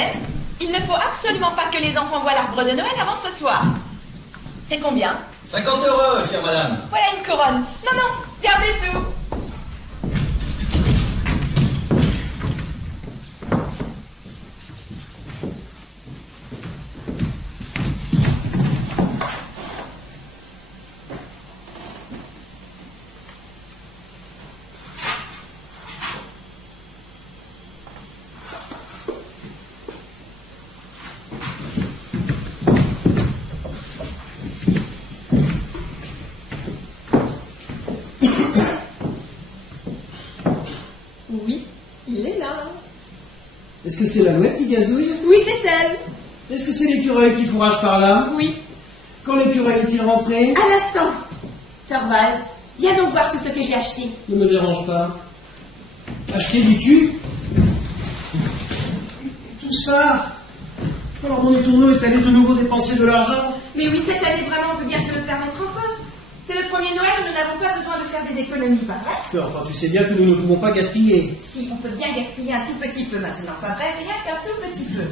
Madeleine, il ne faut absolument pas que les enfants voient l'arbre de Noël avant ce soir. C'est combien? 50 €, chère madame. Voilà une couronne. Non, non, gardez tout. Oui, il est là. Est-ce que c'est l'Alouette qui gazouille? Oui, c'est elle. Est-ce que c'est l'écureuil qui fourrage par là? Oui, Quand l'écureuil est-il rentré? à l'instant. Torvald, viens donc voir tout ce que j'ai acheté. Ne me dérange pas. Acheter dis-tu? Tout ça? Alors mon étourneau est allé de nouveau dépenser de l'argent? Mais oui, cette année, vraiment, on peut bien se le permettre un peu. C'est le premier Noël où nous n'avons pas besoin de faire des économies, pas vrai? Enfin, tu sais bien que nous ne pouvons pas gaspiller. Si, on peut bien gaspiller un tout petit peu maintenant, pas vrai? Rien qu'un tout petit peu.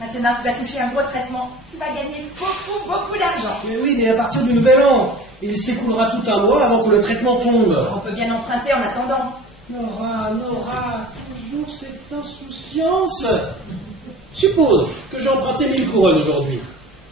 Maintenant, tu vas toucher un gros traitement. Tu vas gagner beaucoup, beaucoup d'argent. Mais oui, mais à partir du nouvel an. Il s'écoulera tout un mois avant que le traitement tombe. On peut bien emprunter en attendant. Nora, toujours cette insouciance. Suppose que j'ai emprunté 1000 couronnes aujourd'hui,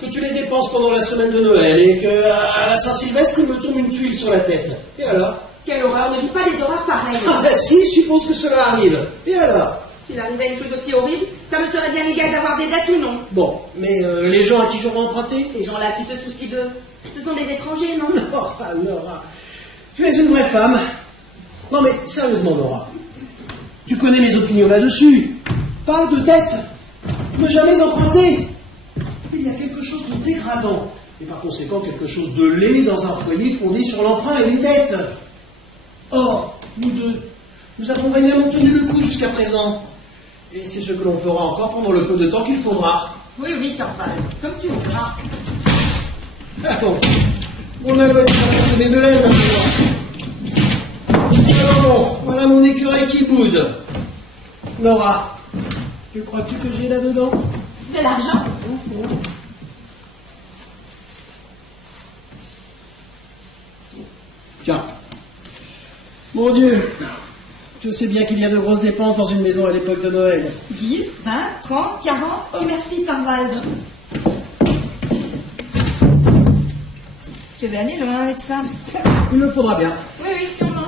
que tu les dépenses pendant la semaine de Noël et qu'à la Saint-Sylvestre, il me tombe une tuile sur la tête. Et alors? Quelle horreur, ne dis pas des horreurs pareilles. Ah ben si, suppose que cela arrive. Et alors? S'il arrivait une chose aussi horrible, ça me serait bien égal d'avoir des dettes ou non. Bon, mais les gens à qui j'aurais emprunté? Ces gens-là qui se soucient d'eux, ce sont des étrangers, non? Nora, tu es une vraie femme. Non mais, sérieusement, Nora, tu connais mes opinions là-dessus. Parle de dette. Ne jamais emprunter. Il y a quelque chose de dégradant, et par conséquent quelque chose de laid dans un foyer fondé sur l'emprunt et les dettes. Or, nous deux, nous avons vaillamment tenu le coup jusqu'à présent. Et c'est ce que l'on fera encore pendant le peu de temps qu'il faudra. Oui, oui, Torvald, comme tu voudras. Attends, mon Alouette va donner de l'aile maintenant. Alors, voilà mon écureuil qui boude. Nora, que crois-tu que j'ai là-dedans? De l'argent? Tiens. Mon Dieu, je sais bien qu'il y a de grosses dépenses dans une maison à l'époque de Noël. 10, 20, 30, 40. Oh, merci, Torvald. Je vais aller loin avec ça. Il me faudra bien. Oui, oui, sûrement.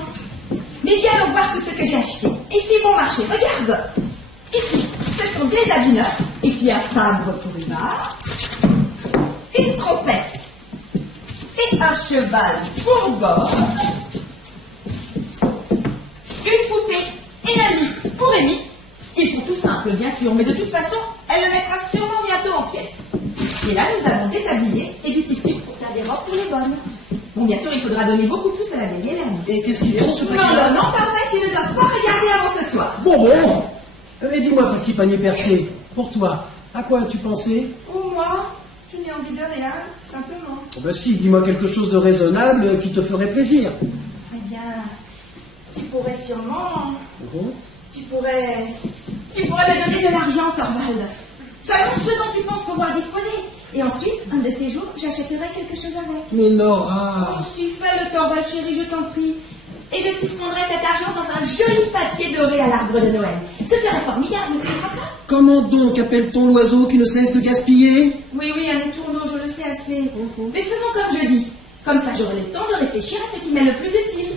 Mais viens donc voir tout ce que j'ai acheté. Ici, bon marché, regarde. Ici, ce sont des habits neufs, et puis un sabre pour une barre, une trompette, et un cheval pour bord, une poupée et un lit pour Amy. Ils sont tout simples, bien sûr, mais de toute façon, elle le mettra sûrement bientôt en pièces. Et là, nous avons des tabliers et du tissu pour faire des robes pour les bonnes. Bon, bien sûr, il faudra donner beaucoup plus à la vieille Hélène. Et qu'est-ce qu'il y a dans ce Non, paquet-là? non, non, par vrai, tu ne dois pas regarder avant ce soir. Bon. Et dis-moi, petit panier percé, pour toi, à quoi as-tu pensé? Pour moi, je n'ai envie de rien, tout simplement. Oh ben si, dis-moi quelque chose de raisonnable qui te ferait plaisir. Eh bien, tu pourrais sûrement... Bon. Tu pourrais me donner de l'argent, Torvald. Seulement ce dont tu penses pouvoir disposer. Et ensuite, un de ces jours, j'achèterai quelque chose avec. Mais Nora... Oh, si, fais-le, Torvald, chérie, je t'en prie. Et je suspendrai cet argent dans un joli papier doré à l'arbre de Noël. Ce serait formidable, ne tu crois pas? Comment donc appelle-t-on l'oiseau qui ne cesse de gaspiller? Oui, oui, un étourneau, je le sais assez. Mais faisons comme je dis. Comme ça, j'aurai le temps de réfléchir à ce qui m'est le plus utile.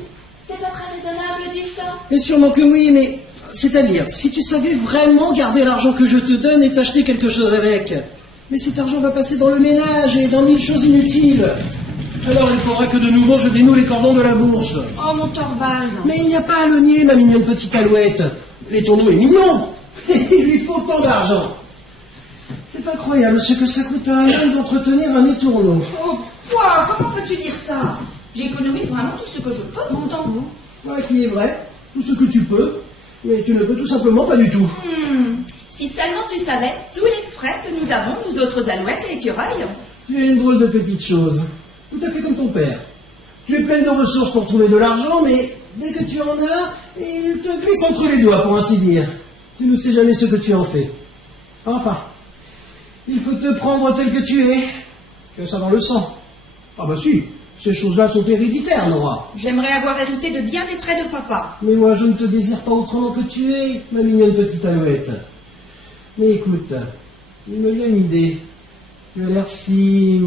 C'est pas très raisonnable, dis ça. Mais sûrement que oui, mais... C'est-à-dire, si tu savais vraiment garder l'argent que je te donne et t'acheter quelque chose avec. Mais cet argent va passer dans le ménage et dans 1000 choses inutiles. Alors il faudra que de nouveau je dénoue les cordons de la bourse. Oh, mon Torvald. Mais il n'y a pas à le nier, ma mignonne petite Alouette. L'étourneau est mignon. Il lui faut tant d'argent. C'est incroyable ce que ça coûte à un homme d'entretenir un étourneau. Oh, quoi? Comment peux-tu dire ça? J'économise vraiment tout ce que je peux, pourtant. Ouais, qui est vrai. Tout ce que tu peux. Mais tu ne peux tout simplement pas du tout. Si seulement tu savais tous les frais que nous avons, nous autres alouettes et écureuils. Tu es une drôle de petite chose. Tout à fait comme ton père. Tu es pleine de ressources pour trouver de l'argent, mais dès que tu en as, il te glisse entre les doigts, pour ainsi dire. Tu ne sais jamais ce que tu en fais. Enfin, il faut te prendre tel que tu es. Tu as ça dans le sang. Ah bah si, ces choses-là sont héréditaires, Nora. J'aimerais avoir hérité de bien des traits de papa. Mais moi, je ne te désire pas autrement que tu es, ma mignonne petite alouette. Mais écoute, il me vient une idée. Tu as l'air si...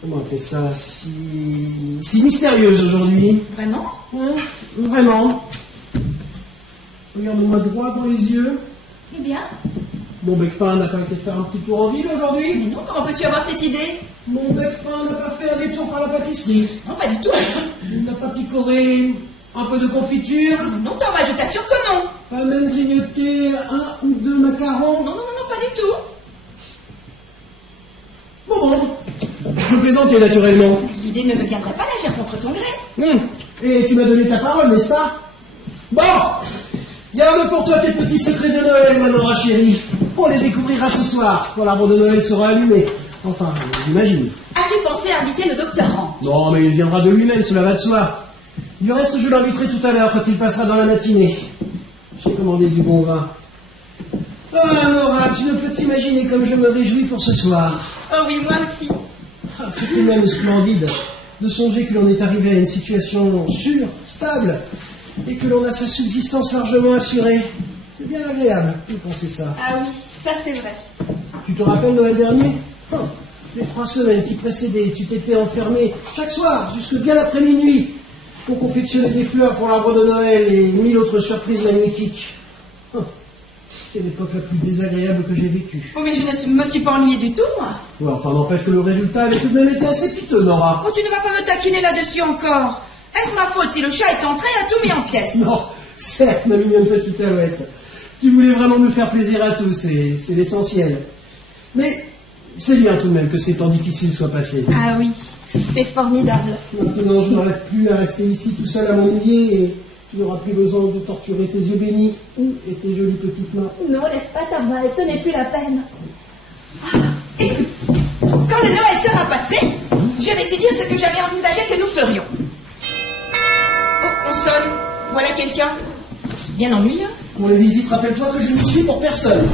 Comment appeler ça? Si mystérieuse aujourd'hui. Vraiment? Hein? Vraiment. Regarde-moi droit dans les yeux. Eh bien? Mon bec fin n'a pas été faire un petit tour en ville aujourd'hui? Mais non, comment peux-tu avoir cette idée? Mon bec fin n'a pas fait un détour par la pâtisserie? Non, pas du tout. Il n'a pas picoré un peu de confiture? Mais non, Thorvald, je t'assure que non. Pas même grignoté un ou deux macarons? Non, pas du tout. Bon, je plaisantais naturellement. L'idée ne me viendrait pas d'agir contre ton gré. Et tu m'as donné ta parole, n'est-ce pas? Bon, garde pour toi tes petits secrets de Noël, ma Nora chérie. On les découvrira ce soir, quand l'arbre de Noël sera allumé. Enfin, j'imagine. As-tu pensé à inviter le docteur Rand? Non, mais il viendra de lui-même, cela va de soi. Du reste, je l'inviterai tout à l'heure quand il passera dans la matinée. J'ai commandé du bon vin. Ah, Nora, tu ne peux t'imaginer comme je me réjouis pour ce soir. Oh oui, moi aussi. Ah, c'est tout de même splendide de songer que l'on est arrivé à une situation sûre, stable, et que l'on a sa subsistance largement assurée. C'est bien agréable de penser ça. Ah oui, ça c'est vrai. Tu te rappelles Noël dernier? Les 3 semaines qui précédaient, tu t'étais enfermé chaque soir, jusque bien après minuit, pour confectionner des fleurs pour l'arbre de Noël et 1000 autres surprises magnifiques. C'est l'époque la plus désagréable que j'ai vécue. Oh, mais je ne me suis pas ennuyée du tout, moi. Ouais, enfin, n'empêche que le résultat avait tout de même été assez piteux, Nora. Oh, tu ne vas pas me taquiner là-dessus encore. Est-ce ma faute si le chat est entré et a tout mis en pièces? Non, certes, ma mignonne petite alouette. Tu voulais vraiment nous faire plaisir à tous, et c'est l'essentiel. Mais c'est bien tout de même que ces temps difficiles soient passés. Ah oui, c'est formidable. Maintenant, je n'aurai plus à rester ici tout seul à m'ennuyer et tu n'auras plus besoin de torturer tes yeux bénis ou et tes jolies petites mains. Non, laisse pas ta main, ce n'est plus la peine. Ah, écoute, quand le Noël sera passé, je vais te dire ce que j'avais envisagé que nous ferions. Oh, on sonne. Voilà quelqu'un. C'est bien ennuyeux. Pour les visites, rappelle-toi que je ne suis pour personne.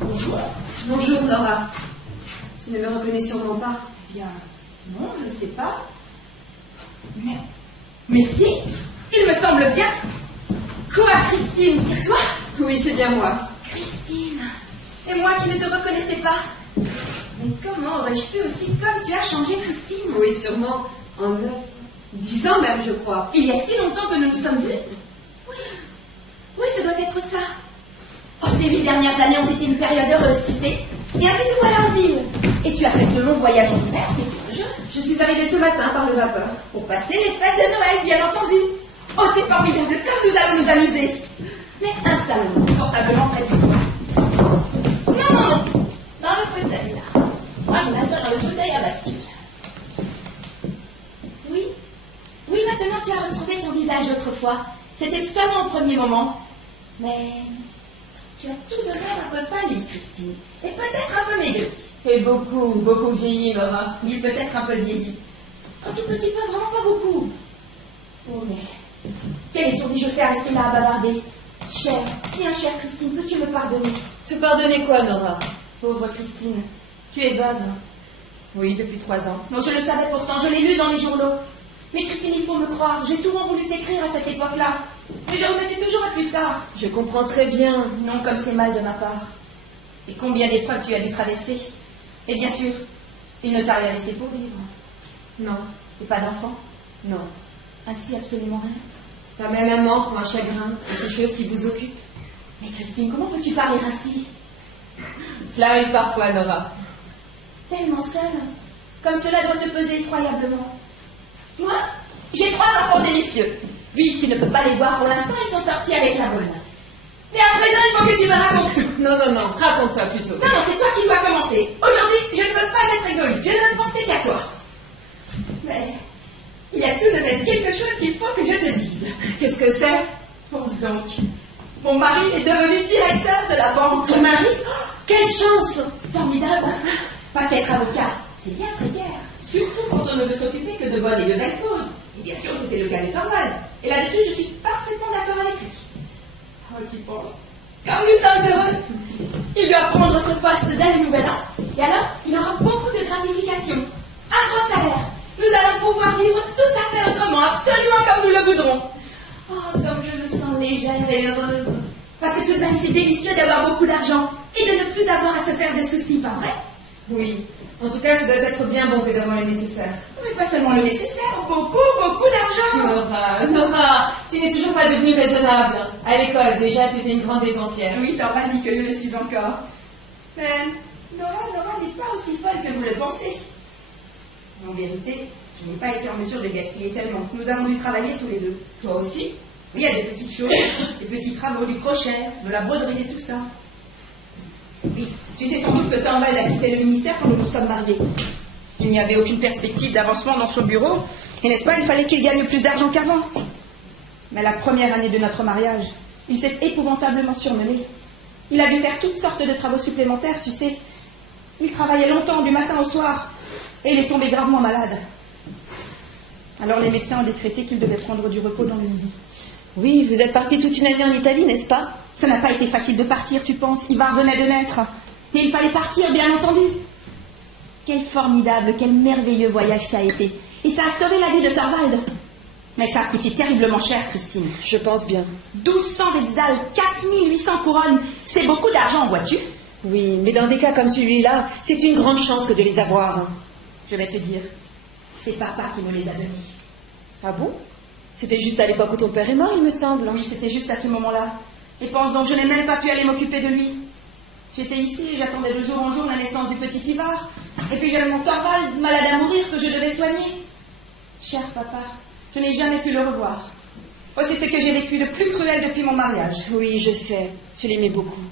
Bonjour. Bonjour Nora. Tu ne me reconnais sûrement pas. Eh bien, non, je ne sais pas. Mais si, il me semble bien. Quoi, Christine, c'est toi? Oui, c'est bien moi. Christine. Et moi qui ne te reconnaissais pas. Mais comment aurais-je pu aussi comme tu as changé, Christine? Oui, sûrement. En 10 ans même, je crois. Il y a si longtemps que nous nous sommes vus? Oui. Oui, ça doit être ça. Oh, ces 8 dernières années ont été une période heureuse, tu sais. Et ainsi te voilà en ville. Et tu as fait ce long voyage ordinaire, c'est pour le jeu. Je suis arrivée ce matin par le vapeur. Pour passer les fêtes de Noël, bien entendu. Oh, c'est formidable, comme nous allons nous amuser. Mais installons-nous confortablement près du bois. Non. Dans le fauteuil, là. Moi, je m'assois dans le fauteuil à bascule. Oui, maintenant tu as retrouvé ton visage d'autrefois. C'était seulement au premier moment. Mais tu as tout de même un peu pâli, Christine. Et peut-être un peu maigri. Et beaucoup vieilli, Nora. Oui, peut-être un peu vieilli. Un tout petit peu, vraiment pas beaucoup. Oh, mais quel étourdi je fais à rester là à bavarder. Chère, bien chère Christine, peux-tu me pardonner? Te pardonner quoi, Nora? Pauvre Christine, tu es veuve. Oui, depuis 3 ans. Non, je le savais pourtant, je l'ai lu dans les journaux. Mais Christine, il faut me croire, j'ai souvent voulu t'écrire à cette époque-là. Mais je remettais toujours à plus tard. Je comprends très bien. Non, comme c'est mal de ma part. Et combien d'épreuves tu as dû traverser. Et bien sûr, il ne t'a rien laissé pour vivre. Non. Et pas d'enfant. Non. Ainsi, absolument rien. Pas même un manque ou un chagrin, quelque chose qui vous occupe. Mais Christine, comment peux-tu parler ainsi? Cela arrive parfois, Nora. Tellement seule, comme cela doit te peser effroyablement. Moi, j'ai 3 enfants délicieux. Oui, tu ne peux pas les voir pour l'instant, ils sont sortis avec la bonne. Mais à présent, il faut que tu me racontes. Non, raconte-toi plutôt. Non, c'est toi qui dois commencer. Aujourd'hui, je ne veux pas être égoïste, je ne veux penser qu'à toi. Mais il y a tout de même quelque chose qu'il faut que je te dise. Qu'est-ce que c'est? Pense donc. Mon mari est devenu directeur de la banque. Ton mari? Oh, quelle chance! Formidable. Passer être avocat, c'est bien précaire. Surtout pour dont on ne veut s'occuper que de bonnes et de belles causes. Et bien sûr, c'était le cas de Torvald. Et là-dessus, je suis parfaitement d'accord avec lui. Oh, tu penses? Comme nous sommes heureux. Il doit prendre son poste dès le nouvel an. Et alors, il aura beaucoup de gratification. Un gros salaire. Nous allons pouvoir vivre tout à fait autrement, absolument comme nous le voudrons. Oh, comme je me sens légère et heureuse. Parce que tout de même, c'est délicieux d'avoir beaucoup d'argent et de ne plus avoir à se faire de soucis, pas vrai? Oui. En tout cas, ça doit être bien bon que d'avoir le nécessaire. Mais pas seulement le nécessaire, beaucoup d'argent. Nora, tu n'es toujours pas devenue raisonnable. À l'école, déjà, tu étais une grande dépensière. Oui, t'en vas dit que je le suis encore. Mais Nora n'est pas aussi folle que vous le pensez. En vérité, je n'ai pas été en mesure de gaspiller tellement. Nous avons dû travailler tous les deux. Toi aussi? Oui, il y a des petites choses, des petits travaux, du crochet, de la broderie et tout ça. Oui, tu sais sans doute que Torvald a quitté le ministère quand nous nous sommes mariés. Il n'y avait aucune perspective d'avancement dans son bureau. Et n'est-ce pas, il fallait qu'il gagne plus d'argent qu'avant. Mais la première année de notre mariage, il s'est épouvantablement surmené. Il a dû faire toutes sortes de travaux supplémentaires, tu sais. Il travaillait longtemps, du matin au soir. Et il est tombé gravement malade. Alors les médecins ont décrété qu'il devait prendre du repos dans le midi. Oui, vous êtes partie toute une année en Italie, n'est-ce pas? Ça n'a pas été facile de partir, tu penses. Ivar venait de naître. Mais il fallait partir, bien entendu. Quel formidable, quel merveilleux voyage ça a été. Et ça a sauvé la vie de Torvald. Mais ça a coûté terriblement cher, Christine. Je pense bien. 1200 Riksdaler, 4800 couronnes. C'est beaucoup d'argent, vois-tu? Oui, mais dans des cas comme celui-là, c'est une grande chance que de les avoir. Je vais te dire, c'est papa qui me les a donnés. Ah bon? C'était juste à l'époque où ton père est mort, il me semble. Oui, c'était juste à ce moment-là. Et pense donc, je n'ai même pas pu aller m'occuper de lui. J'étais ici et j'attendais de jour en jour la naissance du petit Ivar. Et puis j'avais mon Torvald, malade à mourir, que je devais soigner. Cher papa, je n'ai jamais pu le revoir. Oh, c'est ce que j'ai vécu de plus cruel depuis mon mariage. Oui, je sais. Tu l'aimais beaucoup.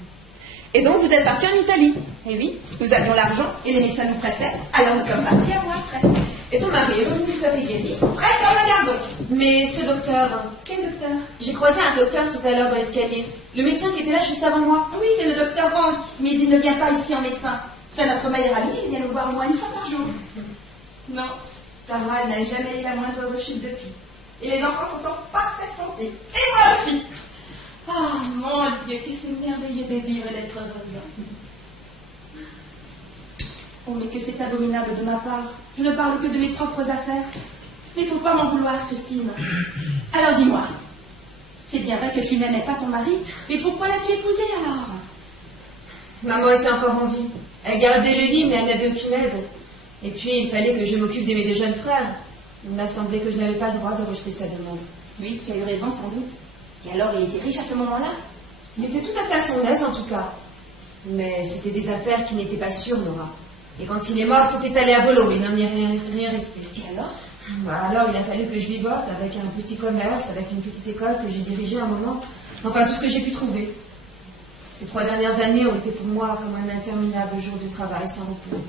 Et donc, vous êtes partis en Italie? Et oui, nous avions l'argent et les médecins nous pressaient. Alors nous sommes partis à moi après. Et ton mari est revenu tout à fait guéri? Prêt comme un gardon. Mais ce docteur... Quel docteur? J'ai croisé un docteur tout à l'heure dans l'escalier. Le médecin qui était là juste avant moi. Oui, c'est le docteur Rank, mais il ne vient pas ici en médecin. C'est notre meilleur ami, il vient nous voir au moins une fois par jour. Non, Torvald n'a jamais eu la moindre rechute depuis. Et les enfants sont en parfaite santé. Et moi aussi. Ah, mon Dieu, que c'est merveilleux de vivre et d'être heureuse. Oh, mais que c'est abominable de ma part. Je ne parle que de mes propres affaires. Mais il ne faut pas m'en vouloir, Christine. Alors dis-moi, c'est bien vrai que tu n'aimais pas ton mari, mais pourquoi l'as-tu épousé alors? Maman était encore en vie. Elle gardait le lit, mais elle n'avait aucune aide. Et puis, il fallait que je m'occupe de mes deux jeunes frères. Il m'a semblé que je n'avais pas le droit de rejeter sa demande. Oui, tu as eu raison, sans doute. Et alors, il était riche à ce moment-là? Il était tout à fait à son aise, en tout cas. Mais c'était des affaires qui n'étaient pas sûres, Nora. Et quand il est mort, tout est allé à volo, mais il n'en est rien resté. Et alors? Alors, il a fallu que je vivote avec un petit commerce, avec une petite école que j'ai dirigée un moment. Enfin, tout ce que j'ai pu trouver. Ces 3 dernières années ont été pour moi comme un interminable jour de travail sans repos.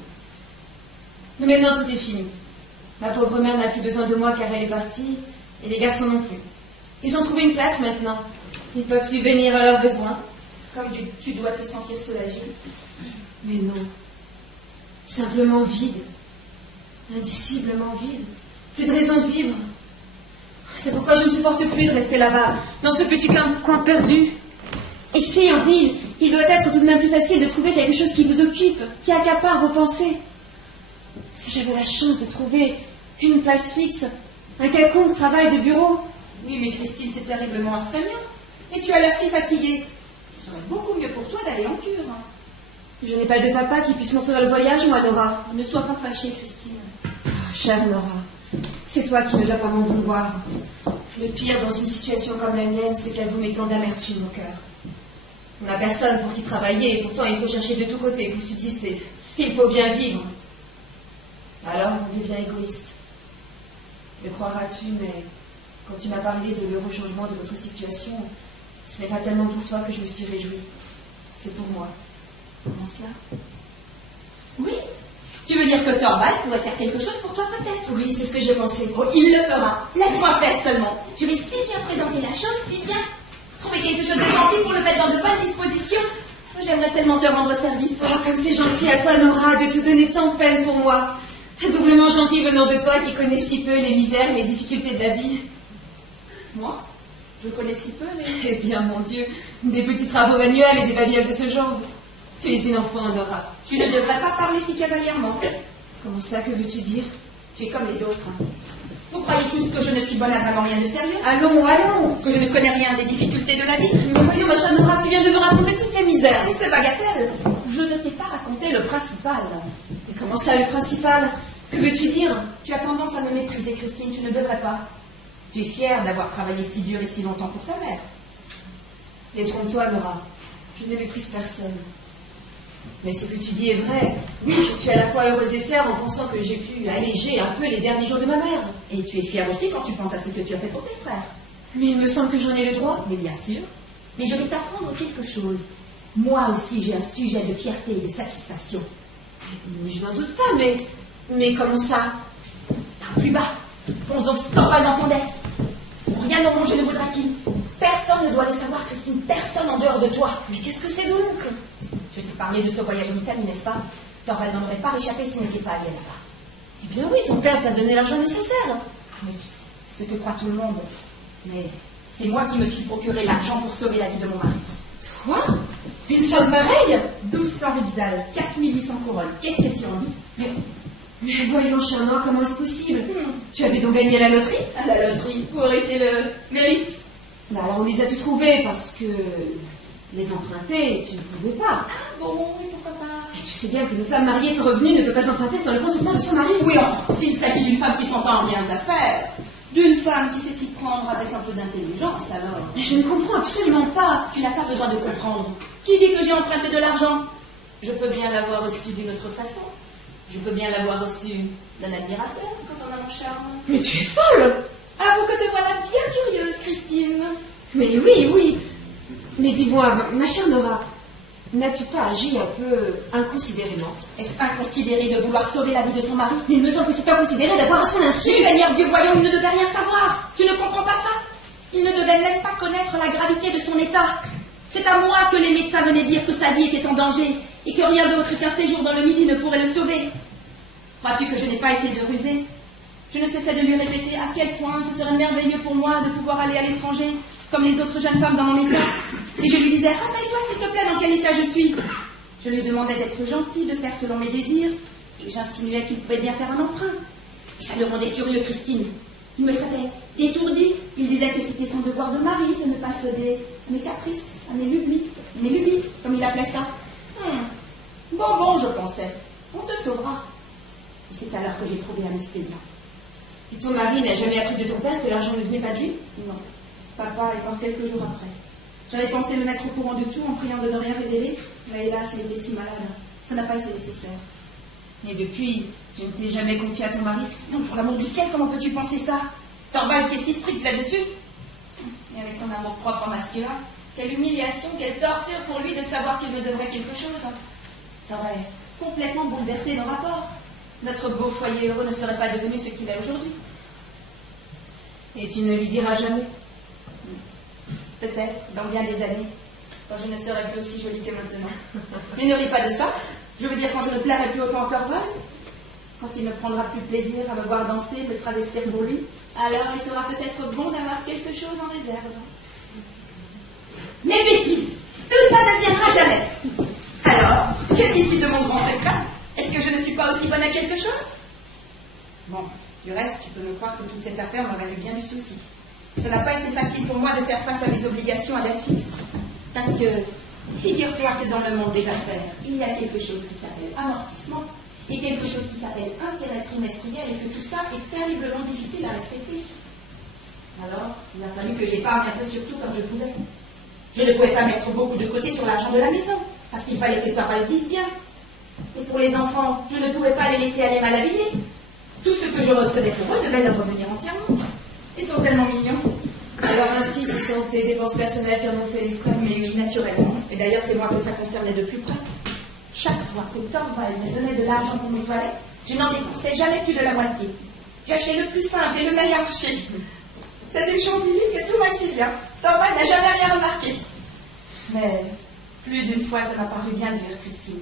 Mais maintenant, tout est fini. Ma pauvre mère n'a plus besoin de moi car elle est partie, et les garçons non plus. Ils ont trouvé une place maintenant. Ils peuvent subvenir à leurs besoins. Comme tu dois te sentir soulagée. Mais non. Simplement vide. Indiciblement vide. Plus de raison de vivre. C'est pourquoi je ne supporte plus de rester là-bas, dans ce petit coin perdu. Ici, en ville, il doit être tout de même plus facile de trouver quelque chose qui vous occupe, qui accapare vos pensées. Si j'avais la chance de trouver une place fixe, un quelconque travail de bureau. Oui, mais Christine, c'est terriblement astreignant. Et tu as l'air si fatiguée. Ce serait beaucoup mieux pour toi d'aller en cure. Je n'ai pas de papa qui puisse m'offrir le voyage, moi, Nora. Ne sois pas fâchée, Christine. Oh, chère Nora, c'est toi qui ne dois pas m'en vouloir. Le pire dans une situation comme la mienne, c'est qu'elle vous met tant d'amertume au cœur. On n'a personne pour qui travailler, et pourtant il faut chercher de tous côtés pour subsister. Il faut bien vivre. Alors on devient égoïste. Le croiras-tu, mais quand tu m'as parlé de l'heureux changement de votre situation, ce n'est pas tellement pour toi que je me suis réjouie. C'est pour moi. Comment cela? Oui? Tu veux dire que Torvald pourrait faire quelque chose pour toi, peut-être? Oui, c'est ce que j'ai pensé. Oh, il le fera. Laisse-moi faire seulement. Je vais si bien présenter la chose, si bien. Trouver quelque chose de gentil pour le mettre dans de bonnes dispositions. J'aimerais tellement te rendre service. Oh, comme c'est gentil à toi, Nora, de te donner tant de peine pour moi. Doublement gentil venant de toi qui connais si peu les misères et les difficultés de la vie. Moi? Je connais si peu, mais... Eh bien, mon Dieu, des petits travaux manuels et des babioles de ce genre. Tu es une enfant, Nora. Tu ne devrais pas parler si cavalièrement. Comment ça, que veux-tu dire? Tu es comme les autres. Vous croyez tous que je ne suis bonne à vraiment rien de sérieux? Allons, allons. Que je ne connais rien des difficultés de la vie? Mais voyons, ma chère Nora, tu viens de me raconter toutes tes misères. C'est bagatelle. Je ne t'ai pas raconté le principal. Et comment ça, le principal? Que veux-tu dire? Tu as tendance à me mépriser, Christine, tu ne devrais pas. Tu es fière d'avoir travaillé si dur et si longtemps pour ta mère. Détrompe-toi, Nora. Je ne méprise personne. Mais ce que tu dis est vrai. Je suis à la fois heureuse et fière en pensant que j'ai pu alléger un peu les derniers jours de ma mère. Et tu es fière aussi quand tu penses à ce que tu as fait pour tes frères. Mais il me semble que j'en ai le droit. Mais bien sûr. Mais je vais t'apprendre quelque chose. Moi aussi, j'ai un sujet de fierté et de satisfaction. Mais je n'en doute pas, mais comment ça? Parle plus bas. Ponce donc Storval l'entendait. Rien au monde je ne voudrais qu'il. Personne ne doit le savoir, Christine. Personne en dehors de toi. Mais qu'est-ce que c'est donc? Je t'ai parlé de ce voyage en Italie, n'est-ce pas? Torval n'en aurait pas réchappé s'il n'était pas allé là-bas. Eh bien oui, ton père t'a donné l'argent nécessaire. Ah oui, c'est ce que croit tout le monde. Mais c'est moi qui me suis procuré l'argent pour sauver la vie de mon mari. Toi? Une somme pareille? 1200 rixdales, 4800 couronnes. Qu'est-ce que tu en dis? Mais voyons, cher Noir, comment est-ce possible? Tu avais donc gagné à la loterie? À la loterie, où aurait été le mérite? Bah alors on les a-tu trouvés parce que les emprunter, tu ne pouvais pas. Ah bon, oui, pourquoi pas? Mais tu sais bien qu'une femme mariée sans revenu ne peut pas emprunter sur le consentement de son mari. Oui, enfin, s'il s'agit d'une femme qui s'entend en bien affaires, d'une femme qui sait s'y prendre avec un peu d'intelligence, alors... Mais je ne comprends absolument pas. Tu n'as pas besoin de comprendre. Qui dit que j'ai emprunté de l'argent? Je peux bien l'avoir reçu d'une autre façon. Je peux bien l'avoir reçu d'un admirateur quand on a mon charme. Mais tu es folle! Avoue que te voilà bien curieuse, Christine. Mais oui, oui. Mais dis-moi, ma chère Nora, n'as-tu pas agi un peu inconsidérément? Est-ce inconsidéré de vouloir sauver la vie de son mari? Mais il me semble que c'est inconsidéré d'avoir à son insu. Seigneur Dieu, voyons, il ne devait rien savoir. Tu ne comprends pas ça? Il ne devait même pas connaître la gravité de son état. C'est à moi que les médecins venaient dire que sa vie était en danger et que rien d'autre qu'un séjour dans le Midi ne pourrait le sauver. Crois-tu que je n'ai pas essayé de ruser? Je ne cessais de lui répéter à quel point ce serait merveilleux pour moi de pouvoir aller à l'étranger, comme les autres jeunes femmes dans mon état. Et je lui disais, rappelle-toi s'il te plaît dans quel état je suis. Je lui demandais d'être gentil, de faire selon mes désirs, et j'insinuais qu'il pouvait bien faire un emprunt. Et ça le rendait furieux, Christine. Il me traitait d'étourdi. Il disait que c'était son devoir de mari de ne pas céder à mes caprices, à mes lubies, comme il appelait ça. Bon, je pensais, on te sauvera. Et c'est alors que j'ai trouvé un expédient. Et ton mari n'a jamais appris de ton père que l'argent ne venait pas de lui? Non, papa est mort quelques jours après. J'avais pensé me mettre au courant de tout en priant de ne rien révéler, mais hélas, il était si malade. Ça n'a pas été nécessaire. Et depuis, tu ne t'es jamais confié à ton mari? Non, pour l'amour du ciel, comment peux-tu penser ça? Torvald qui est si strict là-dessus. Et avec son amour propre masculin, quelle humiliation, quelle torture pour lui de savoir qu'il me devrait quelque chose. Ça aurait complètement bouleversé nos rapports. Notre beau foyer heureux ne serait pas devenu ce qu'il est aujourd'hui. Et tu ne lui diras jamais? Peut-être, dans bien des années, quand je ne serai plus aussi jolie que maintenant. Mais ne ris pas de ça. Je veux dire quand je ne plairai plus autant à Torvald, quand il ne prendra plus plaisir à me voir danser, me travestir pour lui, alors il sera peut-être bon d'avoir quelque chose en réserve. Mais bêtises, tout ça ne viendra jamais. Alors, que dis-tu de mon grand secret? Est-ce que je ne suis pas aussi bonne à quelque chose? Bon, du reste, tu peux me croire que toute cette affaire m'a valu bien du souci. Ça n'a pas été facile pour moi de faire face à mes obligations à date fixe. Parce que, figure-toi que dans le monde des affaires, il y a quelque chose qui s'appelle amortissement et quelque chose qui s'appelle intérêt trimestriel et que tout ça est terriblement difficile à respecter. Alors, il a fallu que j'épargne un peu sur tout comme je pouvais. Je ne pouvais pas mettre beaucoup de côté sur l'argent de la maison, parce qu'il fallait que Torvald vive bien. Et pour les enfants, je ne pouvais pas les laisser aller mal habillés. Tout ce que je recevais pour eux devait leur revenir entièrement. Ils sont tellement mignons. Alors ainsi, ce sont tes dépenses personnelles qui en ont fait les frais? Mais oui, naturellement. Et d'ailleurs, c'est moi que ça concernait de plus près. Chaque fois que Torvald me donnait de l'argent pour mes toilettes, je n'en dépensais jamais plus de la moitié. J'achetais le plus simple et le meilleur marché. C'est une chose divine que tout va si bien. Torvald n'a jamais rien remarqué. Mais plus d'une fois, ça m'a paru bien dur, Christine.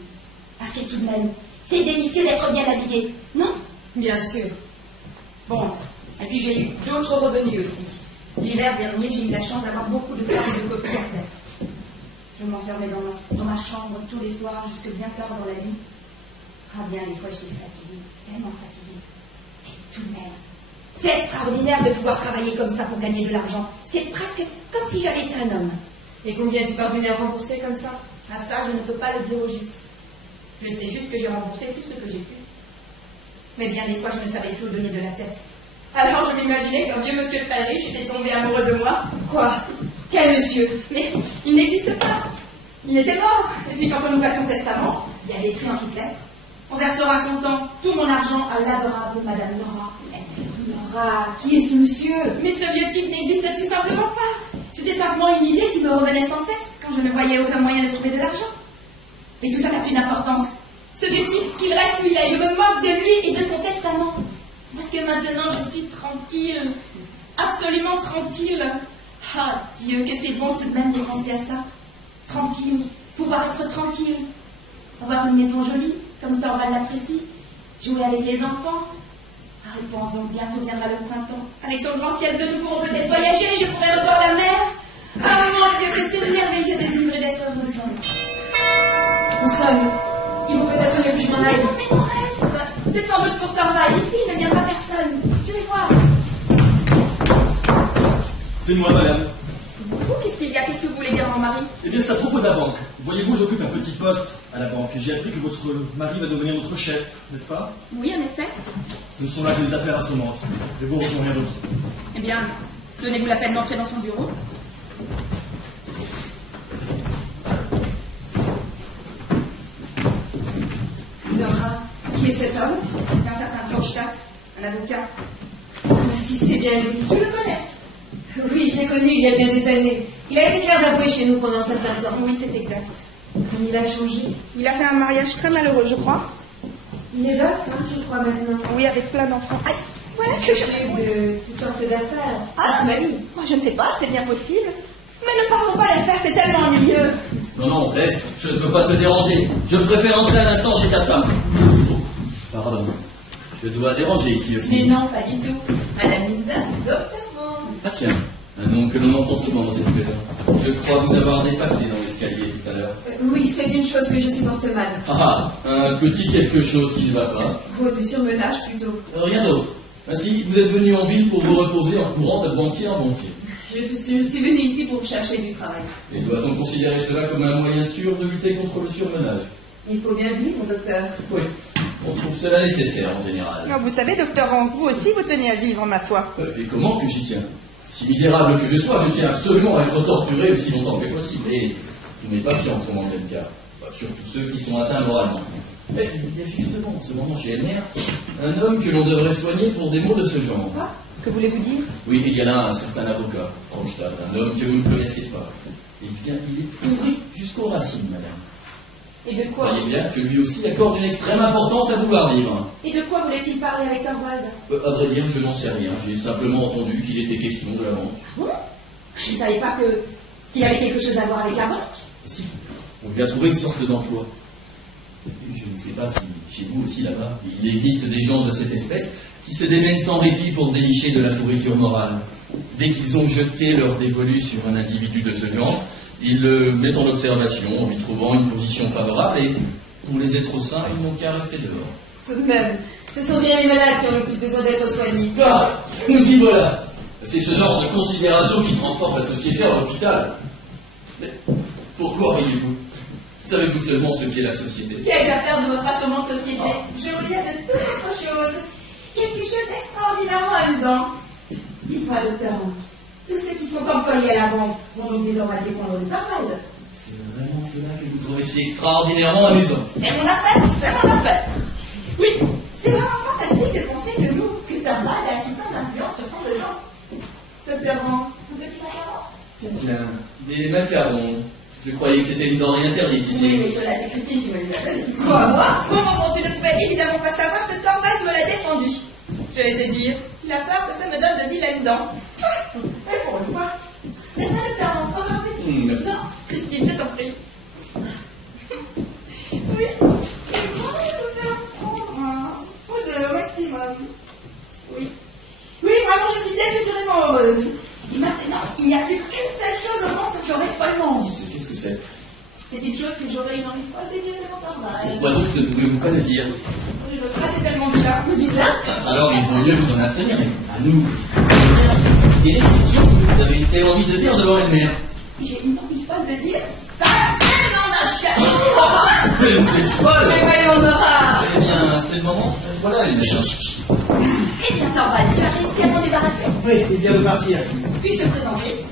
Parce que tout de même, c'est délicieux d'être bien habillé, non? Bien sûr. Bon, et puis j'ai eu d'autres revenus aussi. L'hiver dernier, j'ai eu la chance d'avoir beaucoup de travail de copies à faire. Je m'enfermais dans ma chambre tous les soirs jusque bien tard dans la nuit. Ah bien, des fois j'étais fatiguée, tellement fatiguée. Mais tout de même, c'est extraordinaire de pouvoir travailler comme ça pour gagner de l'argent. C'est presque comme si j'avais été un homme. Et combien tu parvenais à rembourser comme ça? Ah ça, je ne peux pas le dire au juste. Je sais juste que j'ai remboursé tout ce que j'ai pu. Mais bien des fois, je ne savais plus où donner de la tête. Alors je m'imaginais qu'un vieux monsieur très riche était tombé amoureux de moi. Quoi? Quel monsieur? Mais il n'existe pas. Il était mort. Et puis quand on nous fait son testament, il y avait écrit en toutes lettres: on versera comptant tout mon argent à l'adorable Madame Nora. Nora, qui est ce monsieur? Mais ce vieux type n'existe tout simplement pas. C'était simplement une idée qui me revenait sans cesse quand je ne voyais aucun moyen de trouver de l'argent. Et tout ça n'a plus d'importance. Ce vieux type, qu'il reste où il est, je me moque de lui et de son testament. Parce que maintenant je suis tranquille, absolument tranquille. Ah Dieu, que c'est bon tout de même d'y penser à ça. Tranquille, pouvoir être tranquille. Avoir une maison jolie, comme Thorvald l'apprécie. Jouer avec les enfants. Ah, il pense donc bientôt viendra le printemps. Avec son grand ciel bleu, nous pourrons peut-être voyager et je pourrai revoir la mer. Ah mon Dieu, que c'est merveilleux de vivre et d'être heureuse. On sonne. Il vaut peut-être mieux que je m'en aille. Non, mais on reste. C'est sans doute pour Thorvald. Ici, il ne viendra personne. Je vais voir. C'est moi, madame. Vous, qu'est-ce qu'il y a? Qu'est-ce que vous voulez dire, mon mari? Eh bien, c'est à propos de la banque. Voyez-vous, j'occupe un petit poste à la banque. J'ai appris que votre mari va devenir notre chef, n'est-ce pas? Oui, en effet. Ce ne sont là que les affaires assommantes. Et vous retenez rien d'autre. Eh bien, donnez-vous la peine d'entrer dans son bureau. Nora, qui est cet homme? C'est un certain Krogstad, un avocat. Ah, si, c'est bien lui. Tu le connais? Oui, je l'ai connu il y a bien des années. Il a été clair d'avouer chez nous pendant un certain temps. Oui, c'est exact. Il a changé. Il a fait un mariage très malheureux, je crois. Il est veuf, hein, je crois, maintenant. Oui, avec plein d'enfants. Aïe, voilà que j'avais oublié. De toutes sortes d'affaires. Ah, Mali. moi, je ne sais pas, c'est bien possible. Mais ne parlons pas d'affaires, c'est tellement ennuyeux. Non, non, laisse, je ne peux pas te déranger. Je préfère entrer à l'instant chez ta femme. Oh, pardon, je dois déranger ici aussi. Mais non, pas du tout. Madame Linda, docteur Rand. Ah tiens, un nom que l'on entend souvent dans cette maison. Je crois vous avoir dépassé dans l'escalier tout à l'heure. Oui, c'est une chose que je supporte mal. Ah, un petit quelque chose qui ne va pas. Oh, du surmenage plutôt. Rien d'autre. Ainsi, vous êtes venu en ville pour vous reposer en courant de banquier en banquier. Je suis venue ici pour chercher du travail. Et doit-on considérer cela comme un moyen sûr de lutter contre le surmenage? Il faut bien vivre, docteur. Oui, on trouve cela nécessaire en général. Non, vous savez, docteur Rand, vous aussi, vous tenez à vivre, ma foi. Et comment que j'y tiens? Si misérable que je sois, je tiens absolument à être torturé aussi longtemps que possible. Et tous mes patients sont dans le même cas. Surtout ceux qui sont atteints moralement. Mais il y a justement en ce moment chez Elmer un homme que l'on devrait soigner pour des maux de ce genre. Quoi? Que voulez-vous dire? Oui, il y a là un certain avocat, Krogstad, un homme que vous ne connaissez pas. Eh bien, il est pourri jusqu'aux racines, madame. Et de quoi? Voyez bien que lui aussi accorde une extrême importance à vouloir vivre. Et de quoi voulait-il parler avec Thorvald? À vrai dire, je n'en sais rien. J'ai simplement entendu qu'il était question de la banque. Bon, je ne savais pas qu'il avait quelque chose à voir avec la banque. Et si, on lui a trouvé une sorte d'emploi. Je ne sais pas si chez vous aussi là-bas, il existe des gens de cette espèce qui se démènent sans répit pour dénicher de la pourriture morale. Dès qu'ils ont jeté leur dévolu sur un individu de ce genre, ils le mettent en observation en lui trouvant une position favorable et pour les êtres sains, ils n'ont qu'à rester dehors. Tout de même, ce sont bien les malades qui ont le plus besoin d'être soignés. Ah, nous y voilà. C'est ce genre de considération qui transforme la société en hôpital. Mais pourquoi riez-vous? Savez-vous seulement ce qu'est la société? Qu'ai-je à faire de votre assommante société? Je vous dis de toute autre chose. Quelque chose d'extraordinairement amusant. Dites-moi, docteur, tous ceux qui sont employés à la banque vont donc désormais dépendre de Thorvald. C'est vraiment cela que vous trouvez si extraordinairement amusant. C'est mon affaire, c'est mon affaire. Oui, c'est vraiment fantastique de penser que Thorvald a acquis tant d'influence sur tant de gens. Docteur Rand, un petit macaron? Tiens, des macarons. Je croyais que c'était une denrée interdite ici. Oui, cela, c'est Christine qui me les a donnés. Quoi, moi? Comment tu ne pouvais évidemment pas savoir que Thorvald me l'a défendu? Je vais te dire, il a peur que ça me donne de vilaines dents. Et pour une fois, laisse-moi docteur Rand, encore un petit. Merci. Non, Christine, je t'en prie. Oui, je vais vous faire prendre un ou deux au maximum. heureuse. Et maintenant, il n'y a plus qu'une seule chose au monde que j'aurais follement envie. Qu'est-ce que c'est? C'est une chose que j'aurais une envie folle de dire de mon travail. Pourquoi donc ne pouvez-vous pas le dire? Je le ferai, c'est tellement vilain. Vilain? Alors il vaut mieux vous en abstenir, mais à nous. Quelle est cette chose que vous avez une telle envie de dire devant une mère? J'ai une envie folle de dire sacré dans la chair. Mais vous êtes folle! Mais voyons, Nora. Eh bien, c'est le moment. Voilà une mère. Eh bien, Torvald, tu as réussi à t'en débarrasser? Oui, il vient de partir. Puis-je te présenter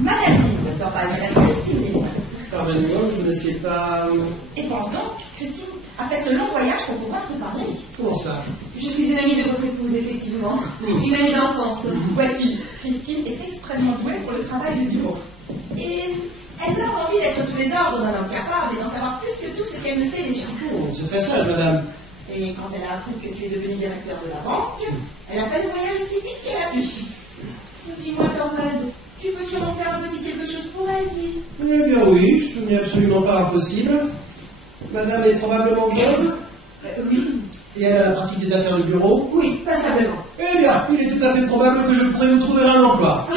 Madame Lynn, Torvald, Madame Christine Lynn. Pardonnez-moi, je ne sais pas... Et pense donc, Christine a fait ce long voyage pour pouvoir te parler. Comment cela? Je suis une amie de votre épouse, effectivement. Une amie d'enfance. Vois-tu, Christine est extrêmement douée pour le travail de bureau. Et elle meurt d'envie d'être sous les ordres d'un homme capable et d'en savoir plus que tout ce qu'elle ne sait déjà. Oh, c'est très sage, madame. Et quand elle a appris que tu es devenu directeur de la banque, elle a fait le voyage aussi vite qu'elle a pu. Dis-moi, Torvald, tu peux sûrement faire un petit quelque chose pour elle, dis. Eh bien oui, ce n'est absolument pas impossible. Madame est probablement veuve. Oui. Et elle a la pratique des affaires de bureau. Oui, passablement. Eh bien, il est tout à fait probable que je pourrais vous trouver un emploi.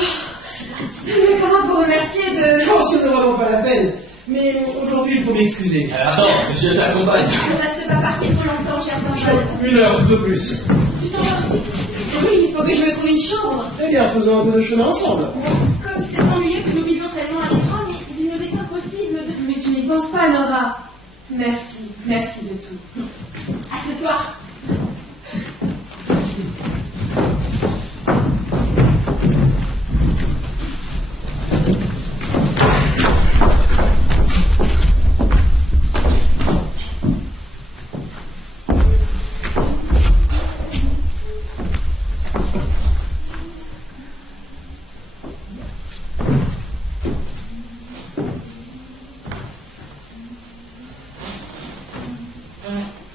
Mais comment vous remercier de... Oh, ce n'est vraiment pas la peine. Mais aujourd'hui, il faut m'excuser. Attends, je t'accompagne. Ne reste pas parti trop longtemps, cher Torvald. Une heure tout au plus. Tu t'en vas aussi, Christine. Oui, il faut que je me trouve une chambre. Eh bien, faisons un peu de chemin ensemble. Comme c'est ennuyeux que nous vivions tellement à l'étroit, mais il nous est impossible de... Mais tu n'y penses pas, Nora. Merci, merci de tout. À ce soir.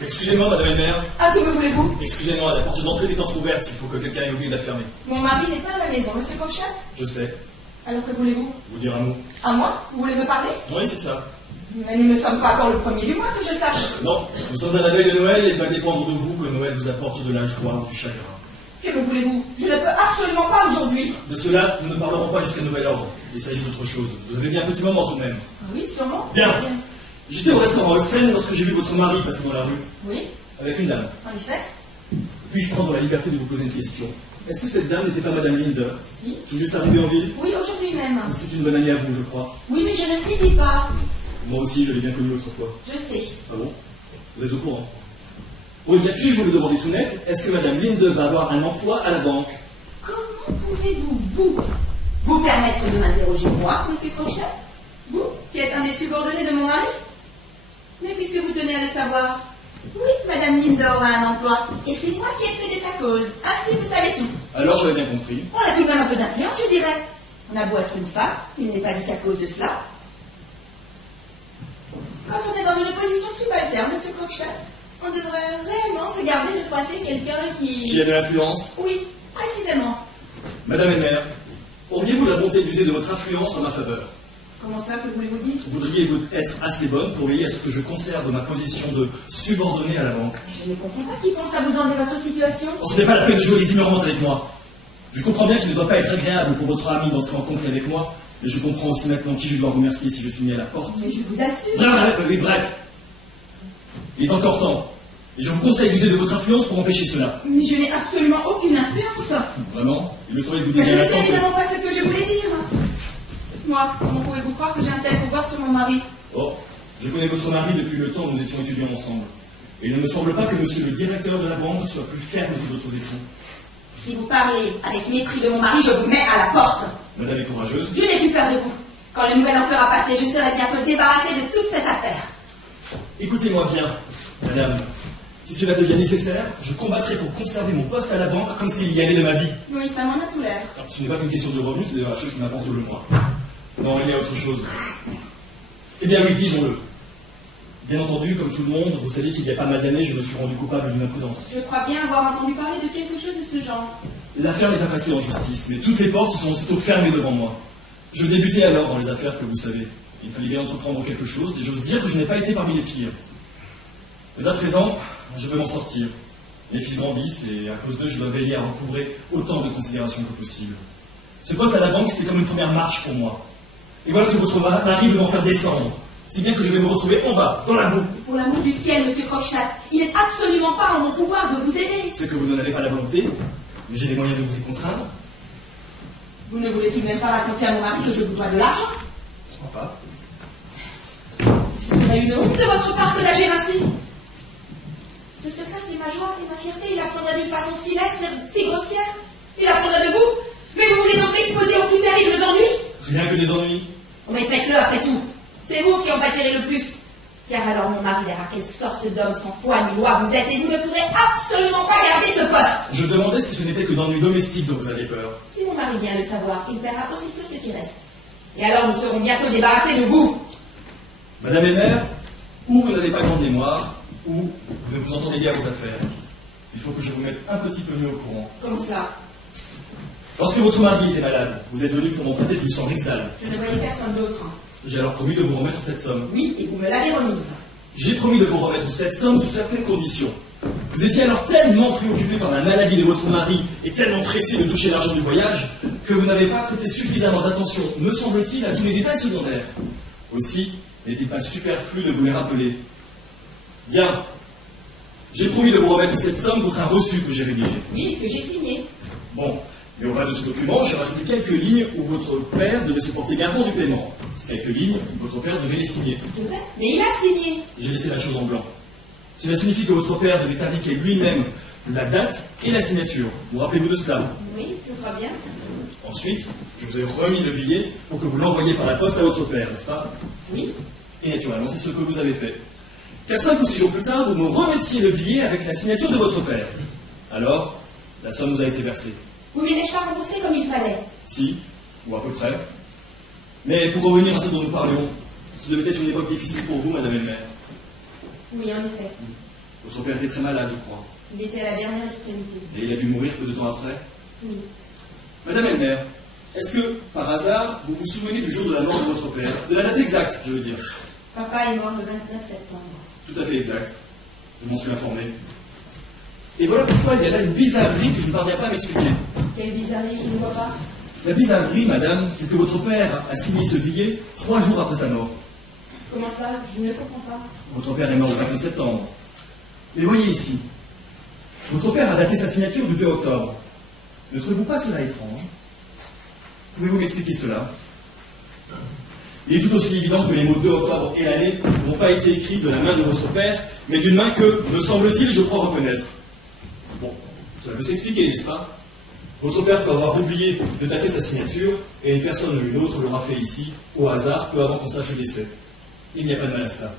Excusez-moi, madame la mère. Ah, que me voulez-vous? Excusez-moi, la porte d'entrée est entrouverte. Il faut que quelqu'un ait oublié de la fermer. Mon mari n'est pas à la maison, monsieur Conchat. Je sais. Alors que voulez-vous? Vous dire un mot. À moi? Vous voulez me parler? Oui, c'est ça. Mais nous ne sommes pas encore le premier du mois, que je sache. Non, nous sommes à la veille de Noël et il va dépendre de vous que Noël vous apporte de la joie ou du chagrin. Que me voulez-vous? Je ne peux absolument pas aujourd'hui. De cela, nous ne parlerons pas jusqu'à nouvel ordre. Il s'agit d'autre chose. Vous avez bien un petit moment tout de même. Oui, sûrement. Bien. J'étais au restaurant Haussmann lorsque j'ai vu votre mari passer dans la rue Oui, avec une dame. en effet. Puis-je prendre la liberté de vous poser une question? Est-ce que cette dame n'était pas Madame Linder, Si. tout juste arrivée en ville? Oui, aujourd'hui même. C'est une bonne amie à vous, je crois. Oui, mais je ne saisis pas. Moi aussi, je l'ai bien connue autrefois. Je sais. Ah bon? Vous êtes au courant? Oui, bien, puis-je vous le demander tout net, est-ce que Madame Linde va avoir un emploi à la banque? Comment pouvez-vous, vous permettre de m'interroger moi, monsieur Crochet? Vous, qui êtes un des subordonnés de mon mari? Mais puisque vous tenez à le savoir, oui, Madame Lindor a un emploi, et c'est moi qui ai plaidé sa cause. Ainsi, vous savez tout. Alors, j'avais bien compris. On a tout de même un peu d'influence, je dirais. On a beau être une femme, il n'est pas dit qu'à cause de cela. Quand on est dans une position subalterne, monsieur Krogstad, on devrait réellement se garder de froisser quelqu'un qui... Qui a de l'influence? Oui, précisément. Madame et mère, auriez-vous la bonté d'user de votre influence en ma faveur? Comment ça, que voulez-vous dire? Voudriez-vous être assez bonne pour veiller à ce que je conserve ma position de subordonné à la banque? Je ne comprends pas qui pense à vous enlever votre situation. Oh, ce n'est pas la peine de jouer les ignorantes avec moi. Je comprends bien qu'il ne doit pas être agréable pour votre ami d'entrer en conflit avec moi, mais je comprends aussi maintenant qui je dois remercier si je suis mis à la porte. Mais je vous assure. Bref. Il est encore temps. Et je vous conseille d'user de votre influence pour empêcher cela. Mais je n'ai absolument aucune influence. Vraiment? Il me faudrait que vous Mais disiez ce à n'est l'instant que... évidemment pas ce que je voulais dire. Moi, comment pouvez-vous croire que j'ai un tel pouvoir sur mon mari? Oh, je connais votre mari depuis le temps où nous étions étudiants ensemble. Et il ne me semble pas que monsieur le directeur de la banque soit plus ferme que d'autres époux. Si vous parlez avec mépris de mon mari, je vous mets à la porte. Madame est courageuse. Je n'ai plus peur de vous. Quand le nouvel an sera passé, je serai bientôt débarrassée de toute cette affaire. Écoutez-moi bien, madame. Si cela devient nécessaire, je combattrai pour conserver mon poste à la banque comme s'il y allait de ma vie. Oui, ça m'en a tout l'air. Alors, ce n'est pas qu'une question de revenus, c'est d'ailleurs la chose qui m'apporte le moins. Non, il y a autre chose. Eh bien oui, disons-le. Bien entendu, comme tout le monde, vous savez qu'il y a pas mal d'années, je me suis rendu coupable d'une imprudence. Je crois bien avoir entendu parler de quelque chose de ce genre. L'affaire n'est pas passée en justice, mais toutes les portes se sont aussitôt fermées devant moi. Je débutais alors dans les affaires que vous savez. Il fallait bien entreprendre quelque chose, et j'ose dire que je n'ai pas été parmi les pires. Mais à présent, je veux m'en sortir. Mes fils grandissent et à cause d'eux, je dois veiller à recouvrer autant de considérations que possible. Ce poste à la banque, c'était comme une première marche pour moi. Et voilà que votre mari veut m'en faire descendre. Si bien que je vais me retrouver en bas, dans la boue. Pour l'amour du ciel, monsieur Krogstad, il n'est absolument pas en mon pouvoir de vous aider. C'est que vous n'en avez pas la volonté, mais j'ai les moyens de vous y contraindre. Vous ne voulez tout de même pas raconter à mon mari que je vous dois de l'argent? Je crois pas. Ce serait une honte de votre part de l'agir ainsi. Ce secret qui est ma joie et ma fierté, il apprendra d'une façon si laide, si grossière. Il apprendra de vous. Mais vous voulez donc m'exposer aux plus terribles ennuis? Rien que des ennuis. Mais faites-le après tout. C'est vous qui en pâtirez le plus. Car alors mon mari verra quelle sorte d'homme sans foi ni loi vous êtes et vous ne pourrez absolument pas garder ce poste. Je demandais si ce n'était que d'ennuis domestiques dont vous aviez peur. Si mon mari vient le savoir, il perdra aussitôt ce qui reste. Et alors nous serons bientôt débarrassés de vous. Madame Elmer, ou vous n'avez pas grande mémoire, ou vous ne vous entendez bien à vos affaires. Il faut que je vous mette un petit peu mieux au courant. Comment ça? Lorsque votre mari était malade, vous êtes venu pour m'emprunter du sang Rixal. Je ne voyais personne d'autre. J'ai alors promis de vous remettre cette somme. Oui, et vous me l'avez remise. J'ai promis de vous remettre cette somme sous certaines conditions. Vous étiez alors tellement préoccupé par la maladie de votre mari et tellement pressé de toucher l'argent du voyage que vous n'avez pas prêté suffisamment d'attention, me semble-t-il, à tous les détails secondaires. Aussi, n'est-il pas superflu de vous les rappeler? Bien. J'ai promis de vous remettre cette somme contre un reçu que j'ai rédigé. Oui, que j'ai signé. Bon, mais au bas de ce document, j'ai rajouté quelques lignes où votre père devait se porter garant du paiement. Ces quelques lignes, votre père devait les signer. Mais il a signé. J'ai laissé la chose en blanc. Cela signifie que votre père devait indiquer lui-même la date et la signature. Vous rappelez-vous de cela? Oui, je crois bien. Ensuite, je vous ai remis le billet pour que vous l'envoyiez par la poste à votre père, n'est-ce pas? Oui. Et naturellement, c'est ce que vous avez fait. Car 5 ou 6 jours plus tard, vous me remettiez le billet avec la signature de votre père. Alors, la somme nous a été versée. Vous ne l'ai pas remboursé comme il fallait. Si, ou à peu près. Mais pour revenir à ce dont nous parlions, ce devait être une époque difficile pour vous, Madame Elmer. Oui, en effet. Votre père était très malade, je crois. Il était à la dernière extrémité. Et il a dû mourir peu de temps après. Oui. Madame Elmer, est-ce que, par hasard, vous vous souvenez du jour de la mort de votre père? De la date exacte, je veux dire. Papa est mort le 29 septembre. Tout à fait exact. Je m'en suis informé. Et voilà pourquoi il y a là une bizarrerie que je ne parviens pas à m'expliquer. Quelle bizarrerie, je ne vois pas. La bizarrerie, madame, c'est que votre père a signé ce billet 3 jours après sa mort. Comment ça? Je ne comprends pas. Votre père est mort le 29 septembre. Mais voyez ici, votre père a daté sa signature du 2 octobre. Ne trouvez-vous pas cela étrange? Pouvez-vous m'expliquer cela? Il est tout aussi évident que les mots 2 octobre et l'année n'ont pas été écrits de la main de votre père, mais d'une main que, me semble-t-il, je crois reconnaître. Bon, cela peut s'expliquer, n'est-ce pas? Votre père peut avoir oublié de dater sa signature, et une personne ou une autre l'aura fait ici, au hasard, peu avant qu'on sache le décès. Il n'y a pas de mal à cela.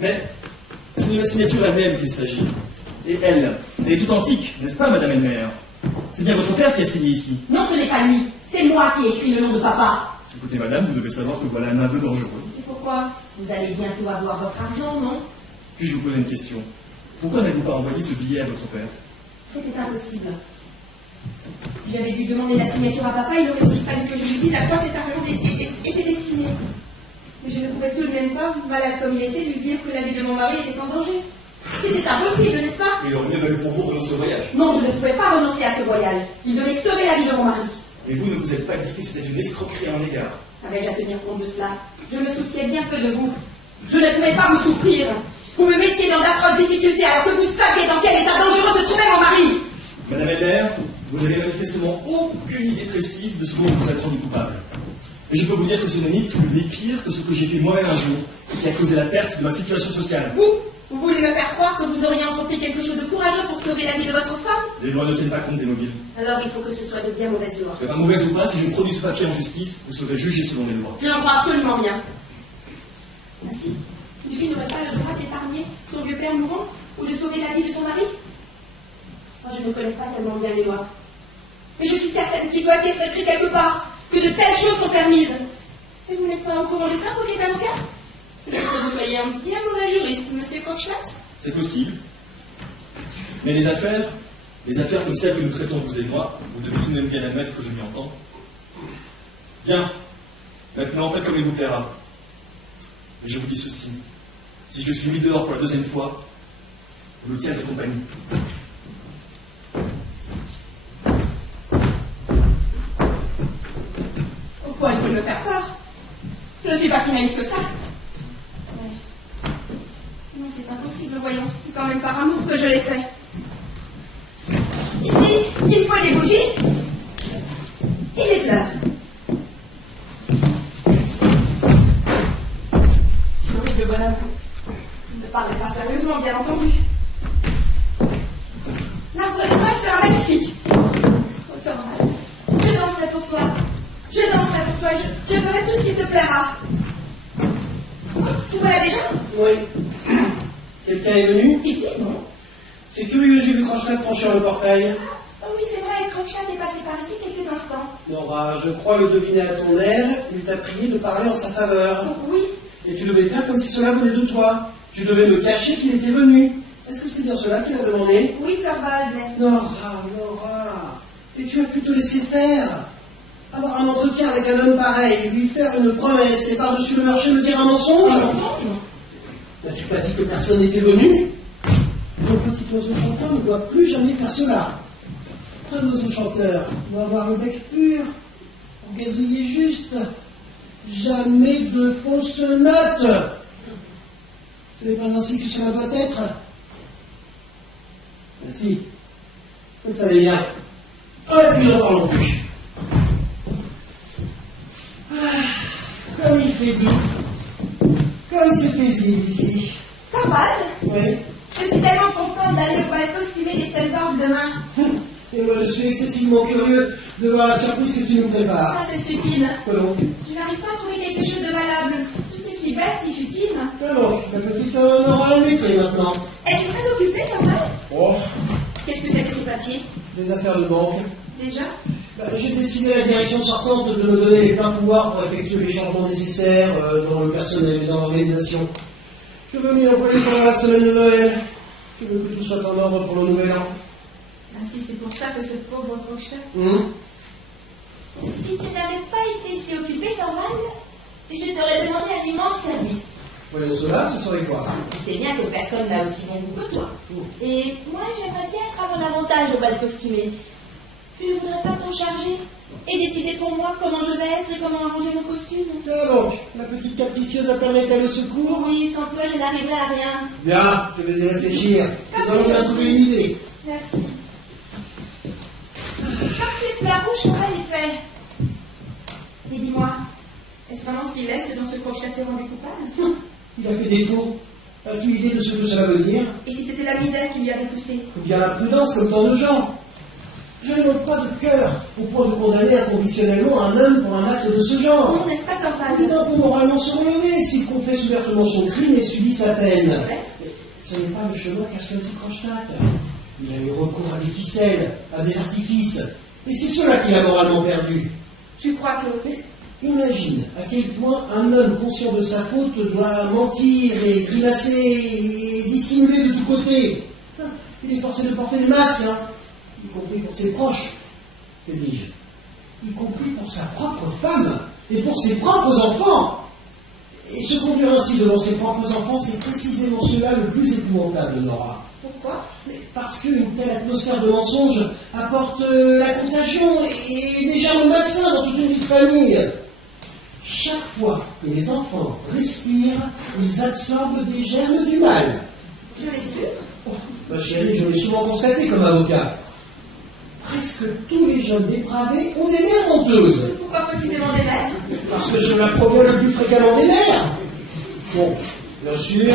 Mais c'est de la signature elle-même qu'il s'agit. Et elle est toute antique, n'est-ce pas, Madame Elmer? C'est bien votre père qui a signé ici. Non, ce n'est pas lui. C'est moi qui ai écrit le nom de papa. Écoutez, Madame, vous devez savoir que voilà un aveu dangereux. Et pourquoi? Vous allez bientôt avoir votre argent, non? Puis-je vous poser une question? Pourquoi n'avez-vous pas envoyé ce billet à votre père? C'était impossible. Si j'avais dû demander la signature à papa, il aurait aussi fallu que je lui dise à quoi cet argent était destiné. Mais je ne pouvais tout de même pas, malade comme il était, lui dire que la vie de mon mari était en danger. C'était impossible, n'est-ce pas? Il aurait mieux valu pour vous renoncer au voyage. Non, je ne pouvais pas renoncer à ce voyage. Il devait sauver la vie de mon mari. Et vous ne vous êtes pas dit que c'était une escroquerie à mon égard? Avais-je à tenir compte de cela? Je me souciais bien peu de vous. Je ne pouvais pas vous souffrir. Vous me mettiez dans d'atroces difficultés alors que vous saviez dans quel état dangereux se trouvait mon mari. Madame Elmer, vous n'avez manifestement aucune idée précise de ce dont vous vous êtes rendu coupable. Et je peux vous dire que ce n'est ni plus ni pire que ce que j'ai fait moi-même un jour, et qui a causé la perte de ma situation sociale. Vous voulez me faire croire que vous auriez entrepris quelque chose de courageux pour sauver la vie de votre femme? Les lois ne tiennent pas compte des mobiles. Alors il faut que ce soit de bien mauvaises lois. Pas mauvaise ou pas, si je produis ce papier en justice, vous serez jugé selon les lois. Je n'en crois absolument rien. Ainsi, une fille n'aurait pas le droit d'épargner son vieux père mourant ou de sauver la vie de son mari? Moi, je ne connais pas tellement bien les lois. Mais je suis certaine qu'il doit être écrit quelque part que de telles choses sont permises. Et vous n'êtes pas au courant de ça, vous qui êtes avocat? Il faut que vous soyez un bien mauvais juriste, monsieur Krogstad. C'est possible. Mais les affaires comme celles que nous traitons, vous et moi, vous devez tout de même bien admettre que je m'y entends. Bien. Maintenant, faites comme il vous plaira. Mais je vous dis ceci. Si je suis mis dehors pour la 2e fois, Vous le tiendrez compagnie. Pourquoi il faut me faire peur? Je ne suis pas si naïve que ça. Non, c'est impossible, voyons. C'est quand même par amour que je l'ai fait. Ici, il faut des bougies et des fleurs. Horrible bonhomme. Ne parlez pas sérieusement, bien entendu. L'arbre de Noël sera magnifique. Oh, Thorvald, je danserai pour toi. Je danserai pour toi et je ferai tout ce qui te plaira. Oh, tu vois là déjà? Oui. Quelqu'un est venu? Ici, non. C'est curieux, j'ai vu Crochette franchir le portail. Oh oui, c'est vrai, Crochette est passé par ici quelques instants. Nora, je crois le deviner à ton air. Il t'a prié de parler en sa faveur. Oh, oui. Et tu devais faire comme si cela venait de toi. Tu devais me cacher qu'il était venu. Est-ce que c'est bien cela qu'il a demandé? Oui, Thorvald, mais... Nora, Nora. Et tu as pu te laisser faire. Avoir un entretien avec un homme pareil, lui faire une promesse et par-dessus le marché me dire un mensonge? Un mensonge? N'as-tu pas dit que personne n'était venu? Un petit oiseau chanteur ne doit plus jamais faire cela. Un oiseau chanteur doit avoir le bec pur, gazouiller juste, jamais de fausses notes. Ce n'est pas ainsi que cela doit être. Si, vous le savez bien. Et puis n'en parlons plus. Comme il fait doux, comme c'est paisible ici. Thorvald, Oui. je suis tellement contente d'aller au bal costumé des Stenborg demain. Et moi, je suis excessivement curieux de voir la surprise que tu nous prépares. Ah, c'est stupide. Quoi donc? Je n'arrive pas à trouver quelque chose de valable. Tout est si bête, si futile. Quoi donc? La petite Nora la maîtrise maintenant. Es-tu très occupée, Thorvald? Oh, Qu'est-ce que c'est que ces papiers? des affaires de banque. Déjà? J'ai décidé à la direction sortante de me donner les pleins pouvoirs pour effectuer les changements nécessaires dans le personnel et dans l'organisation. Je veux m'y employer pendant la semaine de Noël. Je veux que tout soit en ordre pour le nouvel an. Ah si, c'est pour ça que ce pauvre Crochette... Si tu n'avais pas été si occupé, Thorvald, je t'aurais demandé un immense service. Voyons cela, ce serait quoi? Tu sais bien que personne n'a aussi bon goût que toi. Et moi, j'aimerais bien être à mon avantage au bal costumé. Tu ne voudrais pas t'en charger et décider pour moi comment je vais être et comment arranger mon costume? Tiens donc, la petite capricieuse appelle-t-elle au secours? Oui, sans toi, je n'arriverai à rien. Bien, je vais y réfléchir. Nous allons bien trouver une idée. Merci. Comme ces plats rouges sont pas les faits. Et dis-moi, est-ce vraiment si laid ce dont ce Crochette s'est rendu coupable? Il a fait défaut. As-tu idée de ce que cela veut dire? Et si c'était la misère qui lui avait poussé? Ou bien la prudence, comme tant de gens. Je n'ai pas de cœur au point de condamner inconditionnellement un homme pour un acte de ce genre. Non, n'est-ce pas, Thorvald? Il peut moralement se relever s'il confesse ouvertement son crime et subit sa peine. vrai. Mais ce n'est pas le chemin qu'a choisi Crochette. Il a eu recours à des ficelles, à des artifices. Et c'est cela qu'il a moralement perdu. Tu crois que... Mais imagine à quel point un homme conscient de sa faute doit mentir et grimacer et dissimuler de tous côtés. Il est forcé de porter le masque, y compris pour ses proches, que dis-je, y compris pour sa propre femme et pour ses propres enfants. Et se conduire ainsi devant ses propres enfants, c'est précisément cela le plus épouvantable, Nora. Pourquoi? Mais parce qu'une telle atmosphère de mensonge apporte la contagion et des germes malsains dans toute une vie de famille. Chaque fois que les enfants respirent, ils absorbent des germes du mal. Tu en es sûr? Oh, ma chérie, je l'ai souvent constaté comme avocat. Presque tous les jeunes dépravés ont des mères honteuses. Pourquoi précisément des mères? Parce que cela provient le plus fréquemment des mères. Bon, bien sûr,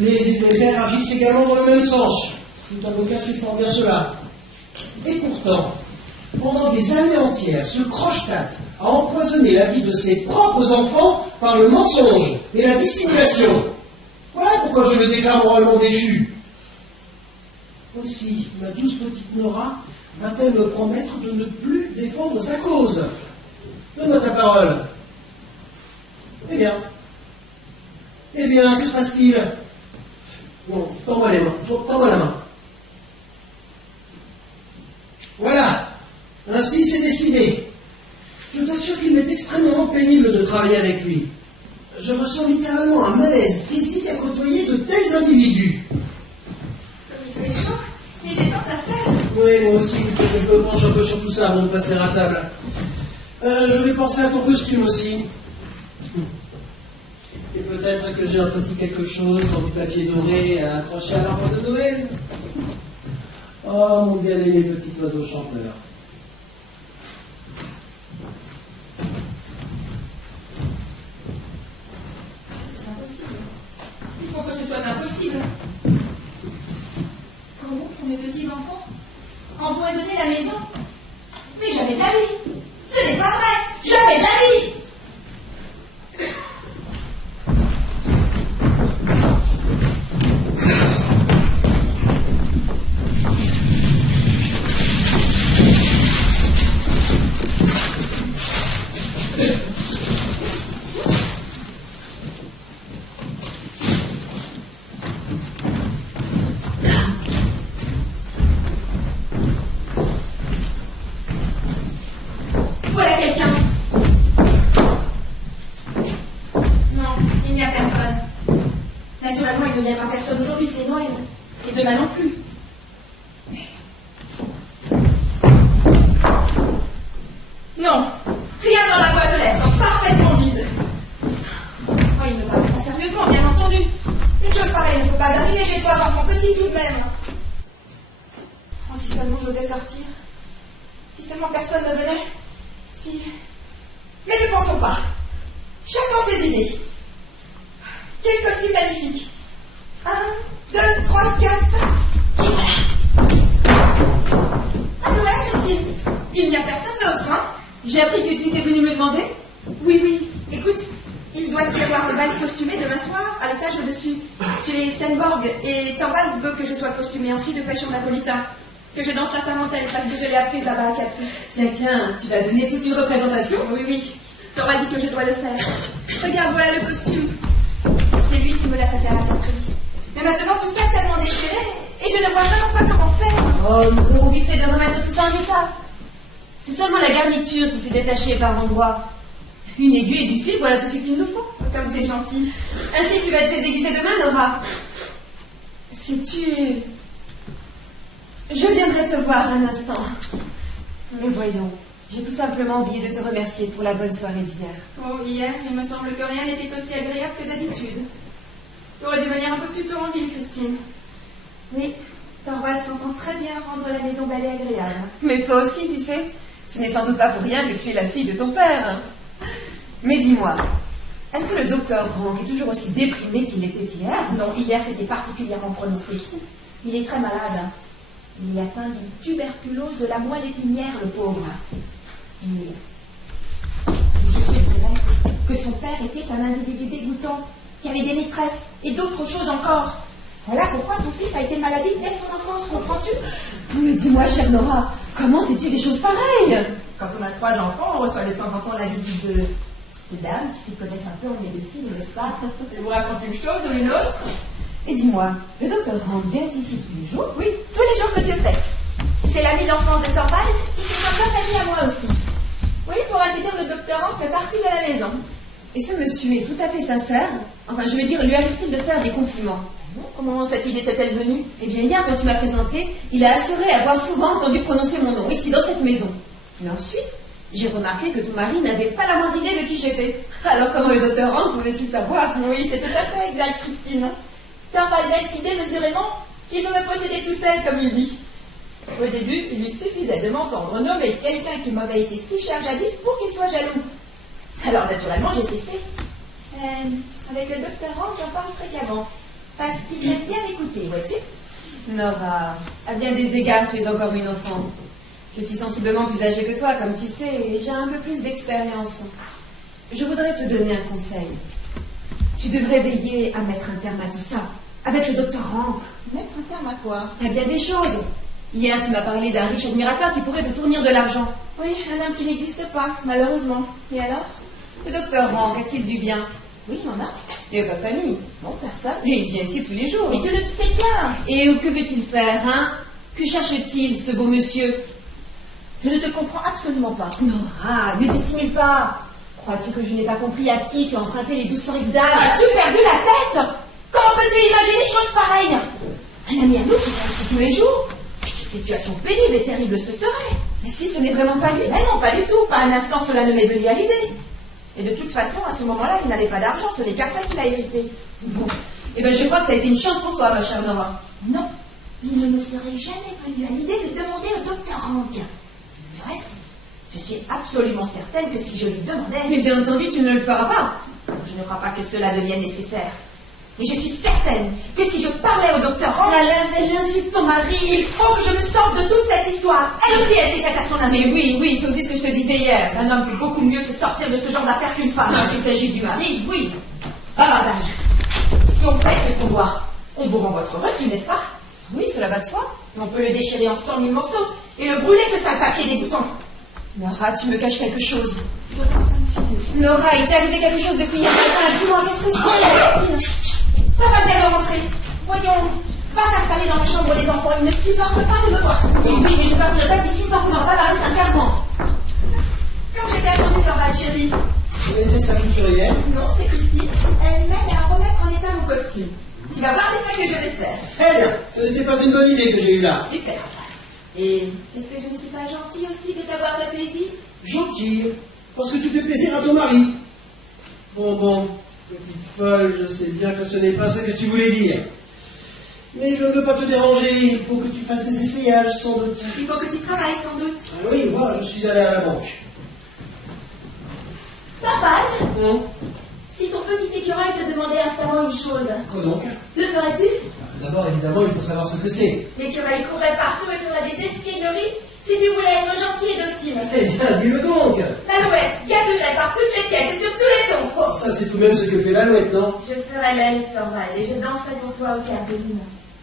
les pères agissent également dans le même sens. Tout avocat sait fort bien cela. Et pourtant, pendant des années entières, ce Crochette a empoisonné la vie de ses propres enfants par le mensonge et la dissimulation. Voilà pourquoi je le déclare moralement déchu. Aussi, ma douce petite Nora va-t-elle me promettre de ne plus défendre sa cause? Donne-moi ta parole. Eh bien, que se passe-t-il? Bon, tends-moi les mains, tends-moi la main. Voilà, ainsi c'est décidé. Je t'assure qu'il m'est extrêmement pénible de travailler avec lui. Je ressens littéralement un malaise physique à côtoyer de tels individus. Oui, moi aussi, il faut que je me penche un peu sur tout ça avant de passer à table. Je vais penser à ton costume aussi. Et peut-être que j'ai un petit quelque chose dans du papier doré à accrocher à l'arbre de Noël. Oh, mon bien-aimé petit oiseau chanteur. C'est impossible. Il faut que ce soit impossible. Comment pour mes petits-enfants empoisonner la maison? Mais jamais de la vie. Ce n'est pas vrai. Jamais de la vie. Voilà quelqu'un. Non, il n'y a personne. Naturellement, il ne viendra personne aujourd'hui, c'est Noël. Et demain non plus. Non, rien dans la boîte de lettres, parfaitement vide. Oh, il ne parle pas sérieusement, bien entendu. Une chose pareille ne peut pas arriver, j'ai 3 enfants petits tout de même. Oh, si seulement j'osais sortir. Si seulement personne ne venait. Si... Mais ne pensons pas. Chassons ces idées. Quel costume magnifique. 1, 2, 3, 4. Et voilà. Ah, voilà, Christine. Il n'y a personne d'autre, hein? J'ai appris que tu étais venue me demander. Oui, oui. Écoute, il doit y avoir le bal costumé demain soir à l'étage au-dessus, chez les Stenborg. Et Thorvald veut que je sois costumée en fille de pêcheur napolitain. Que je danse la tarentelle parce que je l'ai apprise là-bas à Capri. Tiens, tu vas donner toute une représentation? Oui, oui. Thorvald dit que je dois le faire. Regarde, voilà le costume. C'est lui qui me l'a fait faire à Capri. Mais maintenant, tout ça est tellement déchiré et je ne vois vraiment pas comment faire. Oh, nous aurons vite fait de remettre tout ça en état. C'est seulement la garniture qui s'est détachée par endroits. Une aiguille et du fil, voilà tout ce qu'il nous faut. Comme tu es gentil. Ainsi, tu vas te déguiser demain, Nora. Sais-tu... Je viendrai te voir un instant. Mais voyons, j'ai tout simplement oublié de te remercier pour la bonne soirée d'hier. Oh, hier, il me semble que rien n'était aussi agréable que d'habitude. Tu aurais dû venir un peu plus tôt en ville, Christine. Oui, Thorvald s'entend très bien rendre la maison belle et agréable. Mais toi aussi, tu sais, ce n'est sans doute pas pour rien que tu es la fille de ton père. Mais dis-moi, est-ce que le docteur Rank est toujours aussi déprimé qu'il était hier? Non, hier c'était particulièrement prononcé. Il est très malade. Il est atteint d'une tuberculose de la moelle épinière, le pauvre. Et je te dirais que son père était un individu dégoûtant, qui avait des maîtresses et d'autres choses encore. Voilà pourquoi son fils a été maladif dès son enfance, comprends-tu? Mais dis-moi, chère Nora, comment sais-tu des choses pareilles? Quand on a 3 enfants, on reçoit de temps en temps la visite de dames qui s'y connaissent un peu en médecine, n'est-ce pas? Je vous raconte une chose ou une autre? Et dis-moi, le docteur Rank vient ici tous les jours? Oui, tous les jours que Dieu fait. C'est l'ami d'enfance de Thorvald et c'est un bon ami à moi aussi. Oui, pour ainsi dire, le docteur Rank fait partie de la maison. Et ce monsieur est tout à fait sincère? Enfin, je veux dire, lui arrive-t-il de faire des compliments? Comment cette idée était-elle venue? Eh bien, hier, quand tu m'as présenté, il a assuré avoir souvent entendu prononcer mon nom, ici, dans cette maison. Mais ensuite, j'ai remarqué que ton mari n'avait pas la moindre idée de qui j'étais. Alors, comment le docteur Rank pouvait-il savoir? Oui, c'est tout à fait exact, Christine. Thorvald a décidé mesurément qu'il peut me posséder tout seul, comme il dit. Au début, il lui suffisait de m'entendre nommer quelqu'un qui m'avait été si cher jadis pour qu'il soit jaloux. Alors, naturellement, j'ai cessé. Avec le docteur Rank, j'en parle fréquemment. Parce qu'il aime bien m'écouter, vois-tu? Nora, à bien des égards, tu es encore une enfant. Je suis sensiblement plus âgée que toi, comme tu sais, et j'ai un peu plus d'expérience. Je voudrais te donner un conseil. Tu devrais veiller à mettre un terme à tout ça, avec le docteur Rank. Mettre un terme à quoi? À bien des choses. Hier, tu m'as parlé d'un riche admirateur qui pourrait te fournir de l'argent. Oui, un homme qui n'existe pas, malheureusement. Et alors? Le docteur Rank a-t-il du bien? Oui, il y en a. Et pas de famille? Non, personne. Et il vient ici tous les jours. Mais tu le sais bien. Et que veut-il faire, hein? Que cherche-t-il, ce beau monsieur? Je ne te comprends absolument pas. Nora, ne dissimule pas. Crois-tu que je n'ai pas compris à qui tu as emprunté les 1200 XDAR? As-tu perdu la tête? Comment peux-tu imaginer des choses pareilles? Un ami à nous qui vient ici tous les jours? Mais qu'est-ce situation pénible et terrible ce serait. Mais si, ce n'est vraiment pas lui. Mais non, pas du tout. Pas un instant cela ne m'est venu à l'idée. Et de toute façon, à ce moment-là, il n'avait pas d'argent. Ce n'est qu'après qu'il a hérité. Bon. Eh bien, je crois que ça a été une chance pour toi, ma chère Nora. Non, il ne me serait jamais venu à l'idée de demander au docteur Rank. Du reste, je suis absolument certaine que si je lui demandais... Mais bien entendu, tu ne le feras pas. Je ne crois pas que cela devienne nécessaire. Et je suis certaine que si je parlais au docteur Rank... Elle insulte ton mari. Il faut que je me sorte de toute cette histoire. Elle aussi, elle s'est faite à son ami. Mais oui, c'est aussi ce que je te disais hier. Un homme peut beaucoup mieux se sortir de ce genre d'affaires qu'une femme. S'il s'agit du mari, oui. Bavardage. Si on paie ce qu'on doit, on vous rend votre reçu, n'est-ce pas? Oui, cela va de soi. On peut le déchirer en 100 000 morceaux et le brûler, ce sale papier dégoûtant. Nora, tu me caches quelque chose. Comment ça me figure? Nora, il t'est arrivé quelque chose depuis hier matin. Dis-moi, qu'est-ce que c'est? Papa vient de rentrer. Voyons, va t'installer dans la chambre des enfants. Ils ne supportent pas de me voir. Oui, mais je ne partirai pas d'ici tant qu'on n'aura pas parlé sincèrement. Quand j'étais attendue sur ma chérie. Vous avez été sa couturière? Non, c'est Christine. Elle m'aide à remettre en état mon costume. Tu vas voir l'effet que je vais faire. Eh bien, ce n'était pas une bonne idée que j'ai eue là. Super. Et est-ce que je ne suis pas gentille aussi de t'avoir fait plaisir? Gentille, parce que tu fais plaisir à ton mari. Bon, petite folle, je sais bien que ce n'est pas ce que tu voulais dire. Mais je ne veux pas te déranger, il faut que tu fasses des essayages, sans doute. Il faut que tu travailles sans doute. Ah oui, moi, je suis allé à la banque. Papa, Hum, si ton petit écureuil te demandait instamment une chose, quoi donc? le ferais-tu? D'abord, évidemment, il faut savoir ce que c'est. L'écureuil courait partout et ferait des espiègleries si tu voulais être gentil et docile. Eh bien, dis-le donc. L'alouette gazouillerait par toutes les pièces et sur tous les tons. Oh, ça, c'est tout de même ce que fait l'alouette, non? Je ferais l'elfe, Thorvald, et je danserais pour toi au clair de lune.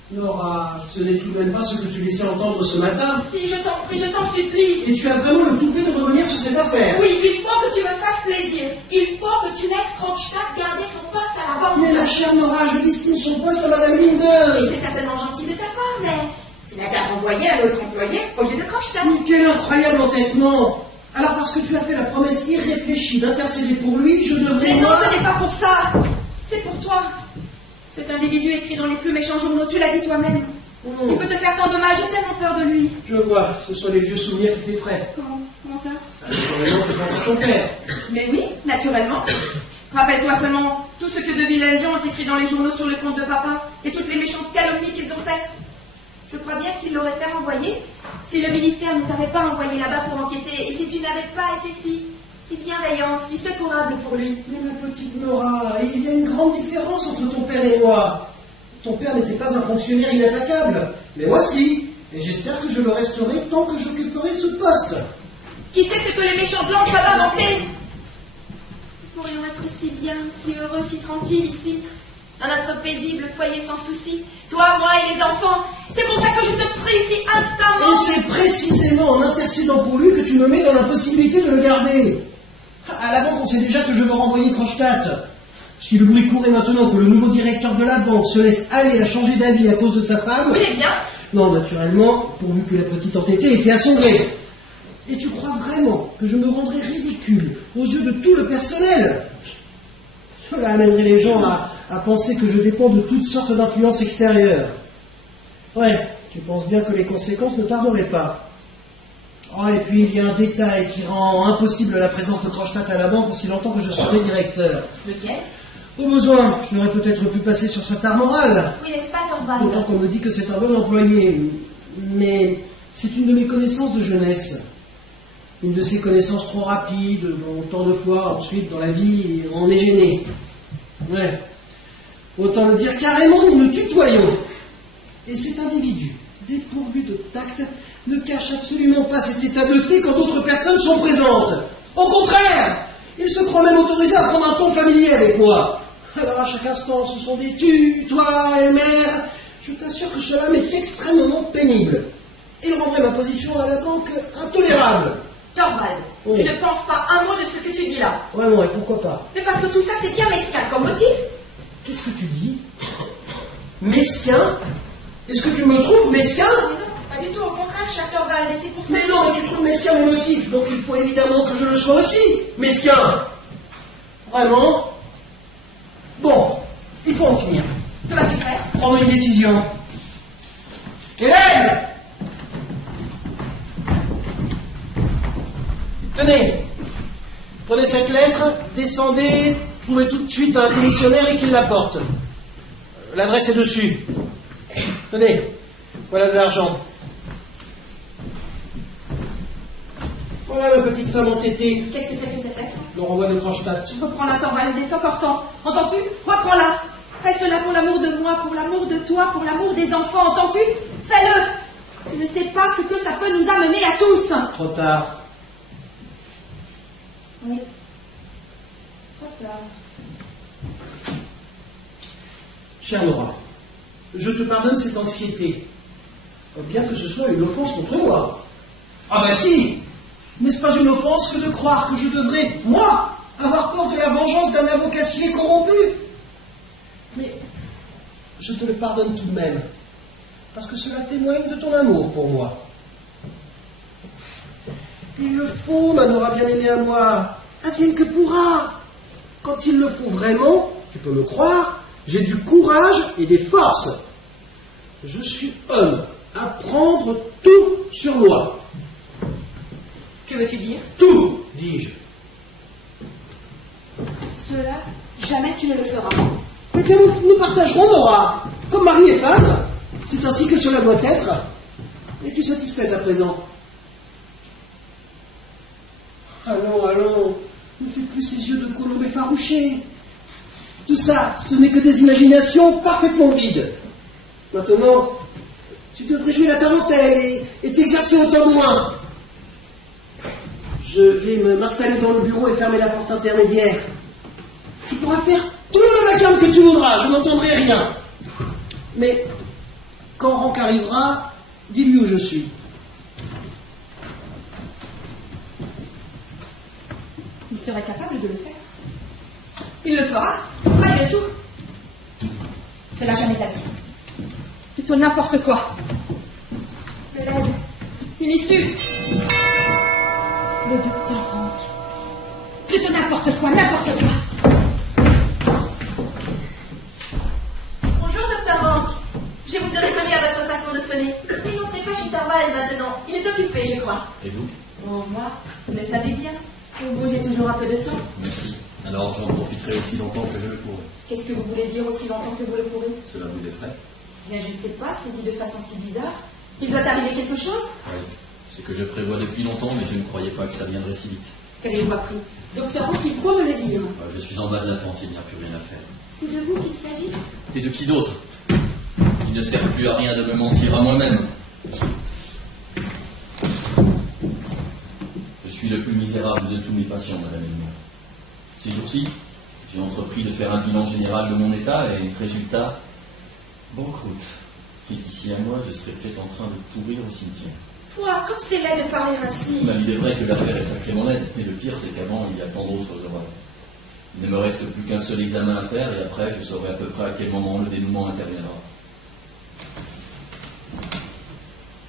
Nora, ce n'est tout de même pas ce que tu laissais entendre ce matin. Si, je t'en prie, je t'en supplie. Et tu as vraiment le toupet de revenir sur cette affaire. Oui, il faut que tu me fasses plaisir. Il faut que tu laisses Krogstad garder son poste à la banque. Mais la chère Nora, je destine son poste à Madame Oui, Linder. c'est certainement gentil de ta part, mais tu n'as qu'à renvoyer un autre employé au lieu de Krogstad. Mais quel incroyable entêtement. Alors parce que tu as fait la promesse irréfléchie d'intercéder pour lui, je devrais... Mais non, moi... ce n'est pas pour ça. C'est pour toi. Cet individu écrit dans les plus méchants journaux, tu l'as dit toi-même. Oh, Il peut te faire tant de mal, j'ai tellement peur de lui. je vois, ce sont les vieux souvenirs qui t'effraient. Comment ça? Naturellement, tu penses à ton père. Mais oui, naturellement. Rappelle-toi seulement tout ce que de vilaines gens ont écrit dans les journaux sur le compte de papa et toutes les méchantes calomnies qu'ils ont faites. Je crois bien qu'il l'aurait fait renvoyer si le ministère ne t'avait pas envoyé là-bas pour enquêter et si tu n'avais pas été si bienveillant, si secourable pour lui. Mais ma petite Nora, il y a une grande différence entre ton père et moi. Ton père n'était pas un fonctionnaire inattaquable, mais moi si, et j'espère que je le resterai tant que j'occuperai ce poste. Qui sait ce que les méchants blancs peuvent inventer? Nous pourrions être si bien, si heureux, si tranquilles ici, dans notre paisible foyer sans souci, toi, moi et les enfants. C'est pour ça que je te prie si instamment. Et c'est précisément en intercédant pour lui que tu me mets dans l'impossibilité de le garder. À la banque, on sait déjà que je veux renvoyer Krogstad. Si le bruit courait maintenant que le nouveau directeur de la banque se laisse aller à changer d'avis à cause de sa femme... Oui, eh bien. Non, naturellement, pourvu que la petite entêtée ait fait à son gré. Et tu crois vraiment que je me rendrais ridicule aux yeux de tout le personnel? Cela amènerait les gens à penser que je dépends de toutes sortes d'influences extérieures. Ouais, tu penses bien que les conséquences ne tarderaient pas. Oh, et puis il y a un détail qui rend impossible la présence de Krogstad à la banque aussi longtemps que je serai directeur. Lequel? Au besoin, j'aurais peut-être pu passer sur sa tare morale. Oui, n'est-ce pas, D'autant Thorvald? qu'on me dit que c'est un bon employé. Mais c'est une de mes connaissances de jeunesse. Une de ces connaissances trop rapides, dont tant de fois ensuite dans la vie on est gêné. Ouais. Autant le dire carrément, nous le tutoyons. Et cet individu, dépourvu de tact, ne cache absolument pas cet état de fait quand d'autres personnes sont présentes. Au contraire, il se croit même autorisé à prendre un ton familier avec moi. Alors à chaque instant, ce sont des tu, toi et mère. Je t'assure que cela m'est extrêmement pénible. Il rendrait ma position à la banque intolérable. Thorvald, Oui. tu ne penses pas un mot de ce que tu dis là. Vraiment, et pourquoi pas? Mais parce que tout ça, c'est bien mesquin comme motif. Qu'est-ce que tu dis? Mesquin? Est-ce que tu me trouves mesquin? Mais non, pas du tout, au contraire, cher Thorvald, et c'est pour ça Mais non, mais tu trouves mesquin mon motif, donc il faut évidemment que je le sois aussi, mesquin. Vraiment? Bon, il faut en finir. Que vas-tu faire? Prendre une décision. Hélène! Tenez, prenez cette lettre, descendez, trouvez tout de suite un commissionnaire et qu'il la porte. L'adresse est dessus. Tenez, voilà de l'argent. Voilà ma petite femme entêtée. Qu'est-ce que c'est que cette lettre? Le renvoi de Kronstadt. Reprends-la, Thorvald, il est encore temps. Entends-tu? Reprends-la. Fais cela pour l'amour de moi, pour l'amour de toi, pour l'amour des enfants, entends-tu? Fais-le. Tu ne sais pas ce que ça peut nous amener à tous. Trop tard. Oui. Trop tard. Chère Nora, je te pardonne cette anxiété, bien que ce soit une offense contre moi. Ah ben si! N'est-ce pas une offense que de croire que je devrais, moi, avoir peur de la vengeance d'un avocassier corrompu? Mais je te le pardonne tout de même, parce que cela témoigne de ton amour pour moi. Il le faut, ma Nora bien-aimée à moi, advienne que pourra. Quand il le faut vraiment, tu peux me croire, j'ai du courage et des forces. Je suis homme à prendre tout sur moi. Que veux-tu dire? Tout, dis-je. Cela, jamais tu ne le feras. Eh bien, nous partagerons, Nora, comme mari et femme. C'est ainsi que cela doit être. Es-tu satisfaite à présent? Allons, allons, ne fais plus ces yeux de colombe effarouchés. Tout ça, ce n'est que des imaginations parfaitement vides. Maintenant, tu devrais jouer la tarentelle et t'exercer autant moins. Je vais m'installer dans le bureau et fermer la porte intermédiaire. Tu pourras faire tout le vacarme que tu voudras, je n'entendrai rien. Mais quand Rank arrivera, dis-lui où je suis. Il serait capable de le faire. Il le fera, malgré tout. C'est là jamais de la vie. Plutôt n'importe quoi. De l'aide, une issue. Le docteur Rank. Plutôt n'importe quoi, n'importe quoi. Bonjour, docteur Rank. Je vous ai reconnu à votre façon de sonner. Mais n'entrez pas chez Thorvald maintenant. Il est occupé, je crois. Et vous? Oh, moi, vous le savez bien. Au bout, j'ai toujours un peu de temps. Merci. Alors j'en profiterai aussi longtemps que je le pourrai. Qu'est-ce que vous voulez dire aussi longtemps que vous le pourrez? Cela vous effraie? Bien, je ne sais pas, c'est dit de façon si bizarre. Il doit arriver quelque chose? Oui. C'est que je prévois depuis longtemps, mais je ne croyais pas que ça viendrait si vite. Qu'avez-vous appris? Docteur Rank, il faut me le dire. Je suis en bas de la pente, il n'y a plus rien à faire. C'est de vous qu'il s'agit? Et de qui d'autre? Il ne sert plus à rien de me mentir à moi-même. Je suis le plus misérable de tous mes patients, madame Edmond. Ces jours-ci, j'ai entrepris de faire un bilan général de mon état et, résultat, banqueroute. Et d'ici un mois, je serai peut-être en train de pourrir au cimetière. Toi, comme c'est laid de parler ainsi. Il est vrai que l'affaire est sacrément laide, mais le pire, c'est qu'avant, il y a tant d'autres horreurs. Il ne me reste plus qu'un seul examen à faire, et après, je saurai à peu près à quel moment le dénouement interviendra.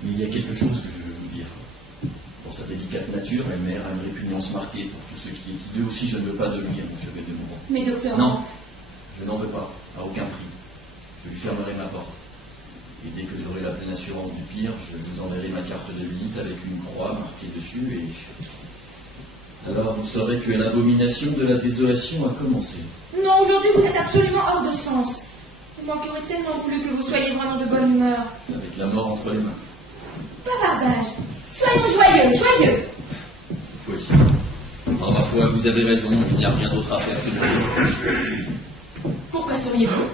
Mais il y a quelque chose que je veux vous dire. Pour sa délicate nature, elle mère a une répugnance marquée pour tout ce qui est hideux. Aussi, je ne veux pas de lui à mon chevet de mourant. Mais docteur... Non, je n'en veux pas, à aucun prix. Je lui fermerai ma porte. Et dès que j'aurai la pleine assurance du pire, je vous enverrai ma carte de visite avec une croix marquée dessus et... Alors vous saurez que l'abomination de la désolation a commencé. Non, aujourd'hui vous êtes absolument hors de sens. Moi qui aurais tellement voulu que vous soyez vraiment de bonne humeur. Avec la mort entre les mains. Bavardage. Soyons joyeux, joyeux. Oui. Par ma foi, vous avez raison, il n'y a rien d'autre à faire que de... Pourquoi souriez-vous?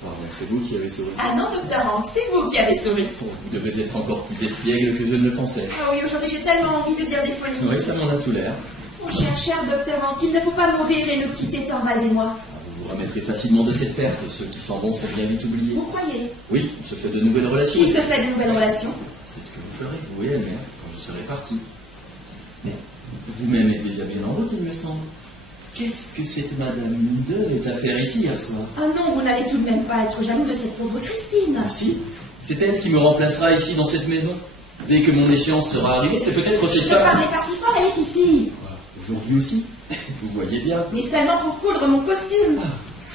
Pardon, c'est vous qui avez souri. Ah non, docteur Rank, c'est vous qui avez souri. Vous devez être encore plus espiègle que je ne le pensais. Ah oui, aujourd'hui j'ai tellement envie de dire des folies. Oui, ça m'en a tout l'air. Mon cher docteur Rank, il ne faut pas mourir et nous quitter Thorvald et moi. Vous vous remettrez facilement de cette perte. Ceux qui s'en vont sont bien vite oubliés. Vous croyez? Oui, on se fait de nouvelles relations. Qui se fait de nouvelles relations? C'est ce que vous ferez, vous et elle, mère, quand je serai parti. Mais vous-même êtes déjà bien en route, il me semble. Qu'est-ce que cette Madame Munde est à faire ici, à soir? Ah non, vous n'allez tout de même pas être jaloux de cette pauvre Christine. Si, c'est elle qui me remplacera ici, dans cette maison. Dès que mon échéance sera arrivée, c'est peut-être cette Ne femme... parlez pas si fort, elle est ici. Aujourd'hui aussi, vous voyez bien. Mais seulement pour coudre mon costume.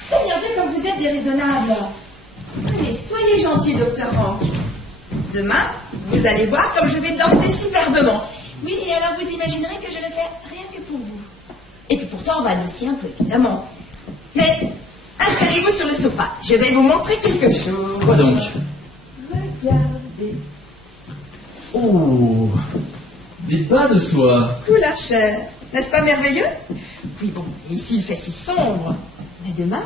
Seigneur Dieu, comme vous êtes déraisonnable. Allez, soyez gentil, docteur Rank. Demain, vous allez voir comme je vais danser superbement. Oui, et alors vous imaginez imaginerez que je le fais rien que pour vous. Et puis pourtant, on va aussi un peu, évidemment. Mais installez-vous sur le sofa. Je vais vous montrer quelque chose. Quoi donc? Regardez. Oh, des bas de soie. Couleur chair. N'est-ce pas merveilleux? Oui, bon, ici il fait si sombre. Mais demain?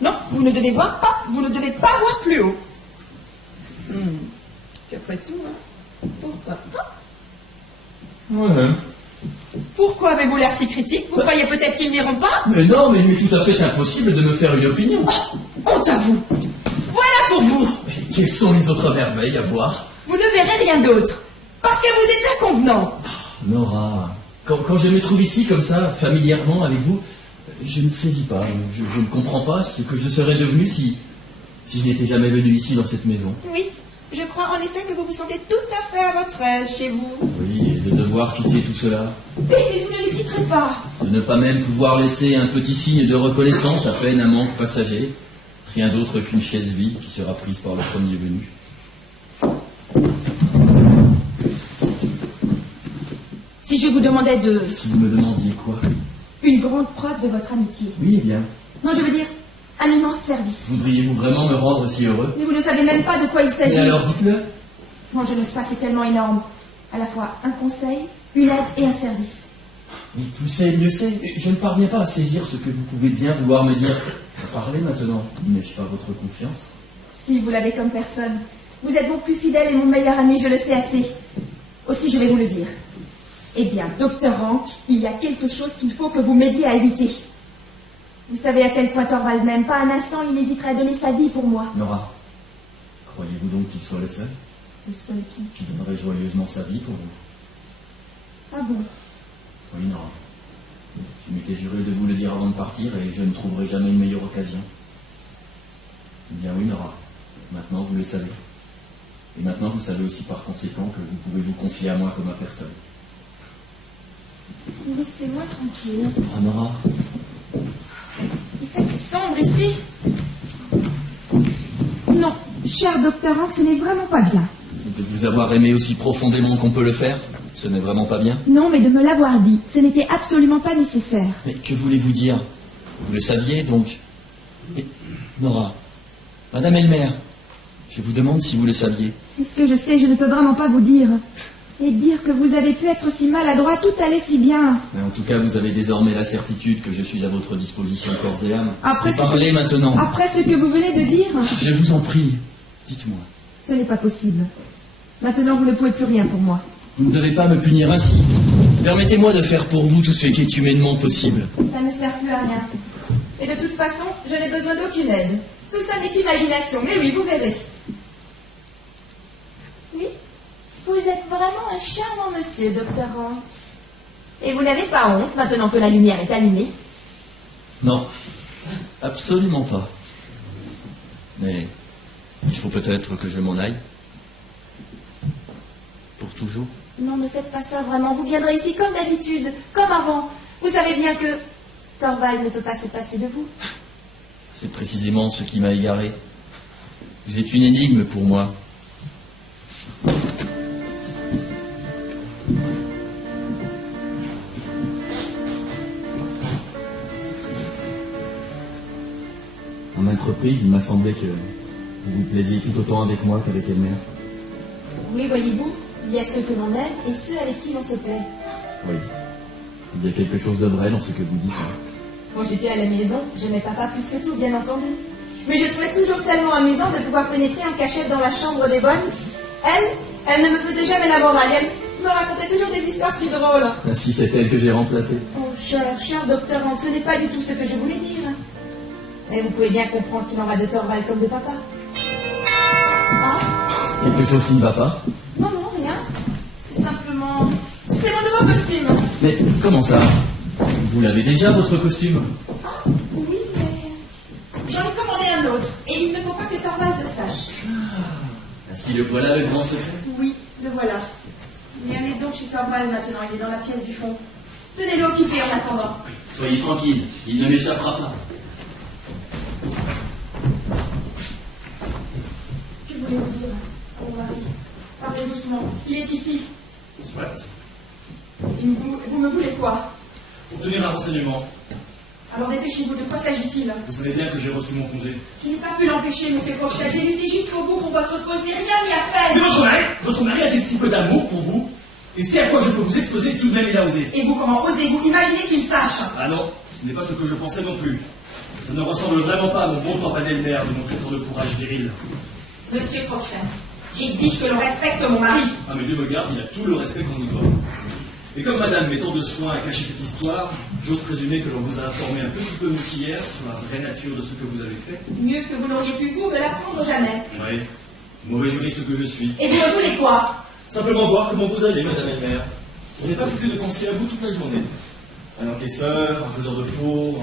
Non, vous ne devez voir pas. Vous ne devez pas voir plus haut. Puis après tout, hein, pourquoi pas? Ouais. Pourquoi avez-vous l'air si critique? Vous croyez peut-être qu'ils n'iront pas? Mais non, mais il m'est tout à fait impossible de me faire une opinion. Oh, honte à vous. Voilà pour vous. Mais quelles sont les autres merveilles à voir? Vous ne verrez rien d'autre. Parce que vous êtes inconvenant. Nora, quand je me trouve ici comme ça, familièrement avec vous, je ne saisis pas, je ne comprends pas ce que je serais devenu si je n'étais jamais venu ici dans cette maison. Oui, je crois en effet que vous vous sentez tout à fait à votre aise chez vous. Oui, et de devoir quitter tout cela, Et vous ne les quitterez pas. de ne pas même pouvoir laisser un petit signe de reconnaissance, à peine un manque passager, rien d'autre qu'une chaise vide qui sera prise par le premier venu. Si je vous demandais de... Si vous me demandiez quoi? une grande preuve de votre amitié. Oui, eh bien, Non, je veux dire, un immense service. voudriez-vous vraiment me rendre si heureux? Mais vous ne savez même pas de quoi il s'agit. Et alors dites-le. Non, je n'ose pas, c'est tellement énorme. À la fois un conseil, une aide et un service. Mais plus c'est, mieux c'est. Je ne parviens pas à saisir ce que vous pouvez bien vouloir me dire. Parlez maintenant. N'ai-je pas votre confiance? Si, vous l'avez comme personne. Vous êtes mon plus fidèle et mon meilleur ami, je le sais assez. Aussi, je vais vous le dire. Eh bien, docteur Rank, il y a quelque chose qu'il faut que vous m'aidiez à éviter. Vous savez à quel point Thorvald m'aime. Pas un instant, il n'hésiterait à donner sa vie pour moi. Nora, croyez-vous donc qu'il soit le seul Le seul qui donnerait joyeusement sa vie pour vous? Ah bon? Oui, Nora. Je m'étais juré de vous le dire avant de partir et je ne trouverai jamais une meilleure occasion. Eh bien oui, Nora. Maintenant, vous le savez. Et maintenant, vous savez aussi par conséquent que vous pouvez vous confier à moi comme à personne. Laissez-moi tranquille. Ah, Nora. Il fait si sombre ici. Non, cher docteur Rank, ce n'est vraiment pas bien. De vous avoir aimé aussi profondément qu'on peut le faire, ce n'est vraiment pas bien. Non, mais de me l'avoir dit, ce n'était absolument pas nécessaire. Mais que voulez-vous dire? Vous le saviez, donc? Mais, Nora, Madame Elmer, je vous demande si vous le saviez. Puisque je sais, je ne peux vraiment pas vous dire. Et dire que vous avez pu être si maladroit, tout allait si bien. Mais en tout cas, vous avez désormais la certitude que je suis à votre disposition corps et âme. Après Et parlez maintenant. Après ce que vous venez de dire, Je vous en prie, dites-moi. ce n'est pas possible. Maintenant, vous ne pouvez plus rien pour moi. Vous ne devez pas me punir ainsi. Permettez-moi de faire pour vous tout ce qui est humainement possible. Ça ne sert plus à rien. Et de toute façon, je n'ai besoin d'aucune aide. Tout ça n'est qu'imagination. Mais oui, vous verrez. Oui, vous êtes vraiment un charmant monsieur, docteur Rank. Et vous n'avez pas honte, maintenant que la lumière est allumée? Non, absolument pas. Mais il faut peut-être que je m'en aille. Pour toujours. Non, ne faites pas ça, vraiment. Vous viendrez ici comme d'habitude, comme avant. Vous savez bien que Thorvald ne peut pas se passer de vous. C'est précisément ce qui m'a égaré. Vous êtes une énigme pour moi. En maintes reprises, il m'a semblé que vous vous plaisiez tout autant avec moi qu'avec Elmer. Oui, voyez-vous, il y a ceux que l'on aime et ceux avec qui l'on se plaît. Oui. Il y a quelque chose de vrai dans ce que vous dites. Quand j'étais à la maison, j'aimais papa plus que tout, bien entendu. Mais je trouvais toujours tellement amusant de pouvoir pénétrer en cachette dans la chambre des bonnes. Elle ne me faisait jamais la morale. Elle me racontait toujours des histoires si drôles. Ainsi, c'est elle que j'ai remplacée. Oh, cher docteur Rank, ce n'est pas du tout ce que je voulais dire. Mais vous pouvez bien comprendre qu'il en va de Thorvald comme de papa. Ah? Quelque chose qui ne va pas? Non, rien. C'est simplement... C'est mon nouveau costume. Mais comment ça? Vous l'avez déjà, votre costume? Ah, oui, mais... J'en ai commandé un autre. Et il ne faut pas que Thorvald le sache. Si le voilà le grand secret. Oui, le voilà. Mais allez donc chez Thorvald maintenant, il est dans la pièce du fond. Tenez-le occupé en attendant. Soyez tranquille, il ne m'échappera pas. Que voulez-vous dire, mon mari? Parlez doucement, il est ici. Soit. Vous me voulez quoi? Obtenir un renseignement. Alors dépêchez-vous, de quoi s'agit-il? Vous savez bien que j'ai reçu mon congé. Je n'ai pas pu l'empêcher, monsieur Crochet. J'ai lutté jusqu'au bout pour votre cause, mais rien n'y a fait. Mais votre mari a-t-il si peu d'amour pour vous? Et c'est à quoi je peux vous exposer, tout de même il a osé. Et vous, comment osez-vous imaginer qu'il sache? Ah non, ce n'est pas ce que je pensais non plus. Ça ne ressemble vraiment pas à mon bon Torvanel-Mer de montrer tant de courage viril. Monsieur Crochet, j'exige que l'on respecte mon mari. Ah mais Dieu me garde, il a tout le respect qu'on nous doit. Et comme madame met tant de soin à cacher cette histoire, j'ose présumer que l'on vous a informé un petit peu mieux qu'hier sur la vraie nature de ce que vous avez fait. Mieux que vous n'auriez pu vous me l'apprendre jamais. Oui, mauvais juriste que je suis. Et vous me voulez quoi? Simplement voir comment vous allez, madame Elmer. Je n'ai pas cessé de penser à vous toute la journée. Un encaisseur, un faiseur de four,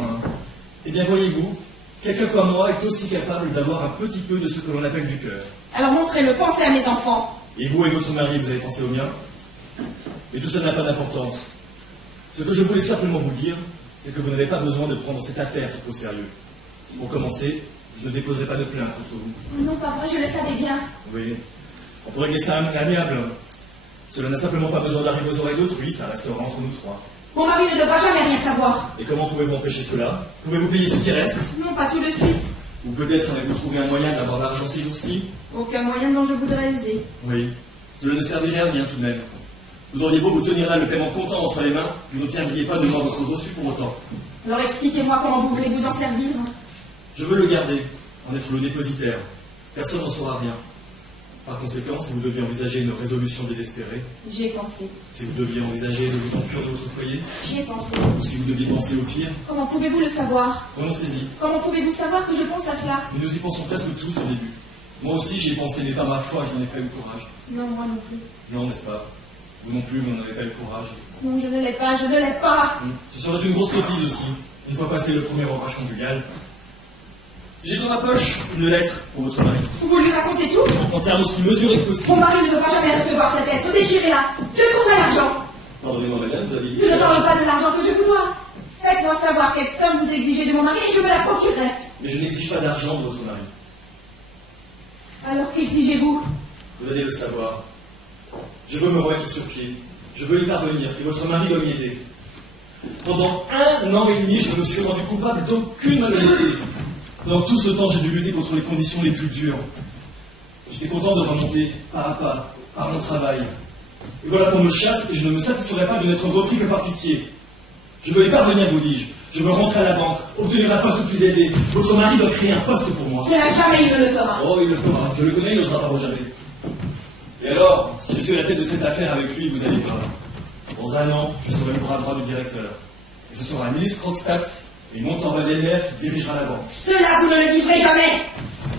Eh bien, voyez-vous, quelqu'un comme moi est aussi capable d'avoir un petit peu de ce que l'on appelle du cœur. Alors montrez-le, pensez à mes enfants. Et vous et votre mari, vous avez pensé au mien? Mais tout ça n'a pas d'importance. Ce que je voulais simplement vous dire, c'est que vous n'avez pas besoin de prendre cette affaire trop au sérieux. Pour commencer, je ne déposerai pas de plainte contre vous. Non, pas vrai, je le savais bien. Oui, on pourrait régler ça amiable. Cela n'a simplement pas besoin d'arriver aux oreilles d'autrui, ça restera entre nous trois. Mon mari ne devra jamais rien savoir. Et comment pouvez-vous empêcher cela? Pouvez-vous payer ce qui reste? Non, pas tout de suite. Ou peut-être avez-vous trouvé un moyen d'avoir l'argent ces jours-ci? Aucun moyen dont je voudrais user. Oui, cela ne servirait à rien tout de même. Vous auriez beau vous tenir là le paiement comptant entre les mains, vous n'obtiendriez pas de moi votre reçu pour autant. Alors expliquez-moi comment vous voulez vous en servir. Je veux le garder, en être le dépositaire. Personne n'en saura rien. Par conséquent, si vous deviez envisager une résolution désespérée, J'y ai pensé. si vous deviez envisager de vous enfuir de votre foyer, J'y ai pensé. ou si vous deviez penser au pire, Comment pouvez-vous le savoir? renoncez-y. Comment pouvez-vous savoir que je pense à cela? Mais nous y pensons presque tous au début. Moi aussi j'y ai pensé, mais par ma foi, je n'en ai pas eu le courage. Non, moi non plus. Non, n'est-ce pas? Vous non plus, vous n'en avez pas eu le courage. Non, je ne l'ai pas, je ne l'ai pas. Ce serait une grosse sottise aussi, une fois passé le premier orage conjugal. J'ai dans ma poche une lettre pour votre mari. Vous lui racontez tout? En termes aussi mesurés que possible. Mon mari ne devra jamais recevoir cette lettre. Déchirez-la. Je trouverai l'argent. Pardonnez-moi, madame, vous avez dit... Je ne parle pas de l'argent que je vous dois. Faites-moi savoir quelle somme vous exigez de mon mari et je me la procurerai. Mais je n'exige pas d'argent de votre mari. Alors qu'exigez-vous? Vous allez le savoir. Je veux me remettre sur pied. Je veux y parvenir et votre mari doit m'y aider. Pendant 1 an et demi, je ne me suis rendu coupable d'aucune malhonnêteté. Pendant tout ce temps, j'ai dû lutter contre les conditions les plus dures. J'étais content de remonter pas à pas, par mon travail. Et voilà qu'on me chasse et je ne me satisferai pas de n'être repris que par pitié. Je veux y parvenir, vous dis-je. Je veux rentrer à la banque, obtenir un poste plus élevé. Votre mari doit créer un poste pour moi. Cela jamais il ne le fera. Oh, il le fera. Je le connais, il n'osera pas jamais. Et alors, si je suis à la tête de cette affaire avec lui, vous allez voir. Dans 1 an, je serai le bras droit du directeur. Et ce sera Nils Krogstad et Montan-Vadelmer qui dirigera la banque. Cela vous ne le vivrez jamais.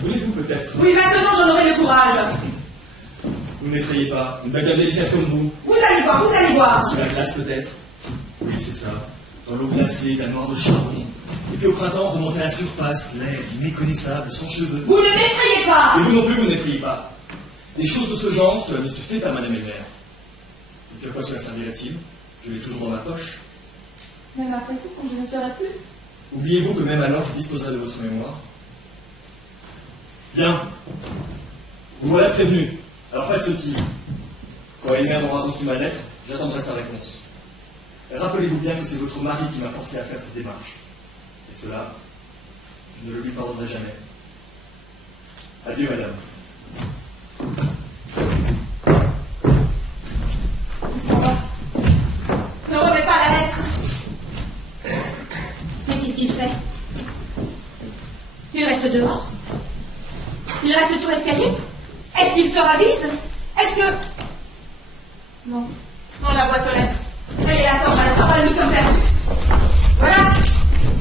Voulez-vous peut-être? Oui, maintenant j'en aurai le courage. Vous ne m'effrayez pas. Une bagarre délicate comme vous. Vous allez voir, vous allez voir. Sous la glace peut-être? Oui, c'est ça. Dans l'eau glacée, la noire de charbon. Et puis au printemps, vous montez à la surface, laide, méconnaissable, sans cheveux. Vous ne m'effrayez pas. Et vous non plus, vous n'effrayez pas. Des choses de ce genre, cela ne se fait pas, madame Elmer. Et à quoi cela servirait-il? Je l'ai toujours dans ma poche. Même après tout, quand je ne serai plus. Oubliez-vous que même alors, je disposerai de votre mémoire. Bien. Vous voilà prévenu. Alors pas de sottise. Quand Elmer m'aura reçu ma lettre, j'attendrai sa réponse. Et rappelez-vous bien que c'est votre mari qui m'a forcé à faire cette démarche. Et cela, je ne le lui pardonnerai jamais. Adieu, madame. Il s'en va. Ne remets pas la lettre. Mais qu'est-ce qu'il fait? Il reste dehors. Il reste sur l'escalier. Est-ce qu'il se ravise? Est-ce que... Non. Non, la boîte aux lettres. Elle est là, attends, nous sommes perdus. Voilà.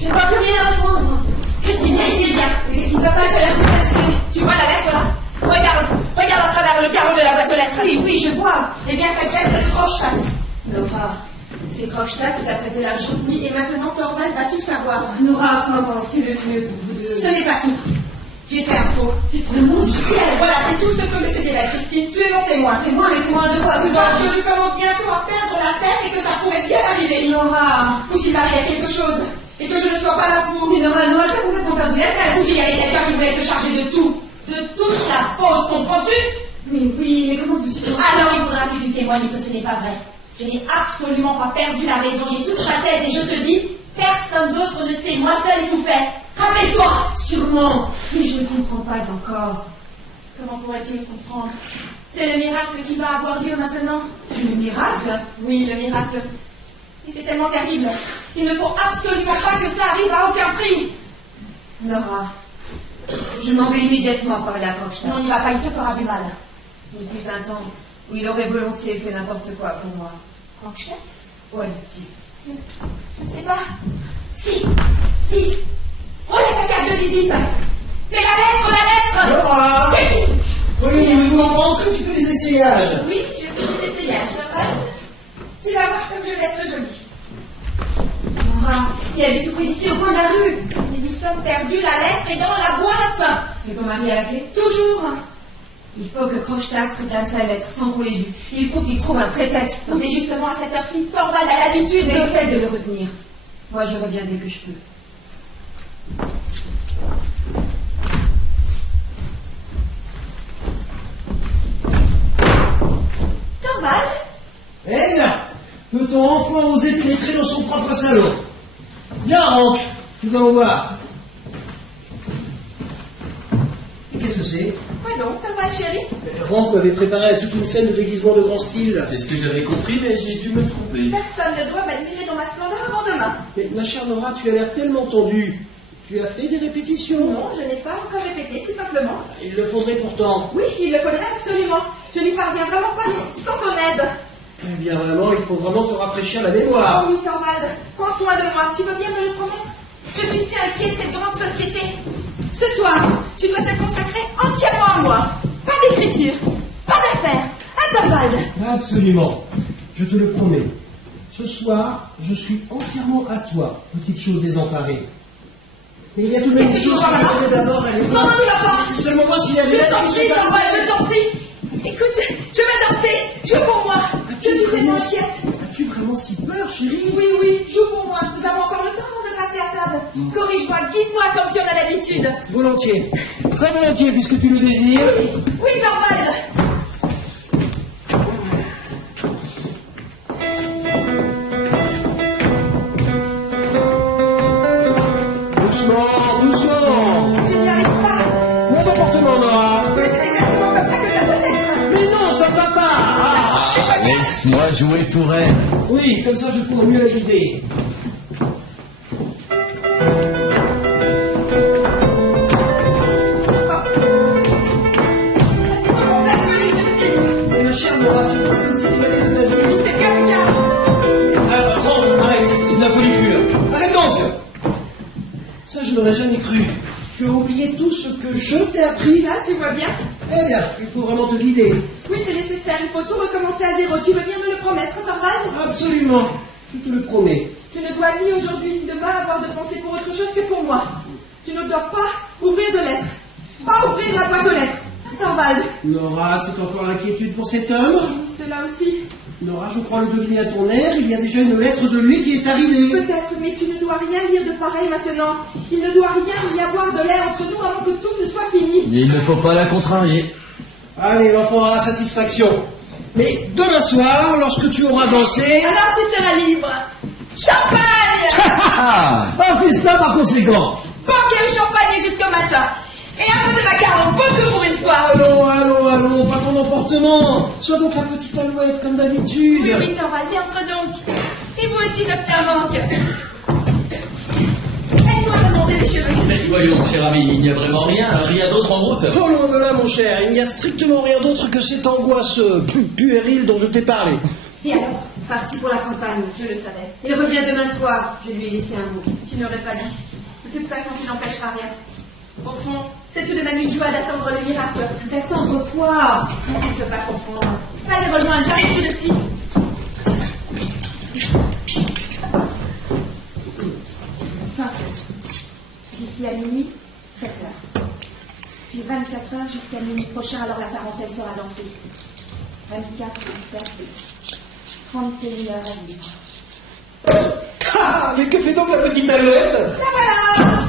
Je ne vois plus rien à répondre. Christine, viens ici, viens. Christine, papa, j'ai l'air bouleversée. Tu vois la lettre là? Regarde à travers le carreau de la boîte aux lettres. Oui, oui, je vois. Eh bien, cette lettre, c'est de Krogstad. Nora, c'est Krogstad qui t'a prêté l'argent. Oui, et maintenant, Torvald va tout savoir. Nora, comment c'est le mieux pour vous deux? Ce n'est pas tout. J'ai fait un faux. Pour le monde du ciel. Voilà, c'est tout ce que je te dirai, Christine. Tu es mon témoin. Témoin, mais témoin de quoi? Parce que je commence bientôt à perdre la tête et que ça pourrait bien arriver. Nora. Ou s'il m'arrive quelque chose et que je ne sois pas là pour... Mais Nora, tu as complètement perdu la tête. Ou s'il y avait quelqu'un qui voulait se charger de tout. De toute la faute, comprends-tu? Mais oui, mais comment peux-tu... Alors il faudra que tu témoignes que ce n'est pas vrai. Je n'ai absolument pas perdu la raison, j'ai toute ma tête et je te dis, personne d'autre ne sait, moi seule ai tout fait. Rappelle-toi. Sûrement, mais je ne comprends pas encore. Comment pourrais-tu le comprendre? C'est le miracle qui va avoir lieu maintenant. Le miracle? Oui, le miracle. Et c'est tellement terrible. Il ne faut absolument pas que ça arrive à aucun prix. Nora, je m'en vais immédiatement parler à Krogstad. Non, on n'y va pas, il te fera du mal. Il fut un temps où il aurait volontiers fait n'importe quoi pour moi. Krogstad? Où habite-t-il? Je ne sais pas. Si. Oh, la carte de visite. Mais la lettre. Nora! Oui, mais vous montre que tu fais des essayages. Oui, j'ai fait des essayages, vrai. Tu vas voir comme je vais être jolie. Nora, il habite tout près d'ici, au coin de la rue. Mais nous sommes perdus, la lettre est dans la boîte. Mais ton mari a la clé? Toujours. Il faut que Krogstad réclame sa lettre sans qu'on l'ait lue. Il faut qu'il trouve un prétexte. Mais justement, à cette heure-ci, Thorvald a l'habitude Mais de... essaie de le retenir. Moi, je reviens dès que je peux. Thorvald? Eh bien, peut-on enfin oser pénétrer dans son propre salon? Viens, Rank, nous allons voir. Et qu'est-ce que c'est? Quoi donc, Thorvald, chérie? Rank m'avait préparé toute une scène de déguisement de grand style. C'est ce que j'avais compris, mais j'ai dû me tromper. Personne ne doit m'admirer dans ma splendeur avant demain. Mais ma chère Nora, tu as l'air tellement tendue. Tu as fait des répétitions? Non, je n'ai pas encore répété, tout simplement. Il le faudrait pourtant. Oui, il le faudrait absolument. Je n'y parviens vraiment pas sans ton aide. Eh bien, vraiment, il faut vraiment te rafraîchir la mémoire. Oh oui, Thorvald, prends soin de moi. Tu veux bien me le promettre? Je suis si inquiet de cette grande société. Ce soir, tu dois te consacrer entièrement à moi. Pas d'écriture, pas d'affaires. À Thorvald. Absolument. Je te le promets. Ce soir, je suis entièrement à toi, petite chose désemparée. Mais il y a tout de même une Qu'est-ce que chose tu que vois je voudrais d'abord aller Non, non, tu vas pas. Seulement voir s'il y a des Je lettres t'en qui prie, sont Thorvald, arrivées. je t'en prie. Écoute, je vais danser. Joue pour moi. Je suis tellement inquiète. As-tu vraiment si peur, chérie? Oui, joue pour moi. Nous avons encore le temps de passer à table. Corrige-moi, guide-moi comme tu en as l'habitude. Volontiers. Très volontiers, puisque tu le désires. Oui, Thorvald. Doucement. Je n'y arrive pas. Mon comportement, Nora. Mais c'est exactement comme ça que ça doit être. Mais non, ça ne va pas. Ah. Laisse-moi jouer pour elle. Oui, comme ça je pourrais mieux la guider. Tu m'as complètement illustée. Mais ma chère Nora, tu penses comme si tu allais de ta vie. C'est bien le cas. Rentre, arrête, c'est de la folie pure. Arrête donc. Ça, je n'aurais jamais cru. Tu as oublié tout ce que je t'ai appris. Là, tu vois bien. Eh bien, il faut vraiment te guider. Oui, c'est nécessaire. Il faut tout recommencer à zéro. Tu veux bien me le promettre, Thorvald? Absolument. Je te le promets. Tu ne dois ni aujourd'hui ni demain avoir de pensée pour autre chose que pour moi. Tu ne dois pas ouvrir de lettres. Pas ouvrir la boîte aux lettres. Thorvald. Nora, c'est encore l'inquiétude pour cet homme. Cela aussi. Nora, je crois le deviner à ton air. Il y a déjà une lettre de lui qui est arrivée. Peut-être, mais tu ne dois rien lire de pareil maintenant. Il ne doit rien y avoir de l'air entre nous avant que tout ne soit fini. Il ne faut pas la contrarier. Allez, l'enfant aura satisfaction. Mais demain soir, lorsque tu auras dansé... Alors tu seras libre. Champagne! Un festin par conséquent. Banquet au champagne jusqu'au matin. Et un peu de macaron, beaucoup pour une fois. Allons, pas ton emportement. Sois donc la petite alouette comme d'habitude. Oui, Thorvald, mais entre donc. Et vous aussi, docteur Rank. Aide-moi à me monter les cheveux. Mais voyons, cher ami, il n'y a vraiment rien d'autre en route. Oh loin de là, mon cher, il n'y a strictement rien d'autre que cette angoisse puérile dont je t'ai parlé. Et alors? Parti pour la campagne. Je le savais. Il revient demain soir. Je lui ai laissé un mot. Tu n'aurais pas dit. De toute façon, tu n'empêcheras rien. Au fond, c'est tout de même une joie d'attendre le miracle. D'attendre quoi? Tu ne peux pas comprendre. Allez, rejoindre, j'arrive tout de suite. Simple. D'ici à minuit, 7 heures. Puis 24 heures jusqu'à minuit prochain, alors la tarentelle sera dansée. 24, 7, 31 heures à vivre. Ah, mais que fait donc la petite alouette? La voilà!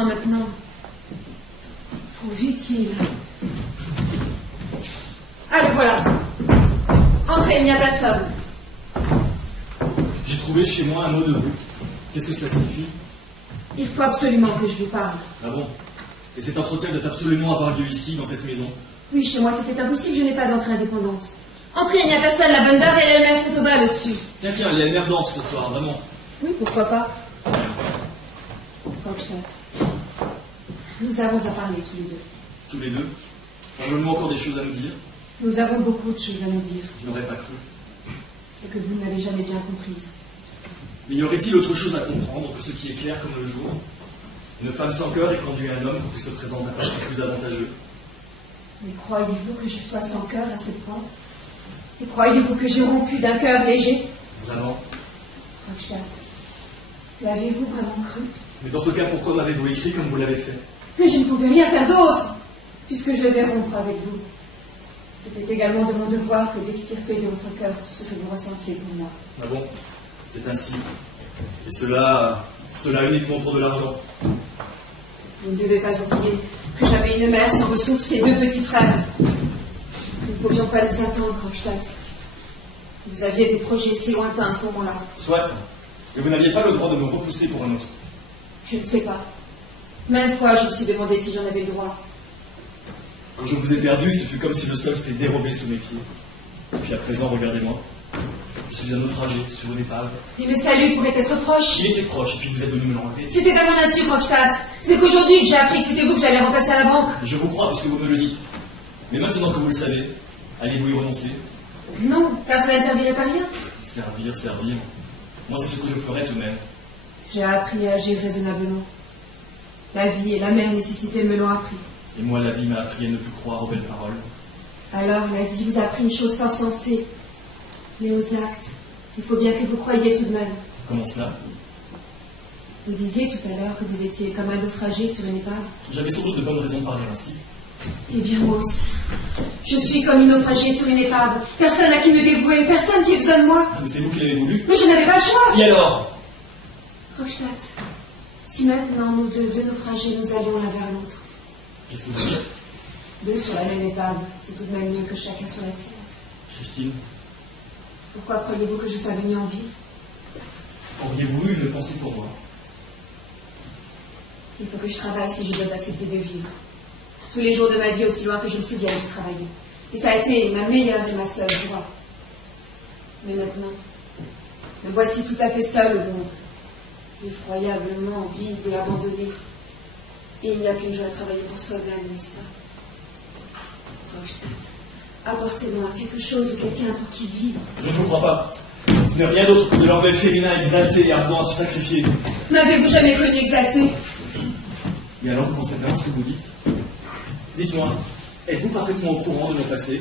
besoin maintenant. Pourvu qu'il... Ah, le voilà. Entrez, il n'y a personne. J'ai trouvé chez moi un mot de vous. Qu'est-ce que cela signifie? Il faut absolument que je vous parle. Ah bon? Et cet entretien doit absolument avoir lieu ici, dans cette maison? Oui, chez moi, c'était impossible, je n'ai pas d'entrée indépendante. Entrez, il n'y a personne, la bonne dame et elle-même sont au bas au-dessus. Tiens, il y a une mère danse ce soir, vraiment. Oui, pourquoi pas. Krogstad, nous avons à parler tous les deux. Tous les deux? Avez-vous encore des choses à nous dire? Nous avons beaucoup de choses à nous dire. Je n'aurais pas cru. C'est que vous ne m'avez jamais bien comprise. Mais y aurait-il autre chose à comprendre que ce qui est clair comme le jour? Une femme sans cœur est conduite un homme pour qu'il se présente un parti plus avantageux. Mais croyez-vous que je sois sans cœur à ce point? Et croyez-vous que j'ai rompu d'un cœur léger? Vraiment? Krogstad, l'avez-vous vraiment cru? Mais dans ce cas, pourquoi m'avez-vous écrit comme vous l'avez fait? Mais je ne pouvais rien faire d'autre, puisque je devais rompre avec vous. C'était également de mon devoir que d'extirper de votre cœur tout ce que vous ressentiez pour moi. Ah bon? C'est ainsi. Et cela uniquement pour de l'argent. Vous ne devez pas oublier que j'avais une mère sans ressources et deux petits frères. Nous ne pouvions pas nous attendre, Krogstad. Vous aviez des projets si lointains à ce moment-là. Soit. Mais vous n'aviez pas le droit de me repousser pour un autre. Je ne sais pas. Maintes fois, je me suis demandé si j'en avais le droit. Quand je vous ai perdu, ce fut comme si le sol s'était dérobé sous mes pieds. Et puis à présent, regardez-moi. Je suis un naufragé sur une épave. Et le salut pourrait être proche. Il était proche, et puis vous êtes venu me l'enlever. C'était à mon insu, Krogstad. C'est qu'aujourd'hui que j'ai appris que c'était vous que j'allais remplacer à la banque. Je vous crois puisque vous me le dites. Mais maintenant que vous le savez, allez-vous y renoncer? Non, car ça ne servirait à rien. Servir. Moi, c'est ce que je ferais tout de même. J'ai appris à agir raisonnablement. La vie et la mère nécessité me l'ont appris. Et moi, la vie m'a appris à ne plus croire aux belles paroles. Alors, la vie vous a appris une chose fort sensée. Mais aux actes, il faut bien que vous croyiez tout de même. Comment cela? Vous disiez tout à l'heure que vous étiez comme un naufragé sur une épave. J'avais sans doute de bonnes raisons de parler ainsi. Eh bien, moi aussi. Je suis comme une naufragée sur une épave. Personne à qui me dévouer, personne qui ait besoin de moi. Ah, mais c'est vous qui l'avez voulu. Mais je n'avais pas le choix. Et alors? Krogstad, si maintenant nous deux naufragés, nous allions l'un vers l'autre. Qu'est-ce que vous dites? Deux sur la même épave, c'est tout de même mieux que chacun sur la sienne. Christine, Pourquoi croyez-vous que je sois venue en vie? auriez-vous eu une pensée pour moi? Il faut que je travaille si je dois accepter de vivre. Tous les jours de ma vie, aussi loin que je me souvienne, j'ai travaillé. Et ça a été ma meilleure et ma seule joie. Mais maintenant, me voici tout à fait seule au monde. Effroyablement vide et abandonnée. Et il n'y a qu'une joie à travailler pour soi-même, n'est-ce pas? Krogstad, apportez-moi quelque chose ou quelqu'un pour qui vivre. Je ne vous crois pas. Ce n'est rien d'autre que de l'orgueil féminin exalté et ardent à se sacrifier. N'avez-vous jamais connu exalté? Et alors, vous pensez vraiment ce que vous dites? Dites-moi, êtes-vous parfaitement au courant de mon passé?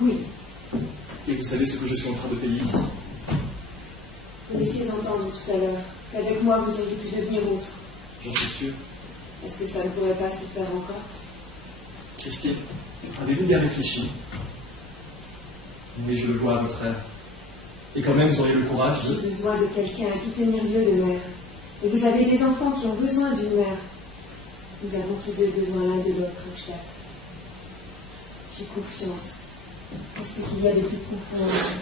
Oui. Et vous savez ce que je suis en train de payer ici? Vous laissiez entendre tout à l'heure qu'avec moi vous auriez pu devenir autre. J'en suis sûr. Est-ce que ça ne pourrait pas se faire encore? Christine, avez-vous bien réfléchi? Oui, je le vois à votre air. Et quand même, vous auriez le courage de... J'ai besoin de quelqu'un à qui tenir lieu de mère. Et vous avez des enfants qui ont besoin d'une mère. Nous avons tous deux besoin l'un de l'autre, Krogstad. J'ai confiance. Est-ce qu'il y a de plus profond en vous?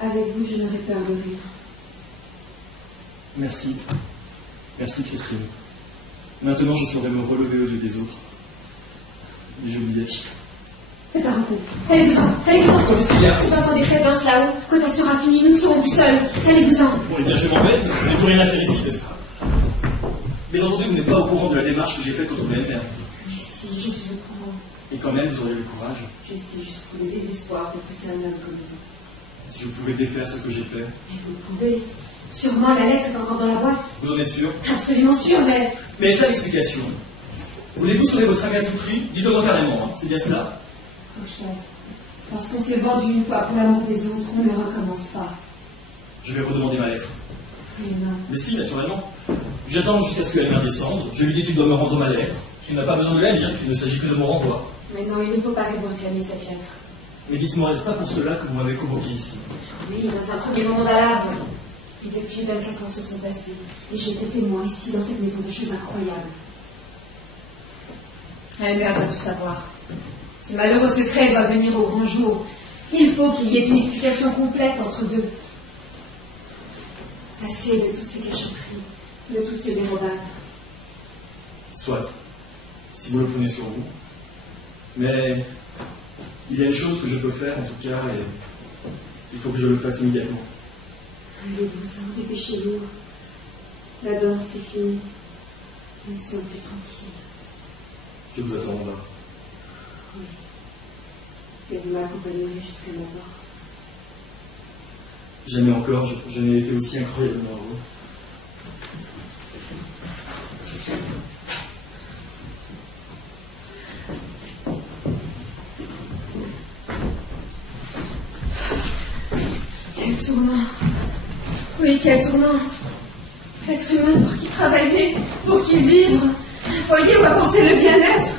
Avec vous, je n'aurais peur de rien. Merci. Merci, Christine. Maintenant, je saurai me relever aux yeux des autres. Et j'oubliais. Faites arrêter. Allez-vous-en. Allez-vous-en. Qu'est-ce qu'il y a? Vous entendez cette danse là-haut? Quand elle sera finie, nous ne serons plus seuls. Allez-vous-en. Bon, eh bien, je m'en vais. Je n'ai plus rien à faire ici, n'est-ce pas? Bien entendu, vous n'êtes pas au courant de la démarche que j'ai faite contre BNR. Mais si, je suis au courant. Et quand même, vous auriez le courage. Je sais jusqu'où le désespoir peut pousser un homme comme vous. Si je pouvais défaire ce que j'ai fait. Mais vous pouvez. Sûrement, la lettre est encore dans la boîte. Vous en êtes sûr? Absolument sûr, mais... Mais est-ce là l'explication? Voulez-vous sauver votre âme à tout prix? Dites-le-moi carrément, hein. C'est bien cela? Krogstad, lorsqu'on s'est vendu une fois pour l'amour des autres, on ne recommence pas. Je vais redemander ma lettre. Mais non. Mais si, naturellement. J'attends jusqu'à ce que la mère descende. Je lui dis qu'il doit me rendre ma lettre, qu'il n'a pas besoin de la lire, qu'il ne s'agit que de mon renvoi. Mais non, il ne faut pas que vous réclamiez cette lettre. Mais dites-moi, est-ce pas pour cela que vous m'avez convoqué ici? Oui, dans un premier moment d'alarme. Et depuis 24 heures se sont passées, et j'étais témoin ici, dans cette maison, de choses incroyables. Elle mère doit tout savoir. Ce malheureux secret doit venir au grand jour. Il faut qu'il y ait une explication complète entre deux. Assez de toutes ces cachotteries, de toutes ces dérobades. Soit, si vous le prenez sur vous. Mais il y a une chose que je peux faire, en tout cas, et il faut que je le fasse immédiatement. Allez-vous-en, dépêchez-vous. D'abord, c'est fini. Nous sommes plus tranquilles. Je vous attends là. Oui. Et vous m'accompagnerez jusqu'à ma porte. Jamais encore, je n'ai été aussi incroyablement heureux. Quel tournant! Oui, quel tournant! Cet humain pour qui travailler, pour qui vivre, un foyer où apporter le bien-être.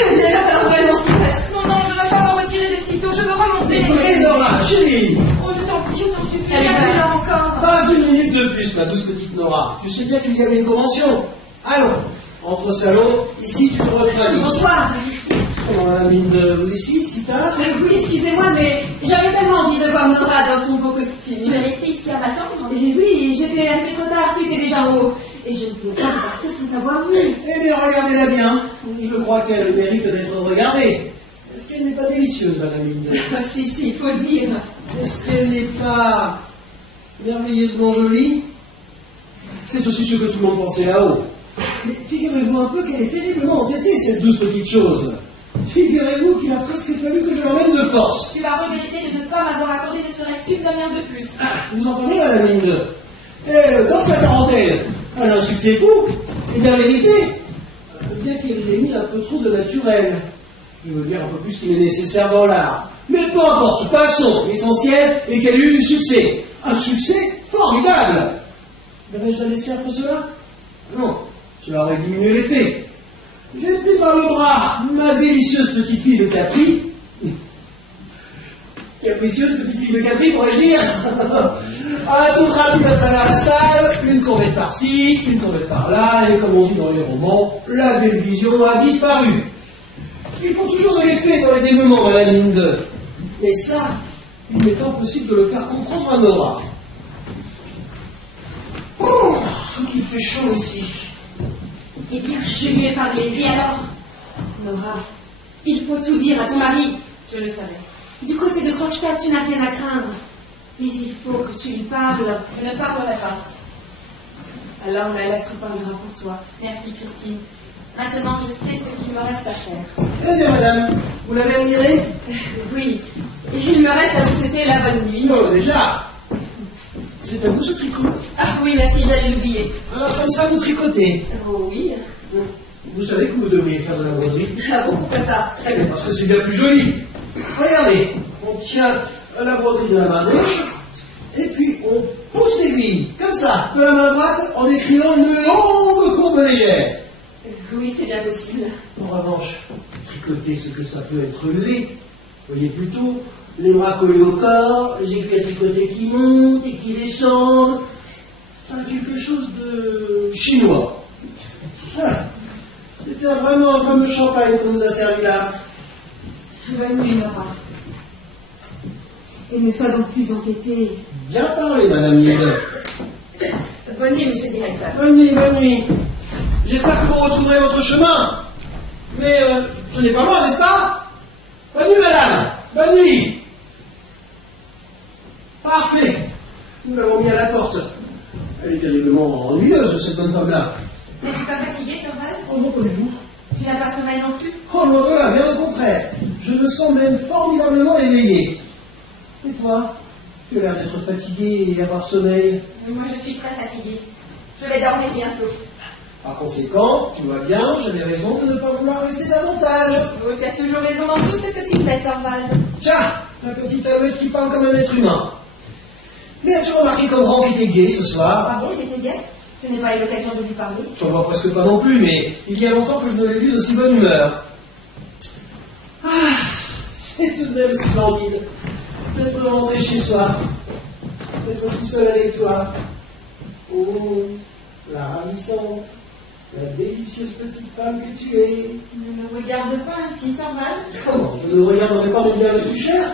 Il va falloir vraiment s'y mettre. Non, non, je dois pas me retirer de sitôt, je veux remonter. Écoutez, Nora, chérie. Oh, je t'en prie, je t'en supplie, Allez, regarde va. là encore. Pas une minute de plus, ma douce petite Nora. Tu sais bien qu'il y avait une convention. Allons, entre salon, ici tu te refrailles. Bonsoir. Comment la mine de vous ici, si tard? Oui, excusez-moi, mais j'avais tellement envie de voir Nora dans son beau costume. Tu es resté ici à m'attendre? Et oui, j'étais arrivée trop tard, tu étais déjà en haut. Et je ne pouvais pas repartir sans t'avoir vu. Eh bien, regardez-la bien. Je crois qu'elle mérite d'être regardée. Est-ce qu'elle n'est pas délicieuse, madame Linde? Si, il faut le dire. Est-ce qu'elle n'est pas merveilleusement jolie? C'est aussi ce que tout le monde pensait là-haut. Mais figurez-vous un peu qu'elle est terriblement entêtée, cette douce petite chose. Figurez-vous qu'il a presque fallu que je l'emmène de force. Tu vas regretter de ne pas m'avoir accordé ne serait-ce qu'une demi-heure de plus. Ah, vous entendez, madame Linde? Elle, dans sa tarentelle, elle a un succès fou. Et bien, en vérité, bien qu'il ait mis un peu trop de naturel, je veux dire un peu plus qu'il est nécessaire dans l'art. Mais peu importe, passons. L'essentiel est qu'elle ait eu du succès. Un succès formidable. Devais-je la laisser après cela? Non, cela aurait diminué l'effet. J'ai pris par le bras ma délicieuse petite fille de Capri. Capricieuse petite fille de Capri, pourrais-je dire? À toute rapide à travers la salle, une courbette par-ci, une courbette par-là, et comme on dit dans les romans, la belle vision a disparu. Il faut toujours de l'effet dans les dénouements, madame Linde. Et ça, il m'est impossible de le faire comprendre à Nora. Oh, qu'il fait chaud ici. Eh bien, je lui ai parlé. Et alors? Nora, il faut tout dire à ton mari. Je le savais. Du côté de Krogstad, tu n'as rien à craindre. Mais il faut que tu lui parles. Je ne parlerai pas. Alors la lettre parlera pour toi. Merci, Christine. Maintenant, je sais ce qu'il me reste à faire. Eh bien, madame, vous l'avez admiré? Oui, il me reste à vous souhaiter la bonne nuit. Oh, déjà. C'est à vous ce tricot. Ah oui, merci, j'allais l'oublier. Alors, comme ça, vous tricotez. Oh oui. Vous savez que vous devriez faire de la broderie. Ah bon, pourquoi ça? Eh bien, parce que c'est bien plus joli. Regardez, on tient la broderie de la main gauche, et puis on pousse l'aiguille, comme ça, de la main droite, en écrivant une longue courbe légère. Oui, c'est bien possible. En revanche, tricoter ce que ça peut être relevé, voyez plutôt les bras collés au corps, les aiguilles à tricoter qui montent et qui descendent. Enfin, quelque chose de chinois. Ah, c'était vraiment un fameux champagne qu'on nous a servi là. Bonne nuit, Nora. Et ne sois donc plus entêtée. Bien parlé, madame Linde. Bonne nuit, monsieur le directeur. Bonne nuit, bonne nuit. J'espère que vous retrouverez votre chemin. Mais ce n'est pas moi, n'est-ce pas? Bonne nuit, madame. Bonne nuit. Parfait. Nous l'avons mis à la porte. Elle est terriblement ennuyeuse, cette bonne femme-là. N'es-tu pas fatigué, Thorvald? Oh, non, pas du tout. Tu n'as pas sommeil non plus? Oh, non, voilà, bien au contraire. Je me sens même formidablement éveillé. Et toi? Tu as l'air d'être fatigué et avoir sommeil. Moi, je suis très fatiguée. Je vais dormir bientôt. Par conséquent, tu vois bien, j'avais raison de ne pas vouloir rester davantage. Oh, tu as toujours raison dans tout ce que tu fais, Thorvald. Tiens, la petite alouette qui parle comme un être humain. Mais as-tu remarqué comme Franck était gai ce soir? Ah bon, il était gai? Je n'ai pas eu l'occasion de lui parler. Je ne vois presque pas non plus, mais il y a longtemps que je ne l'ai vu d'aussi bonne humeur. Ah, c'est tout de même splendide d'être rentré chez soi, d'être tout seul avec toi. Oh, la ravissante, la délicieuse petite femme que tu es. Ne me regarde pas ainsi, Torvald. Comment? Je ne regarderai pas mon bien le plus cher?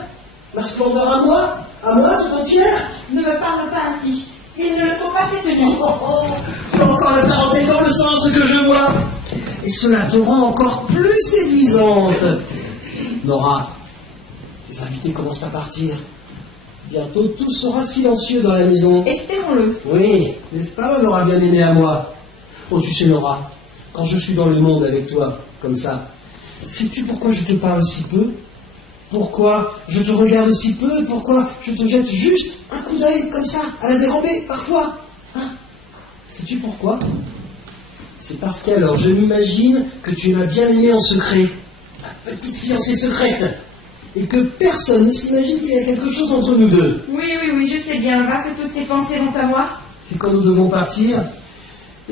Ma splendeur à moi tout entière? Ne me parle pas ainsi. Il ne le faut pas ces tenues. J'ai encore la tarentelle dans le sang, ce que je vois. Et cela te rend encore plus séduisante. Nora, les invités commencent à partir. Bientôt tout sera silencieux dans la maison. Espérons-le. Oui, n'est-ce pas, Nora bien aimée à moi? Oh, tu sais, Nora, quand je suis dans le monde avec toi, comme ça, sais-tu pourquoi je te parle si peu? Pourquoi je te regarde si peu? Pourquoi je te jette juste un coup d'œil comme ça, à la dérobée, parfois? Hein? Sais-tu pourquoi? C'est parce qu'alors je m'imagine que tu m'as bien aimée en secret, ma petite fiancée secrète, et que personne ne s'imagine qu'il y a quelque chose entre nous deux. Oui, je sais bien. Va que toutes tes pensées vont à moi. Et quand nous devons partir,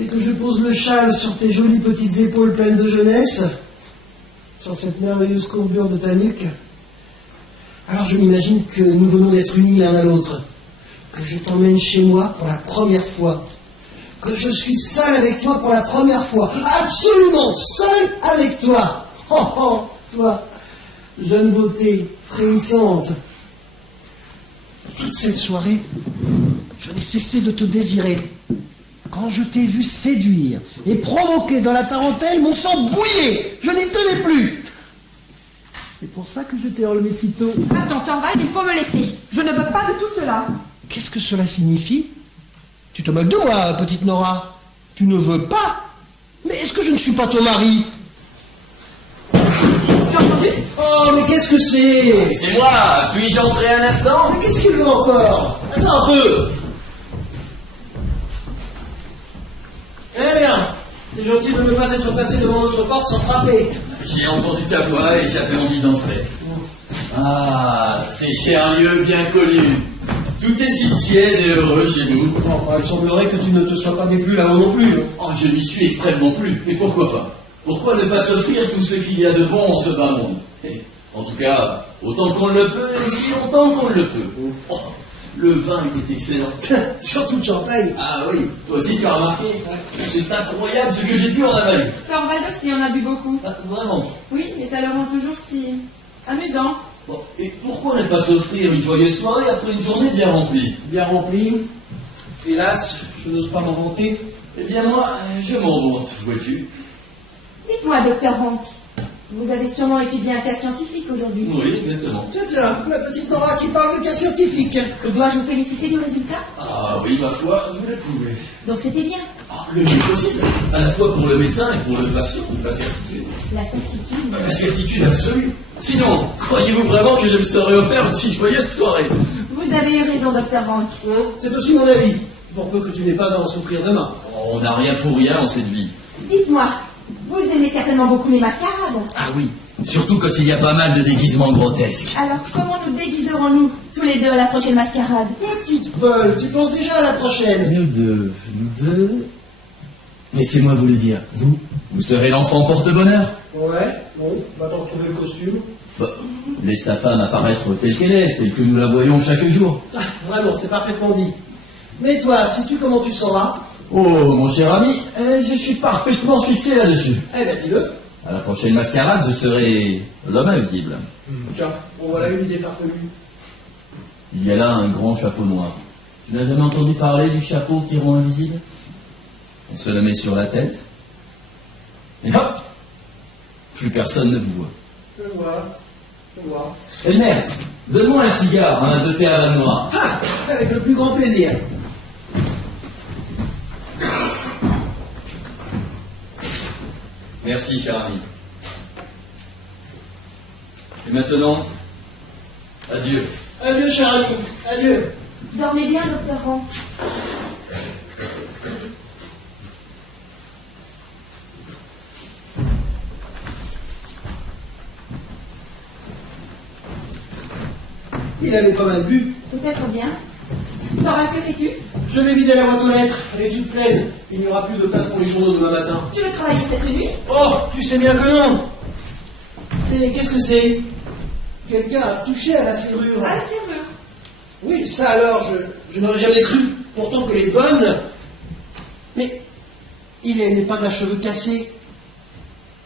et que je pose le châle sur tes jolies petites épaules pleines de jeunesse, sur cette merveilleuse courbure de ta nuque, alors je m'imagine que nous venons d'être unis l'un à l'autre, que je t'emmène chez moi pour la première fois, que je suis seul avec toi pour la première fois, absolument seul avec toi. Oh, oh, toi, jeune beauté, frémissante. Toute cette soirée, je n'ai cessé de te désirer. Quand je t'ai vu séduire et provoquer dans la tarentelle, mon sang bouillait, je n'y tenais plus. C'est pour ça que je t'ai enlevé si tôt. Attends, Torvald, il faut me laisser. Je ne veux pas de tout cela. Qu'est-ce que cela signifie? Tu te moques de moi, petite Nora. Tu ne veux pas? Mais est-ce que je ne suis pas ton mari? Tu as entendu? Oh, mais qu'est-ce que c'est? C'est moi. Puis-je entrer un instant? Mais qu'est-ce qu'il veut encore? Attends un peu. Eh bien, c'est gentil de ne pas être passé devant notre porte sans frapper. J'ai entendu ta voix et j'avais envie d'entrer. Ah, c'est cher lieu bien connu. Tout est si tiède et heureux chez nous. Enfin, il semblerait que tu ne te sois pas déplu là-haut non plus. Oh, je m'y suis extrêmement plu. Et pourquoi pas? Pourquoi ne pas s'offrir tout ce qu'il y a de bon en ce bas monde? Et, en tout cas, autant qu'on le peut et aussi longtemps qu'on le peut. Oh, le vin était excellent. Surtout le champagne. Ah oui, toi aussi tu as remarqué. C'est incroyable ce que j'ai pu en avaler. Torvald aussi en a bu beaucoup. Ah, vraiment. Oui, mais ça le rend toujours si amusant. Bon, et pourquoi ne pas s'offrir une joyeuse soirée après une journée bien remplie? Bien rempli. Hélas, je n'ose pas m'en vanter. Eh bien moi, je m'en vante, vois-tu. Dites-moi, docteur Rank, vous avez sûrement étudié un cas scientifique aujourd'hui. Oui, exactement. Tiens, la petite Nora qui parle de cas scientifique. Dois-je vous féliciter du résultat? Ah oui, ma foi, je l'ai prouvé. Donc c'était bien. Ah, le mieux possible, à la fois pour le médecin et pour le patient, la certitude. La certitude. La certitude absolue. Sinon, croyez-vous vraiment que je me serais offert une si joyeuse soirée? Vous avez eu raison, docteur Rank. C'est aussi mon avis. Pour peu que tu n'aies pas à en souffrir demain. Oh, on n'a rien pour rien en cette vie. Dites-moi, vous aimez certainement beaucoup les mascarades. Ah oui, surtout quand il y a pas mal de déguisements grotesques. Alors comment nous déguiserons-nous tous les deux à la prochaine mascarade? Petite folle, tu penses déjà à la prochaine. Nous deux. Laissez-moi vous le dire, vous serez l'enfant porte-bonheur. Ouais, bon, va t'en retrouver le costume. Bah, laisse ta femme apparaître telle qu'elle est, telle que nous la voyons chaque jour. Ah, vraiment, c'est parfaitement dit. Mais toi, sais-tu comment tu sauras? Oh, mon cher ami, je suis parfaitement fixé là-dessus. Eh bien, dis-le. À la prochaine mascarade, je serai l'homme invisible. Tiens, on voilà une idée farfelue. Il y a là un grand chapeau noir. Tu n'as jamais entendu parler du chapeau qui rend invisible? On se le met sur la tête, et hop, plus personne ne vous voit. Je vois. Et merde, donne-moi un cigare, un de thé à la noire. Ah, avec le plus grand plaisir. Merci, cher ami. Et maintenant, adieu. Adieu, cher ami. Adieu. Dormez bien, docteur Rank. Il avait pas mal bu. Peut-être bien. Nora, que fais-tu? Je vais vider la boîte aux lettres. Elle est toute pleine. Il n'y aura plus de place pour les journaux demain matin. Tu veux travailler cette nuit? Oh, tu sais bien que non. Mais qu'est-ce que c'est? Quelqu'un a touché à la serrure. Ah, la serrure. Oui, ça alors, je n'aurais jamais cru. Pourtant que les bonnes Il n'est pas de la cheveux cassée.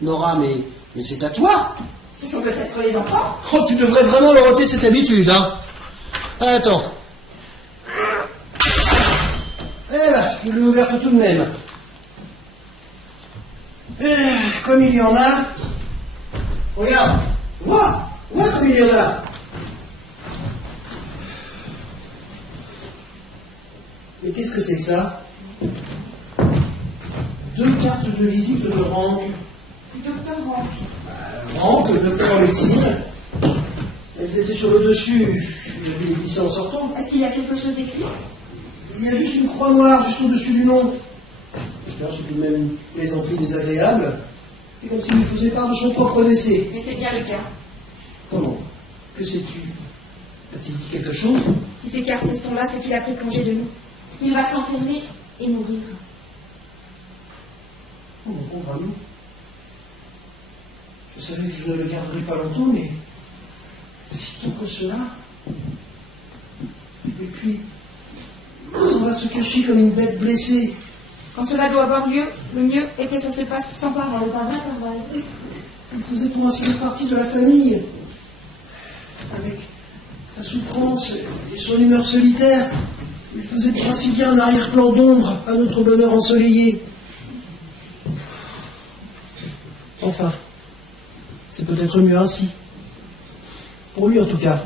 Nora, mais c'est à toi. Ce sont peut-être les enfants. Oh, tu devrais vraiment leur ôter cette habitude, hein. Attends. Eh ben, je l'ai ouverte tout de même. Comme il y en a. Regarde. Vois comme il y en a. Mais qu'est-ce que c'est que ça? 2 cartes de visite de Rank. Docteur Rank. Rank, docteur en médecine. Elles étaient sur le dessus. Je l'avais glissé en sortant. Est-ce qu'il y a quelque chose d'écrit? Il y a juste une croix noire juste au-dessus du nom. C'est tout de même une plaisanterie désagréable. C'est comme s'il lui faisait part de son propre décès. Mais c'est bien le cas. Comment? Que sais-tu? A-t-il dit quelque chose? Si ces cartes sont là, c'est qu'il a pris congé de nous. Il va s'enfermer et mourir. Oh mon pauvre ami. Je savais que je ne le garderais pas longtemps, mais si tôt que cela. Et puis, on va se cacher comme une bête blessée. Quand cela doit avoir lieu, le mieux est que ça se passe sans parole, pas vrai, Torvald? Il faisait pour ainsi dire partie de la famille. Avec sa souffrance et son humeur solitaire, il faisait pour ainsi dire un arrière-plan d'ombre à notre bonheur ensoleillé. Enfin, c'est peut-être mieux ainsi. Pour lui en tout cas.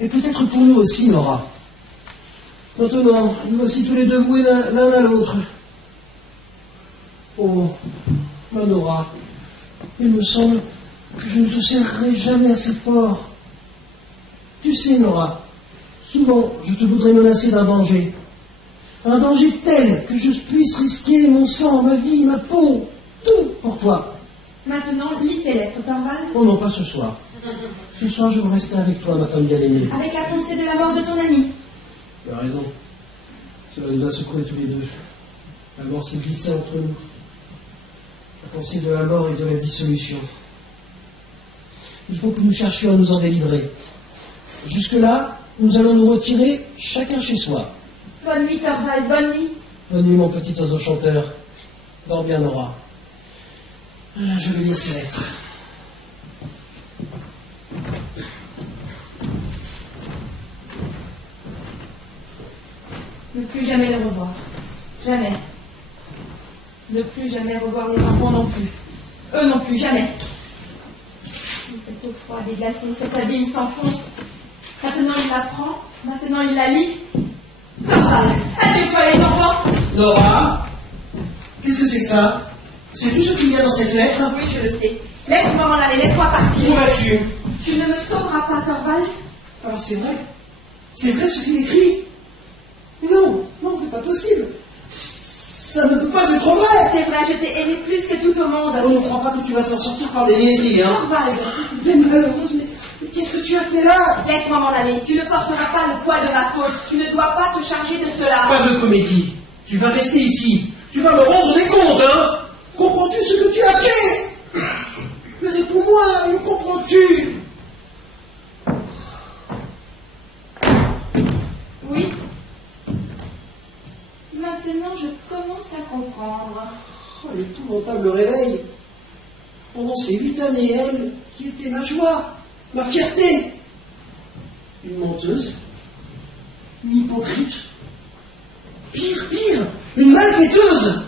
Et peut-être pour nous aussi, Nora. Maintenant, nous voici tous les deux voués l'un à l'autre. Oh, ma Nora, il me semble que je ne te serrerai jamais assez fort. Tu sais, Nora, souvent je te voudrais menacer d'un danger. Un danger tel que je puisse risquer mon sang, ma vie, ma peau, tout pour toi. Maintenant, lis tes lettres, Torvald. Oh non, pas ce soir. Ce soir, je veux rester avec toi, ma femme bien-aimée. Avec la pensée de la mort de ton ami. Tu as raison. Cela nous a secoués tous les deux. La mort s'est glissée entre nous. La pensée de la mort et de la dissolution. Il faut que nous cherchions à nous en délivrer. Jusque-là, nous allons nous retirer chacun chez soi. Bonne nuit, Torvald, bonne nuit. Bonne nuit, mon petit oiseau chanteur. Dors bien, Nora. Je vais lire ces lettres. Ne plus jamais le revoir. Jamais. Ne plus jamais revoir les enfants non plus. Eux non plus, jamais. Cette eau froide et glacée, cet abîme s'enfonce. Maintenant il la prend, maintenant il la lit. Torvald, adieu-toi les enfants. Nora, qu'est-ce que c'est que ça? C'est tout ce qu'il y a dans cette lettre? Oui, je le sais. Laisse-moi m'en aller, laisse-moi partir. Où vas-tu? Tu ne me sauveras pas, Torvald. Ah, c'est vrai. C'est vrai ce qu'il écrit. Non, c'est pas possible. Ça ne peut pas être vrai. C'est vrai, je t'ai aimé plus que tout au monde. On ne croit pas que tu vas t'en sortir par des niaiseries, hein. Torvald, Mais malheureuse, mais qu'est-ce que tu as fait là? laisse-moi m'en aller. Tu ne porteras pas le poids de ma faute. Tu ne dois pas te charger de cela. Pas de comédie. Tu vas rester ici. Tu vas me rendre des comptes, hein. Comprends-tu ce que tu as fait? Mais réponds-moi, le comprends-tu? Oui. Maintenant, je commence à comprendre. Oh, l'épouvantable réveil. Pendant ces 8 années, elle, qui était ma joie, ma fierté. Une menteuse, une hypocrite, pire, une malfaiteuse.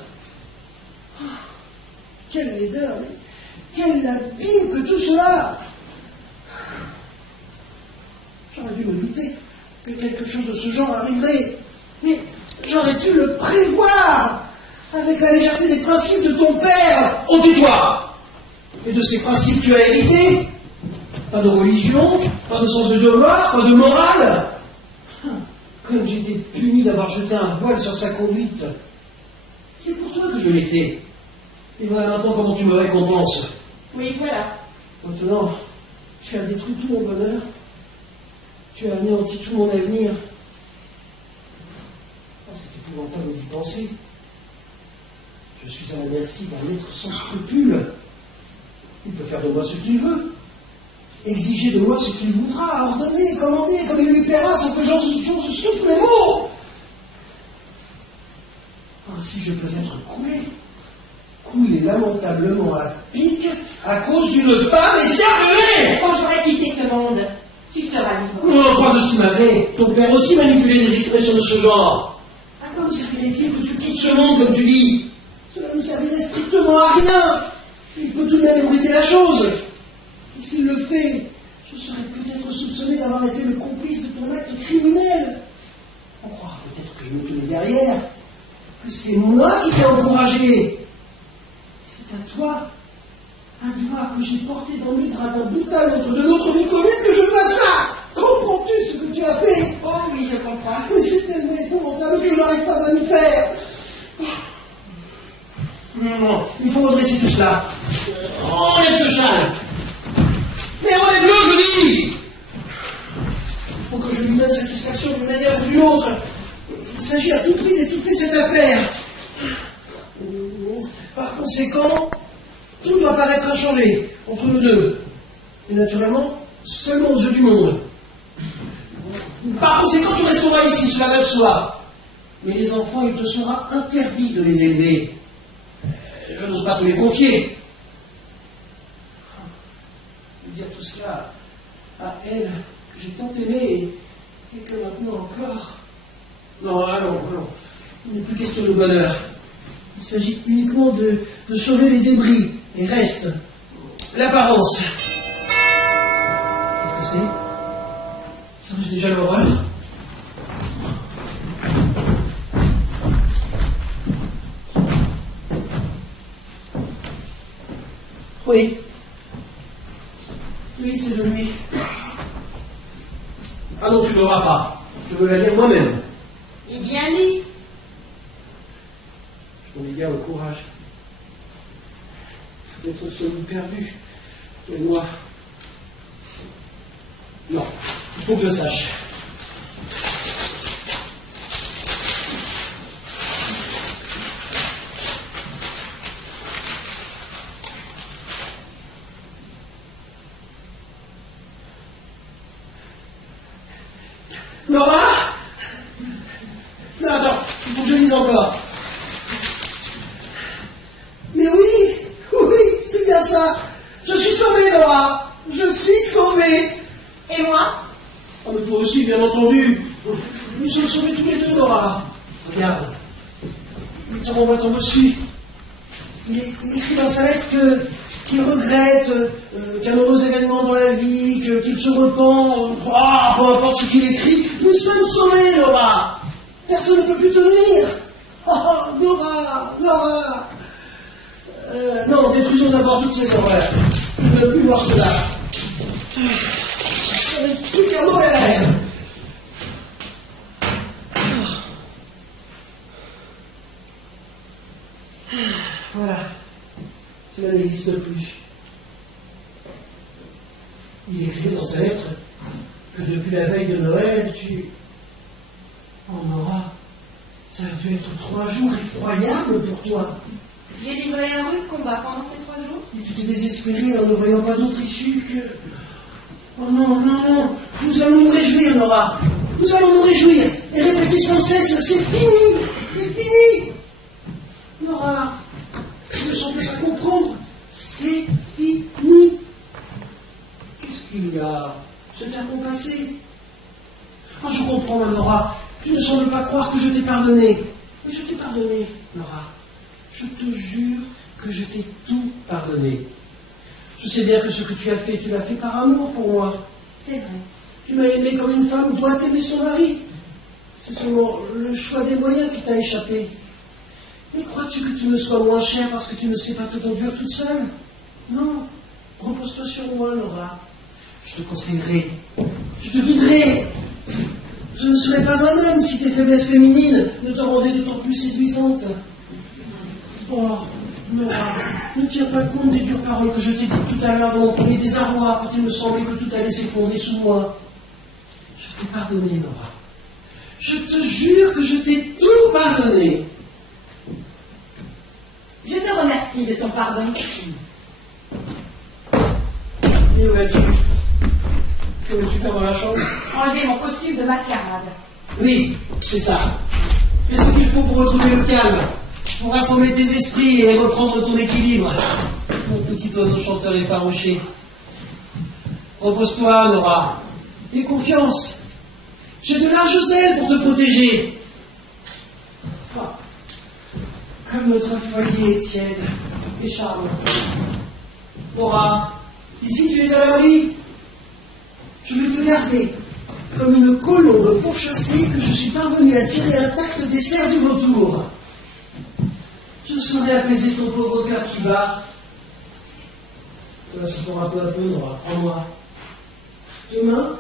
Oh, quelle laideur, quel abîme que tout cela. J'aurais dû me douter que quelque chose de ce genre arriverait, mais j'aurais dû le prévoir avec la légèreté des principes de ton père. Oh, tais-toi! Et de ces principes tu as hérité? Pas de religion, pas de sens de devoir, pas de morale. Comme j'ai été puni d'avoir jeté un voile sur sa conduite. C'est pour toi que je l'ai fait. Et voilà maintenant comment tu me récompenses. Oui, voilà. Maintenant, tu as détruit tout mon bonheur. Tu as anéanti tout mon avenir. Oh, c'est épouvantable d'y penser. Je suis à la merci d'un être sans scrupules. Il peut faire de moi ce qu'il veut. Exiger de moi ce qu'il voudra, ordonner, commander, comme il lui plaira, sans que j'ose souffle les mots. Oh, si je peux être coulé lamentablement à pic à cause d'une femme écervelée. Quand j'aurai quitté ce monde, tu seras libre. Non, pas de si malgré. Ton père aussi manipulait des expressions de ce genre. À quoi me servirait-il que tu quittes ce monde, comme tu dis? Cela ne servirait strictement à rien. Il peut tout de même ébruiter la chose. Et s'il le fait, je serais peut-être soupçonné d'avoir été le complice de ton acte criminel. On croira peut-être que je me tenais derrière, que c'est moi qui t'ai encouragé. C'est à toi que j'ai porté dans mes bras d'un bout à l'autre de notre vie commune que je dois ça. Comprends-tu ce que tu as fait? Oh oui, je comprends. Mais c'est tellement épouvantable que je n'arrive pas à m'y faire. Non, il faut redresser tout cela. Enlève ce châle. Mais enlève-le, je dis. Il faut que je lui donne satisfaction d'une manière ou d'une autre. Il s'agit à tout prix d'étouffer cette affaire. Par conséquent, tout doit paraître inchangé entre nous deux. Et naturellement, seulement aux yeux du monde. Par conséquent, tu resteras ici, cela va de soi. Mais les enfants, il te sera interdit de les élever. Je n'ose pas te les confier. Dire tout cela à elle que j'ai tant aimée et que maintenant encore. Non, allons. Il n'est plus question de bonheur. Il s'agit uniquement de sauver les débris. Et reste l'apparence. Qu'est-ce que c'est? Serais-je déjà l'horreur? Oui. Oui, c'est de lui. Ah non, tu n'auras pas. Je veux la lire moi-même. Eh bien, lis. Je t'en égare le courage. Peut-être sommes-nous perdus, toi et moi. Non, il faut que je sache. Nora? Non, attends, il faut que je lise encore. Mais oui, c'est bien ça. Je suis sauvé, Nora. Je suis sauvé. Et moi? Oh, mais toi aussi, bien entendu. Nous sommes sauvés tous les deux, Nora. Regarde. Il te renvoie ton bossu. Il écrit dans sa lettre qu'il regrette qu'un heureux événement dans la vie, qu'il se repent. Peu importe ce qu'il écrit. Nous sommes sauvés, Nora. Personne ne peut plus te nuire. Oh, Nora. Non, détruisons d'abord toutes ces horreurs. Je ne veux plus voir cela. Ça n'est plus qu'un mauvais rêve. Voilà. Cela n'existe plus. Il écrivait dans sa lettre que depuis la veille de Noël, tu... Oh, Nora, ça a dû être 3 jours effroyables pour toi. J'ai livré un rude combat pendant ces 3 jours. Et tu t'es désespéré en ne voyant pas d'autre issue que... Oh non, nous allons nous réjouir, Nora. Nous allons nous réjouir et répéter sans cesse, c'est fini. Nora, tu ne sembles pas comprendre, c'est fini. Qu'est-ce qu'il y a? Se faire compasser? Oh, je comprends, Nora. Tu ne sembles pas croire que je t'ai pardonné. Mais je t'ai pardonné, Nora. Je te jure que je t'ai tout pardonné. Je sais bien que ce que tu as fait, tu l'as fait par amour pour moi. C'est vrai. Tu m'as aimé comme une femme doit aimer son mari. C'est seulement le choix des moyens qui t'a échappé. Mais crois-tu que tu me sois moins cher parce que tu ne sais pas te conduire toute seule? Non. Repose-toi sur moi, Nora. Je te conseillerai. Je te guiderai. Je ne serais pas un homme si tes faiblesses féminines ne te rendaient d'autant plus séduisante. Oh, Nora, ne tiens pas compte des dures paroles que je t'ai dites tout à l'heure dans mon premier désarroi, quand il me semblait que tout allait s'effondrer sous moi. Je t'ai pardonné, Nora. Je te jure que je t'ai tout pardonné. Je te remercie de ton pardon. Et où vas-tu? Que veux-tu faire dans la chambre? Enlever mon costume de mascarade. Oui, c'est ça. Qu'est-ce qu'il faut pour retrouver le calme? pour rassembler tes esprits et reprendre ton équilibre. Mon petit oiseau chanteur effarouché. Repose-toi, Nora. Aie confiance. J'ai de larges ailes pour te protéger. Ah. Comme notre foyer est tiède et charmant. Nora, ici tu es à l'abri. Je vais te garder comme une colombe pourchassée que je suis parvenu à tirer intacte des serres du vautour. Je saurai apaiser ton pauvre cœur qui bat. Cela se fera peu à peu, Nora, crois-moi. Demain,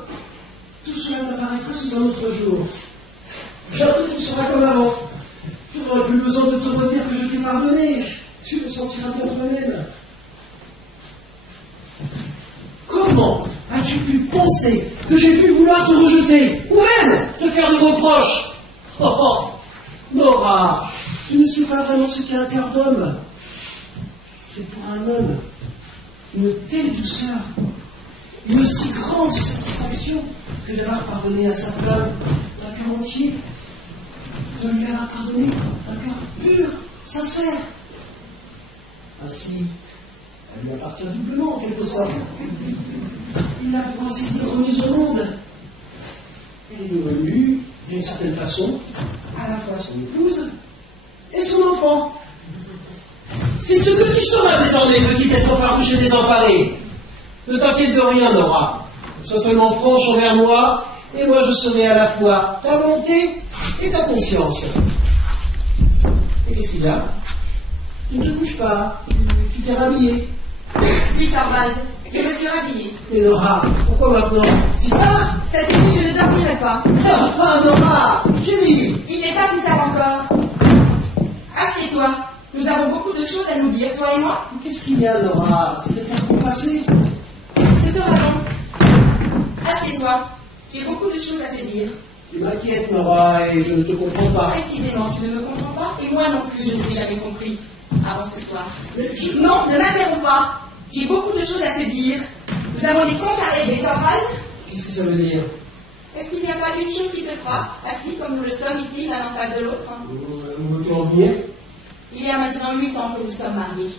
tout cela t'apparaîtra sous un autre jour. Bientôt tout sera comme avant. Je n'aurai plus besoin de te redire que je t'ai pardonné. Tu le sentiras bien toi-même. Comment as-tu pu penser que j'ai pu vouloir te rejeter, ou même te faire de reproches? Oh, oh, Nora, tu ne sais pas vraiment ce qu'est un cœur d'homme. C'est pour un homme une telle douceur, une si grande satisfaction que d'avoir pardonné à sa femme un cœur entier, de lui avoir pardonné un cœur pur, sincère. Ainsi, elle lui appartient doublement en quelque sorte. Il l'a pour ainsi dire remise au monde. Elle est devenue, d'une certaine façon, à la fois son épouse et son enfant. C'est ce que tu seras désormais, petit être farouche et désemparé. Ne t'inquiète de rien, Nora. Sois seulement franche envers moi, et moi je serai à la fois ta volonté et ta conscience. Et qu'est-ce qu'il y a? Tu ne te couches pas, tu t'es rhabillé. Oui, Thorvald, je me suis rhabillée. Mais Nora, pourquoi maintenant? Si tard? Cette nuit, je ne dormirai pas. Enfin, Nora, j'ai dit. Il n'est pas si tard encore. Assieds-toi. Nous avons beaucoup de choses à nous dire, toi et moi. Qu'est-ce qu'il y a, Nora? C'est un coup passé. Ce sera bon. Assieds-toi. J'ai beaucoup de choses à te dire. Tu m'inquiètes, Nora, et je ne te comprends pas. Précisément, tu ne me comprends pas, et moi non plus, je ne t'ai jamais compris avant ce soir. Mais Non, ne m'interromps pas. J'ai beaucoup de choses à te dire. Nous avons des comptes à régler, Thorvald. Qu'est-ce que ça veut dire? Est-ce qu'il n'y a pas une chose qui te frappe, assis comme nous le sommes ici, l'un en face de l'autre? Où veux-tu en venir? Il y a maintenant 8 ans que nous sommes mariés.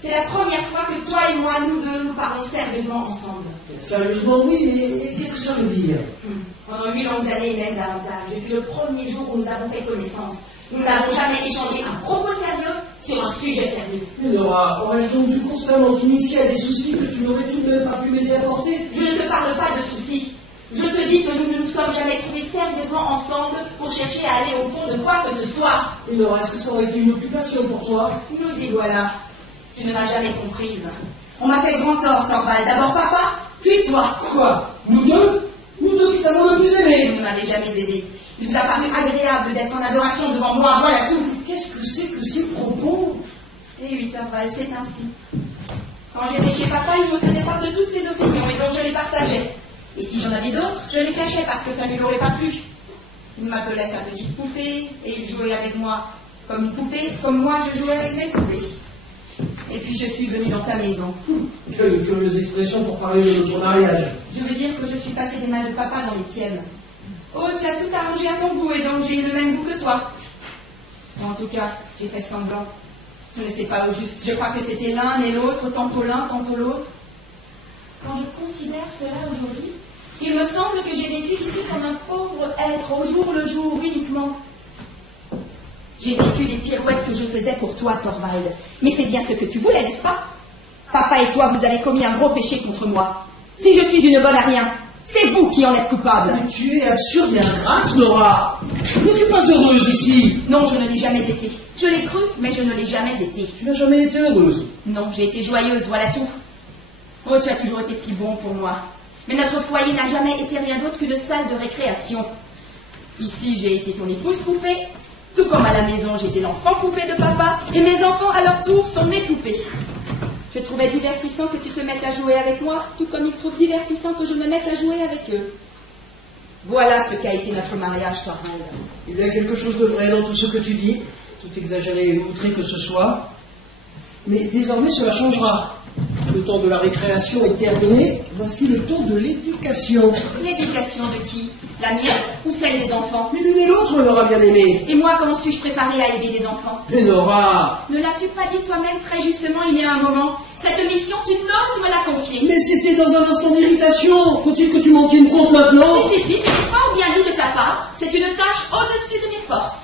C'est la première fois que toi et moi, nous deux, nous parlons sérieusement ensemble. Sérieusement, oui, mais qu'est-ce que ça veut dire? Pendant 8 longues années et même davantage, depuis le premier jour où nous avons fait connaissance, nous n'avons jamais échangé un propos sérieux sur un sujet sérieux. Mais Nora, aurais-je donc dû constamment t'initier à des soucis que tu n'aurais tout de même pas pu m'aider à porter? Je ne te parle pas de soucis. Je te dis que nous ne nous sommes jamais trouvés sérieusement ensemble pour chercher à aller au fond de quoi que ce soit. Mais Nora, est-ce que ça aurait été une occupation pour toi? Nous y voilà. Tu ne m'as jamais comprise. On m'a fait grand tort, Thorvald. D'abord papa, puis toi. Quoi? Nous deux? Nous deux qui t'avons le plus aimé? Vous ne m'avez jamais aidé. Il vous a paru agréable d'être en adoration devant moi, voilà tout. Qu'est-ce que c'est que ces propos? Eh oui, Thorvald, c'est ainsi. Quand j'étais chez papa, il me faisait part de toutes ses opinions et donc je les partageais. Et si j'en avais d'autres, je les cachais parce que ça ne lui aurait pas plu. Il m'appelait sa petite poupée et il jouait avec moi comme une poupée, comme moi je jouais avec mes poupées. Et puis je suis venue dans ta maison. Quelle curieuse expression pour parler de notre mariage. Je veux dire que je suis passée des mains de papa dans les tiennes. Oh, tu as tout arrangé à ton goût et donc j'ai eu le même goût que toi. En tout cas, j'ai fait semblant. Je ne sais pas au juste. Je crois que c'était l'un et l'autre, tantôt l'un, tantôt l'autre. Quand je considère cela aujourd'hui, il me semble que j'ai vécu ici comme un pauvre être, au jour le jour uniquement. J'ai vécu les pirouettes que je faisais pour toi, Thorvald. Mais c'est bien ce que tu voulais, n'est-ce pas? Papa et toi, vous avez commis un gros péché contre moi. Si je suis une bonne à rien, c'est vous qui en êtes coupable. Mais tu es absurde et ingrate, Nora. N'es-tu pas heureuse ici? Non, je ne l'ai jamais été. Je l'ai cru, mais je ne l'ai jamais été. Tu n'as jamais été heureuse. Non, j'ai été joyeuse, voilà tout. Oh, tu as toujours été si bon pour moi. Mais notre foyer n'a jamais été rien d'autre qu'une salle de récréation. Ici, j'ai été ton épouse poupée, tout comme à la maison, j'étais l'enfant poupée de papa, et mes enfants, à leur tour, sont mes poupées. Je trouvais divertissant que tu te mettes à jouer avec moi, tout comme ils trouvent divertissant que je me mette à jouer avec eux. Voilà ce qu'a été notre mariage, Thorvald. Il y a quelque chose de vrai dans tout ce que tu dis, tout exagéré et outré que ce soit. Mais désormais, cela changera. Le temps de la récréation est terminé, voici le temps de l'éducation. L'éducation de qui? La mienne ou celle des enfants? Mais l'une et l'autre, Nora, bien aimée. Et moi, comment suis-je préparée à aider les enfants? Mais Nora! Ne l'as-tu pas dit toi-même très justement il y a un moment? Cette mission, tu n'oses me la confier. Mais c'était dans un instant d'irritation. Faut-il que tu m'en tiennes compte maintenant? Si, c'est fort bien dit de ta part. C'est une tâche au-dessus de mes forces.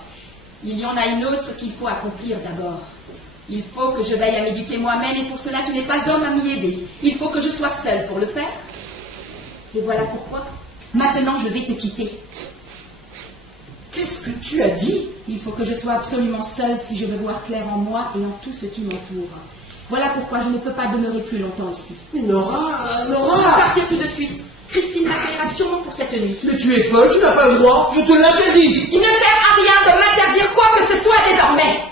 Il y en a une autre qu'il faut accomplir d'abord. Il faut que je veille à m'éduquer moi-même et pour cela tu n'es pas homme à m'y aider. Il faut que je sois seule pour le faire. Et voilà pourquoi. Maintenant je vais te quitter. Qu'est-ce que tu as dit? Il faut que je sois absolument seule si je veux voir clair en moi et en tout ce qui m'entoure. Voilà pourquoi je ne peux pas demeurer plus longtemps ici. Mais Nora, Je vais Nora! partir tout de suite. Christine m'accueillera sûrement pour cette nuit. Mais tu es folle, tu n'as pas le droit, je te l'interdis! Il ne sert à rien de m'interdire quoi que ce soit désormais.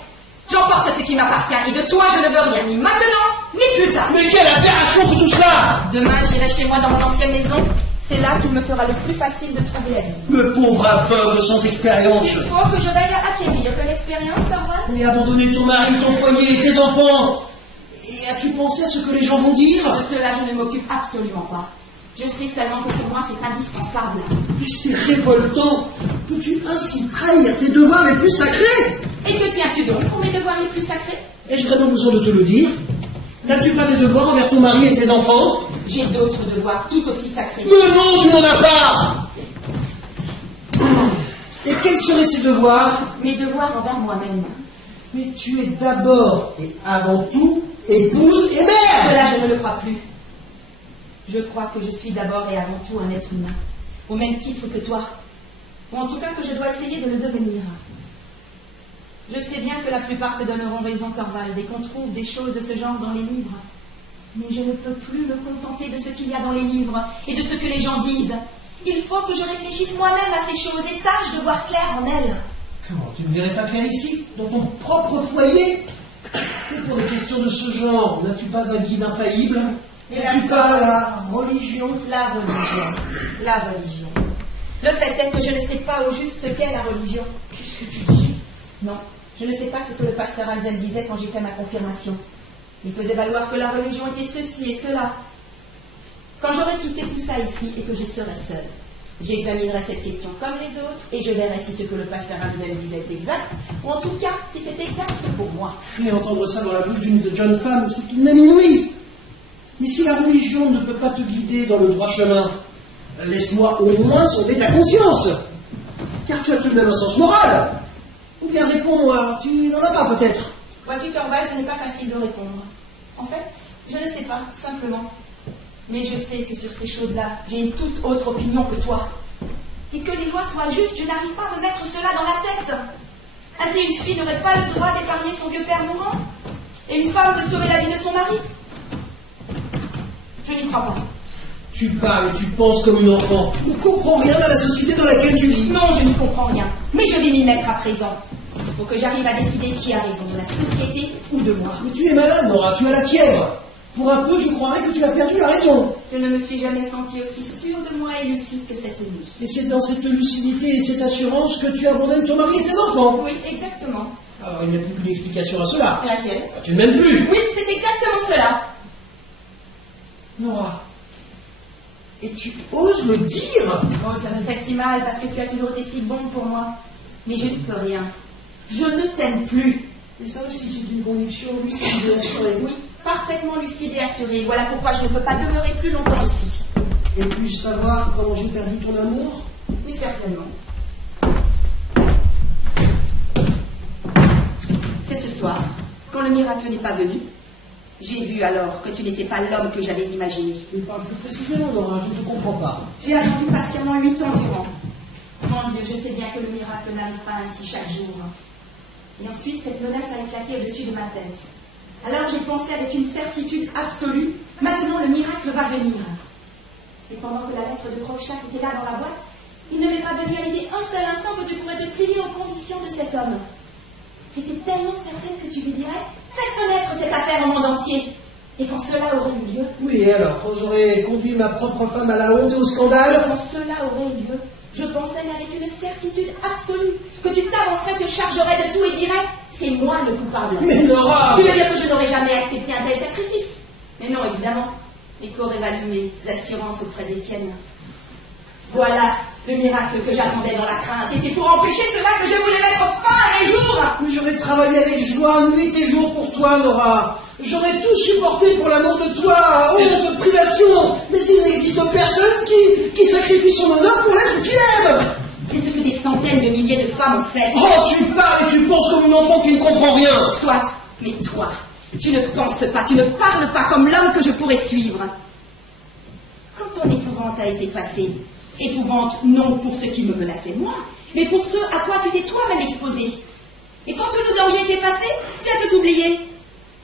J'emporte ce qui m'appartient et de toi je ne veux rien, ni maintenant, ni plus tard. Mais quelle aberration que tout cela! Demain j'irai chez moi dans mon ancienne maison. C'est là qu'il me fera le plus facile de trouver la vie. Le pauvre aveugle sans expérience! Il faut que je veille à acquérir de l'expérience, Corval. Et abandonner ton mari, ton foyer, tes enfants! Et as-tu pensé à ce que les gens vont dire? De cela je ne m'occupe absolument pas. Je sais seulement que pour moi c'est indispensable. Mais c'est révoltant! Peux-tu ainsi trahir tes devoirs les plus sacrés? Et que tiens-tu donc pour mes devoirs les plus sacrés? Ai-je vraiment besoin de te le dire? N'as-tu pas des devoirs envers ton mari et tes enfants? J'ai d'autres devoirs tout aussi sacrés. Mais non, tu n'en as pas! Et quels seraient ces devoirs? Mes devoirs envers moi-même. Mais tu es d'abord et avant tout épouse et mère! Cela, je ne le crois plus. Je crois que je suis d'abord et avant tout un être humain, au même titre que toi, ou en tout cas que je dois essayer de le devenir. Je sais bien que la plupart te donneront raison, Corval, et qu'on trouve des choses de ce genre dans les livres. Mais je ne peux plus me contenter de ce qu'il y a dans les livres et de ce que les gens disent. Il faut que je réfléchisse moi-même à ces choses et tâche de voir clair en elles. Comment, tu ne verrais pas clair ici, dans ton propre foyer? Et pour des questions de ce genre, n'as-tu pas un guide infaillible? N'as-tu pas la religion? La religion. La religion. Le fait est que je ne sais pas au juste ce qu'est la religion. Qu'est-ce que tu dis? Non, je ne sais pas ce que le pasteur Anzel disait quand j'ai fait ma confirmation. Il faisait valoir que la religion était ceci et cela. Quand j'aurai quitté tout ça ici et que je serai seule, j'examinerai cette question comme les autres et je verrai si ce que le pasteur Anzel disait est exact, ou en tout cas si c'est exact pour moi. Mais entendre ça dans la bouche d'une jeune femme, c'est tout de même inouï. Mais si la religion ne peut pas te guider dans le droit chemin, laisse-moi au moins sonder ta conscience. Car tu as tout de même un sens moral. Ou bien réponds-moi, tu n'en as pas peut-être. Vois-tu, Corval, ce n'est pas facile de répondre. En fait, je ne sais pas, tout simplement. Mais je sais que sur ces choses-là, j'ai une toute autre opinion que toi. Et que les lois soient justes, je n'arrive pas à me mettre cela dans la tête. Ainsi, une fille n'aurait pas le droit d'épargner son vieux père mourant, et une femme de sauver la vie de son mari. Je n'y crois pas. Tu parles et tu penses comme une enfant. Tu ne comprends rien à la société dans laquelle tu vis. Non, je n'y comprends rien. Mais je vais m'y mettre à présent. Il faut que j'arrive à décider qui a raison, de la société ou de moi. Mais tu es malade, Nora, tu as la fièvre. Pour un peu, je croirais que tu as perdu la raison. Je ne me suis jamais sentie aussi sûre de moi et lucide que cette nuit. Et c'est dans cette lucidité et cette assurance que tu abandonnes ton mari et tes enfants. Oui, exactement. Alors, il n'y a plus qu'une explication à cela. Laquelle? Ah, tu ne m'aimes plus. Oui, c'est exactement cela. Nora, et tu oses le dire? Oh, ça me fait si mal parce que tu as toujours été si bon pour moi. Mais je n'y peux rien. Je ne t'aime plus. Et ça aussi, c'est une conviction lucide et assurée. Oui, parfaitement lucide et assurée. Voilà pourquoi je ne peux pas demeurer plus longtemps ici. Et puis-je savoir comment j'ai perdu ton amour? Oui, certainement. C'est ce soir, quand le miracle n'est pas venu. J'ai vu alors que tu n'étais pas l'homme que j'avais imaginé. Mais parle plus précisément, Nora, je ne te comprends pas. J'ai attendu patiemment 8 ans durant. Mon Dieu, je sais bien que le miracle n'arrive pas ainsi chaque jour. Et ensuite, cette menace a éclaté au-dessus de ma tête. Alors j'ai pensé avec une certitude absolue, maintenant le miracle va venir. Et pendant que la lettre de Krogstad était là dans la boîte, il ne m'est pas venu à l'idée un seul instant que tu pourrais te plier aux conditions de cet homme. J'étais tellement certaine que tu lui dirais « Faites connaître cette affaire au monde entier !» Et quand cela aurait eu lieu... Oui, et alors, quand j'aurais conduit ma propre femme à la honte et au scandale? Quand cela aurait eu lieu, je pensais, mais avec une certitude absolue, que tu t'avancerais, te chargerais de tout et dirais « C'est moi le coupable !» Mais Nora! Tu veux dire que je n'aurais jamais accepté un tel sacrifice? Mais non, évidemment. Et qu'auraient valu mes assurances auprès des tiennes? Voilà le miracle que j'attendais dans la crainte. Et c'est pour empêcher cela que je voulais mettre fin à mes jours. Mais j'aurais travaillé avec joie, nuit et jour pour toi, Nora. J'aurais tout supporté pour l'amour de toi, honte, privation. Mais il n'existe personne qui sacrifie son honneur pour l'être qu'il aime. C'est ce que des centaines de milliers de femmes ont fait. Oh, tu parles et tu penses comme une enfant qui ne comprend rien. Soit, mais toi, tu ne penses pas, tu ne parles pas comme l'homme que je pourrais suivre. Quand ton épouvante a été passée, épouvante non pour ce qui me menaçait moi, mais pour ce à quoi tu t'es toi-même exposé. Et quand tout le danger était passé, tu as tout oublié.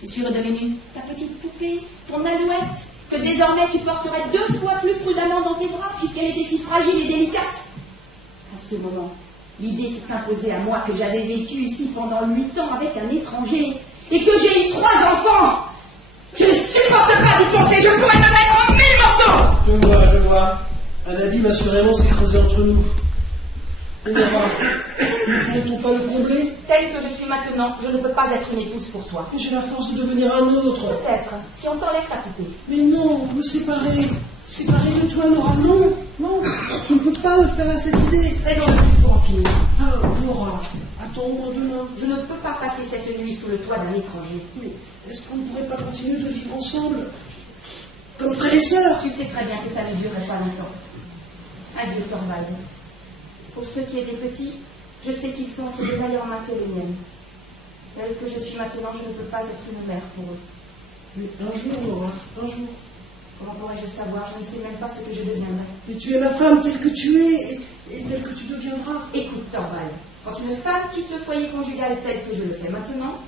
Je suis redevenue ta petite poupée, ton alouette, que désormais tu porterais 2 fois plus prudemment dans tes bras, puisqu'elle était si fragile et délicate. À ce moment, l'idée s'est imposée à moi que j'avais vécu ici pendant 8 ans avec un étranger, et que j'ai eu 3 enfants. Je ne supporte pas d'y penser, je pourrais me mettre en 1000 morceaux. Je vois. Un abîme assurément s'est creusé entre nous. Et Nora, ne pourrait-on pas le combler? Telle que je suis maintenant, je ne peux pas être une épouse pour toi. J'ai la force de devenir un autre. Peut-être, si on t'enlève ta poupée. Mais non, me séparer. Séparer de toi, Nora, non, non. Je ne peux pas me faire à cette idée. Raison de plus pour en finir. Ah, Nora, attends-moi demain. Je ne peux pas passer cette nuit sous le toit d'un étranger. Mais est-ce qu'on ne pourrait pas continuer de vivre ensemble comme frères et sœurs? Tu sais très bien que ça ne durerait pas longtemps. Adieu, Thorvald. Pour ceux qui étaient petits, je sais qu'ils sont entre de meilleures mains que les miennes. Telle que je suis maintenant, je ne peux pas être une mère pour eux. Mais un jour, Nora, un jour. Comment pourrais-je savoir? Je ne sais même pas ce que je deviendrai. Mais tu es ma femme telle que tu es et telle que tu deviendras. Écoute, Thorvald, quand une femme quitte le foyer conjugal tel que je le fais maintenant,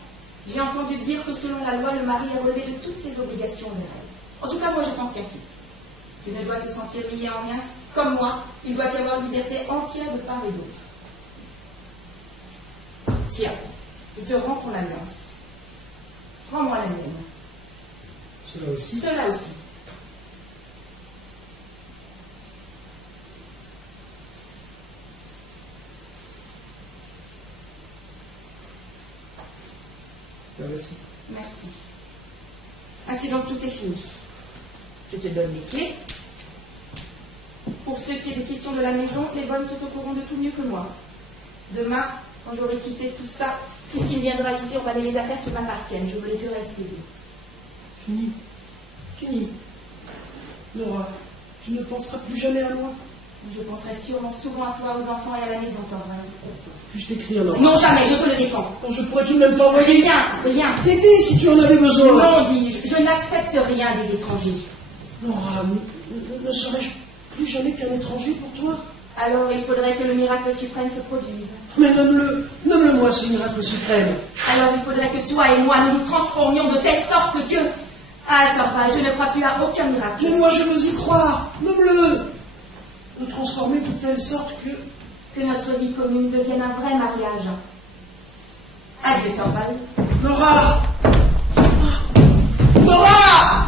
j'ai entendu dire que selon la loi, le mari est relevé de toutes ses obligations envers elle. En tout cas, moi, je t'en tiens quitte. Tu ne dois te sentir lié en rien. Comme moi, il doit y avoir liberté entière de part et d'autre. Tiens, je te rends ton alliance. Rends-moi la mienne. Cela aussi. Cela aussi. Cela aussi. Merci. Ainsi donc, tout est fini. Je te donne les clés. Pour ce qui est des questions de la maison, les bonnes se t'occuperont de tout mieux que moi. Demain, quand j'aurai quitté tout ça, Christine viendra ici, on va aller les affaires qui m'appartiennent. Je vous les ferai expédier. Fini. Fini. Nora, tu ne penseras plus jamais à moi. Je penserai sûrement souvent à toi, aux enfants et à la maison, Thorvald. Puis-je t'écrire, Nora? Non, jamais, je te le défends. Quand je pourrais tout de même t'envoyer. Rien. T'aider si tu en avais besoin. Non, dis-je, je n'accepte rien des étrangers. Nora, ne serais-je plus jamais qu'un étranger pour toi? Alors, il faudrait que le miracle suprême se produise. Mais nomme-le-moi ce miracle suprême. Alors, il faudrait que toi et moi, nous nous transformions de telle sorte que... Ah, Thorvald, je ne crois plus à aucun miracle. Mais moi, je veux y croire. Nomme-le. Nous transformer de telle sorte que notre vie commune devienne un vrai mariage. Adieu, Thorvald. Nora! Nora!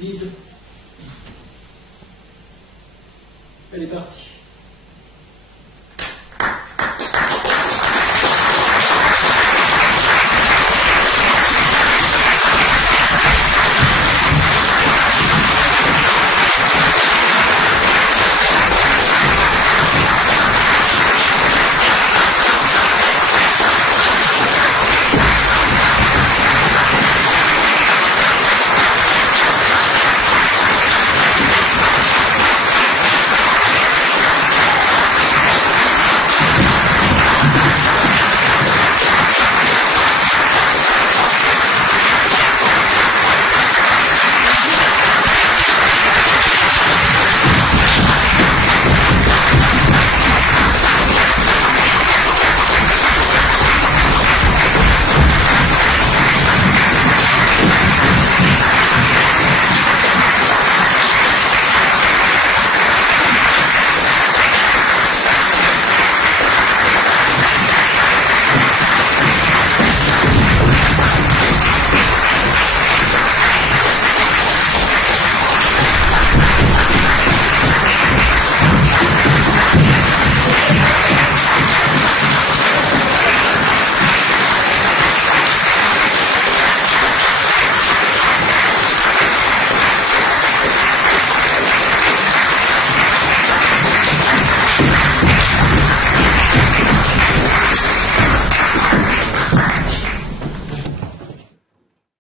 Vide. Elle est partie.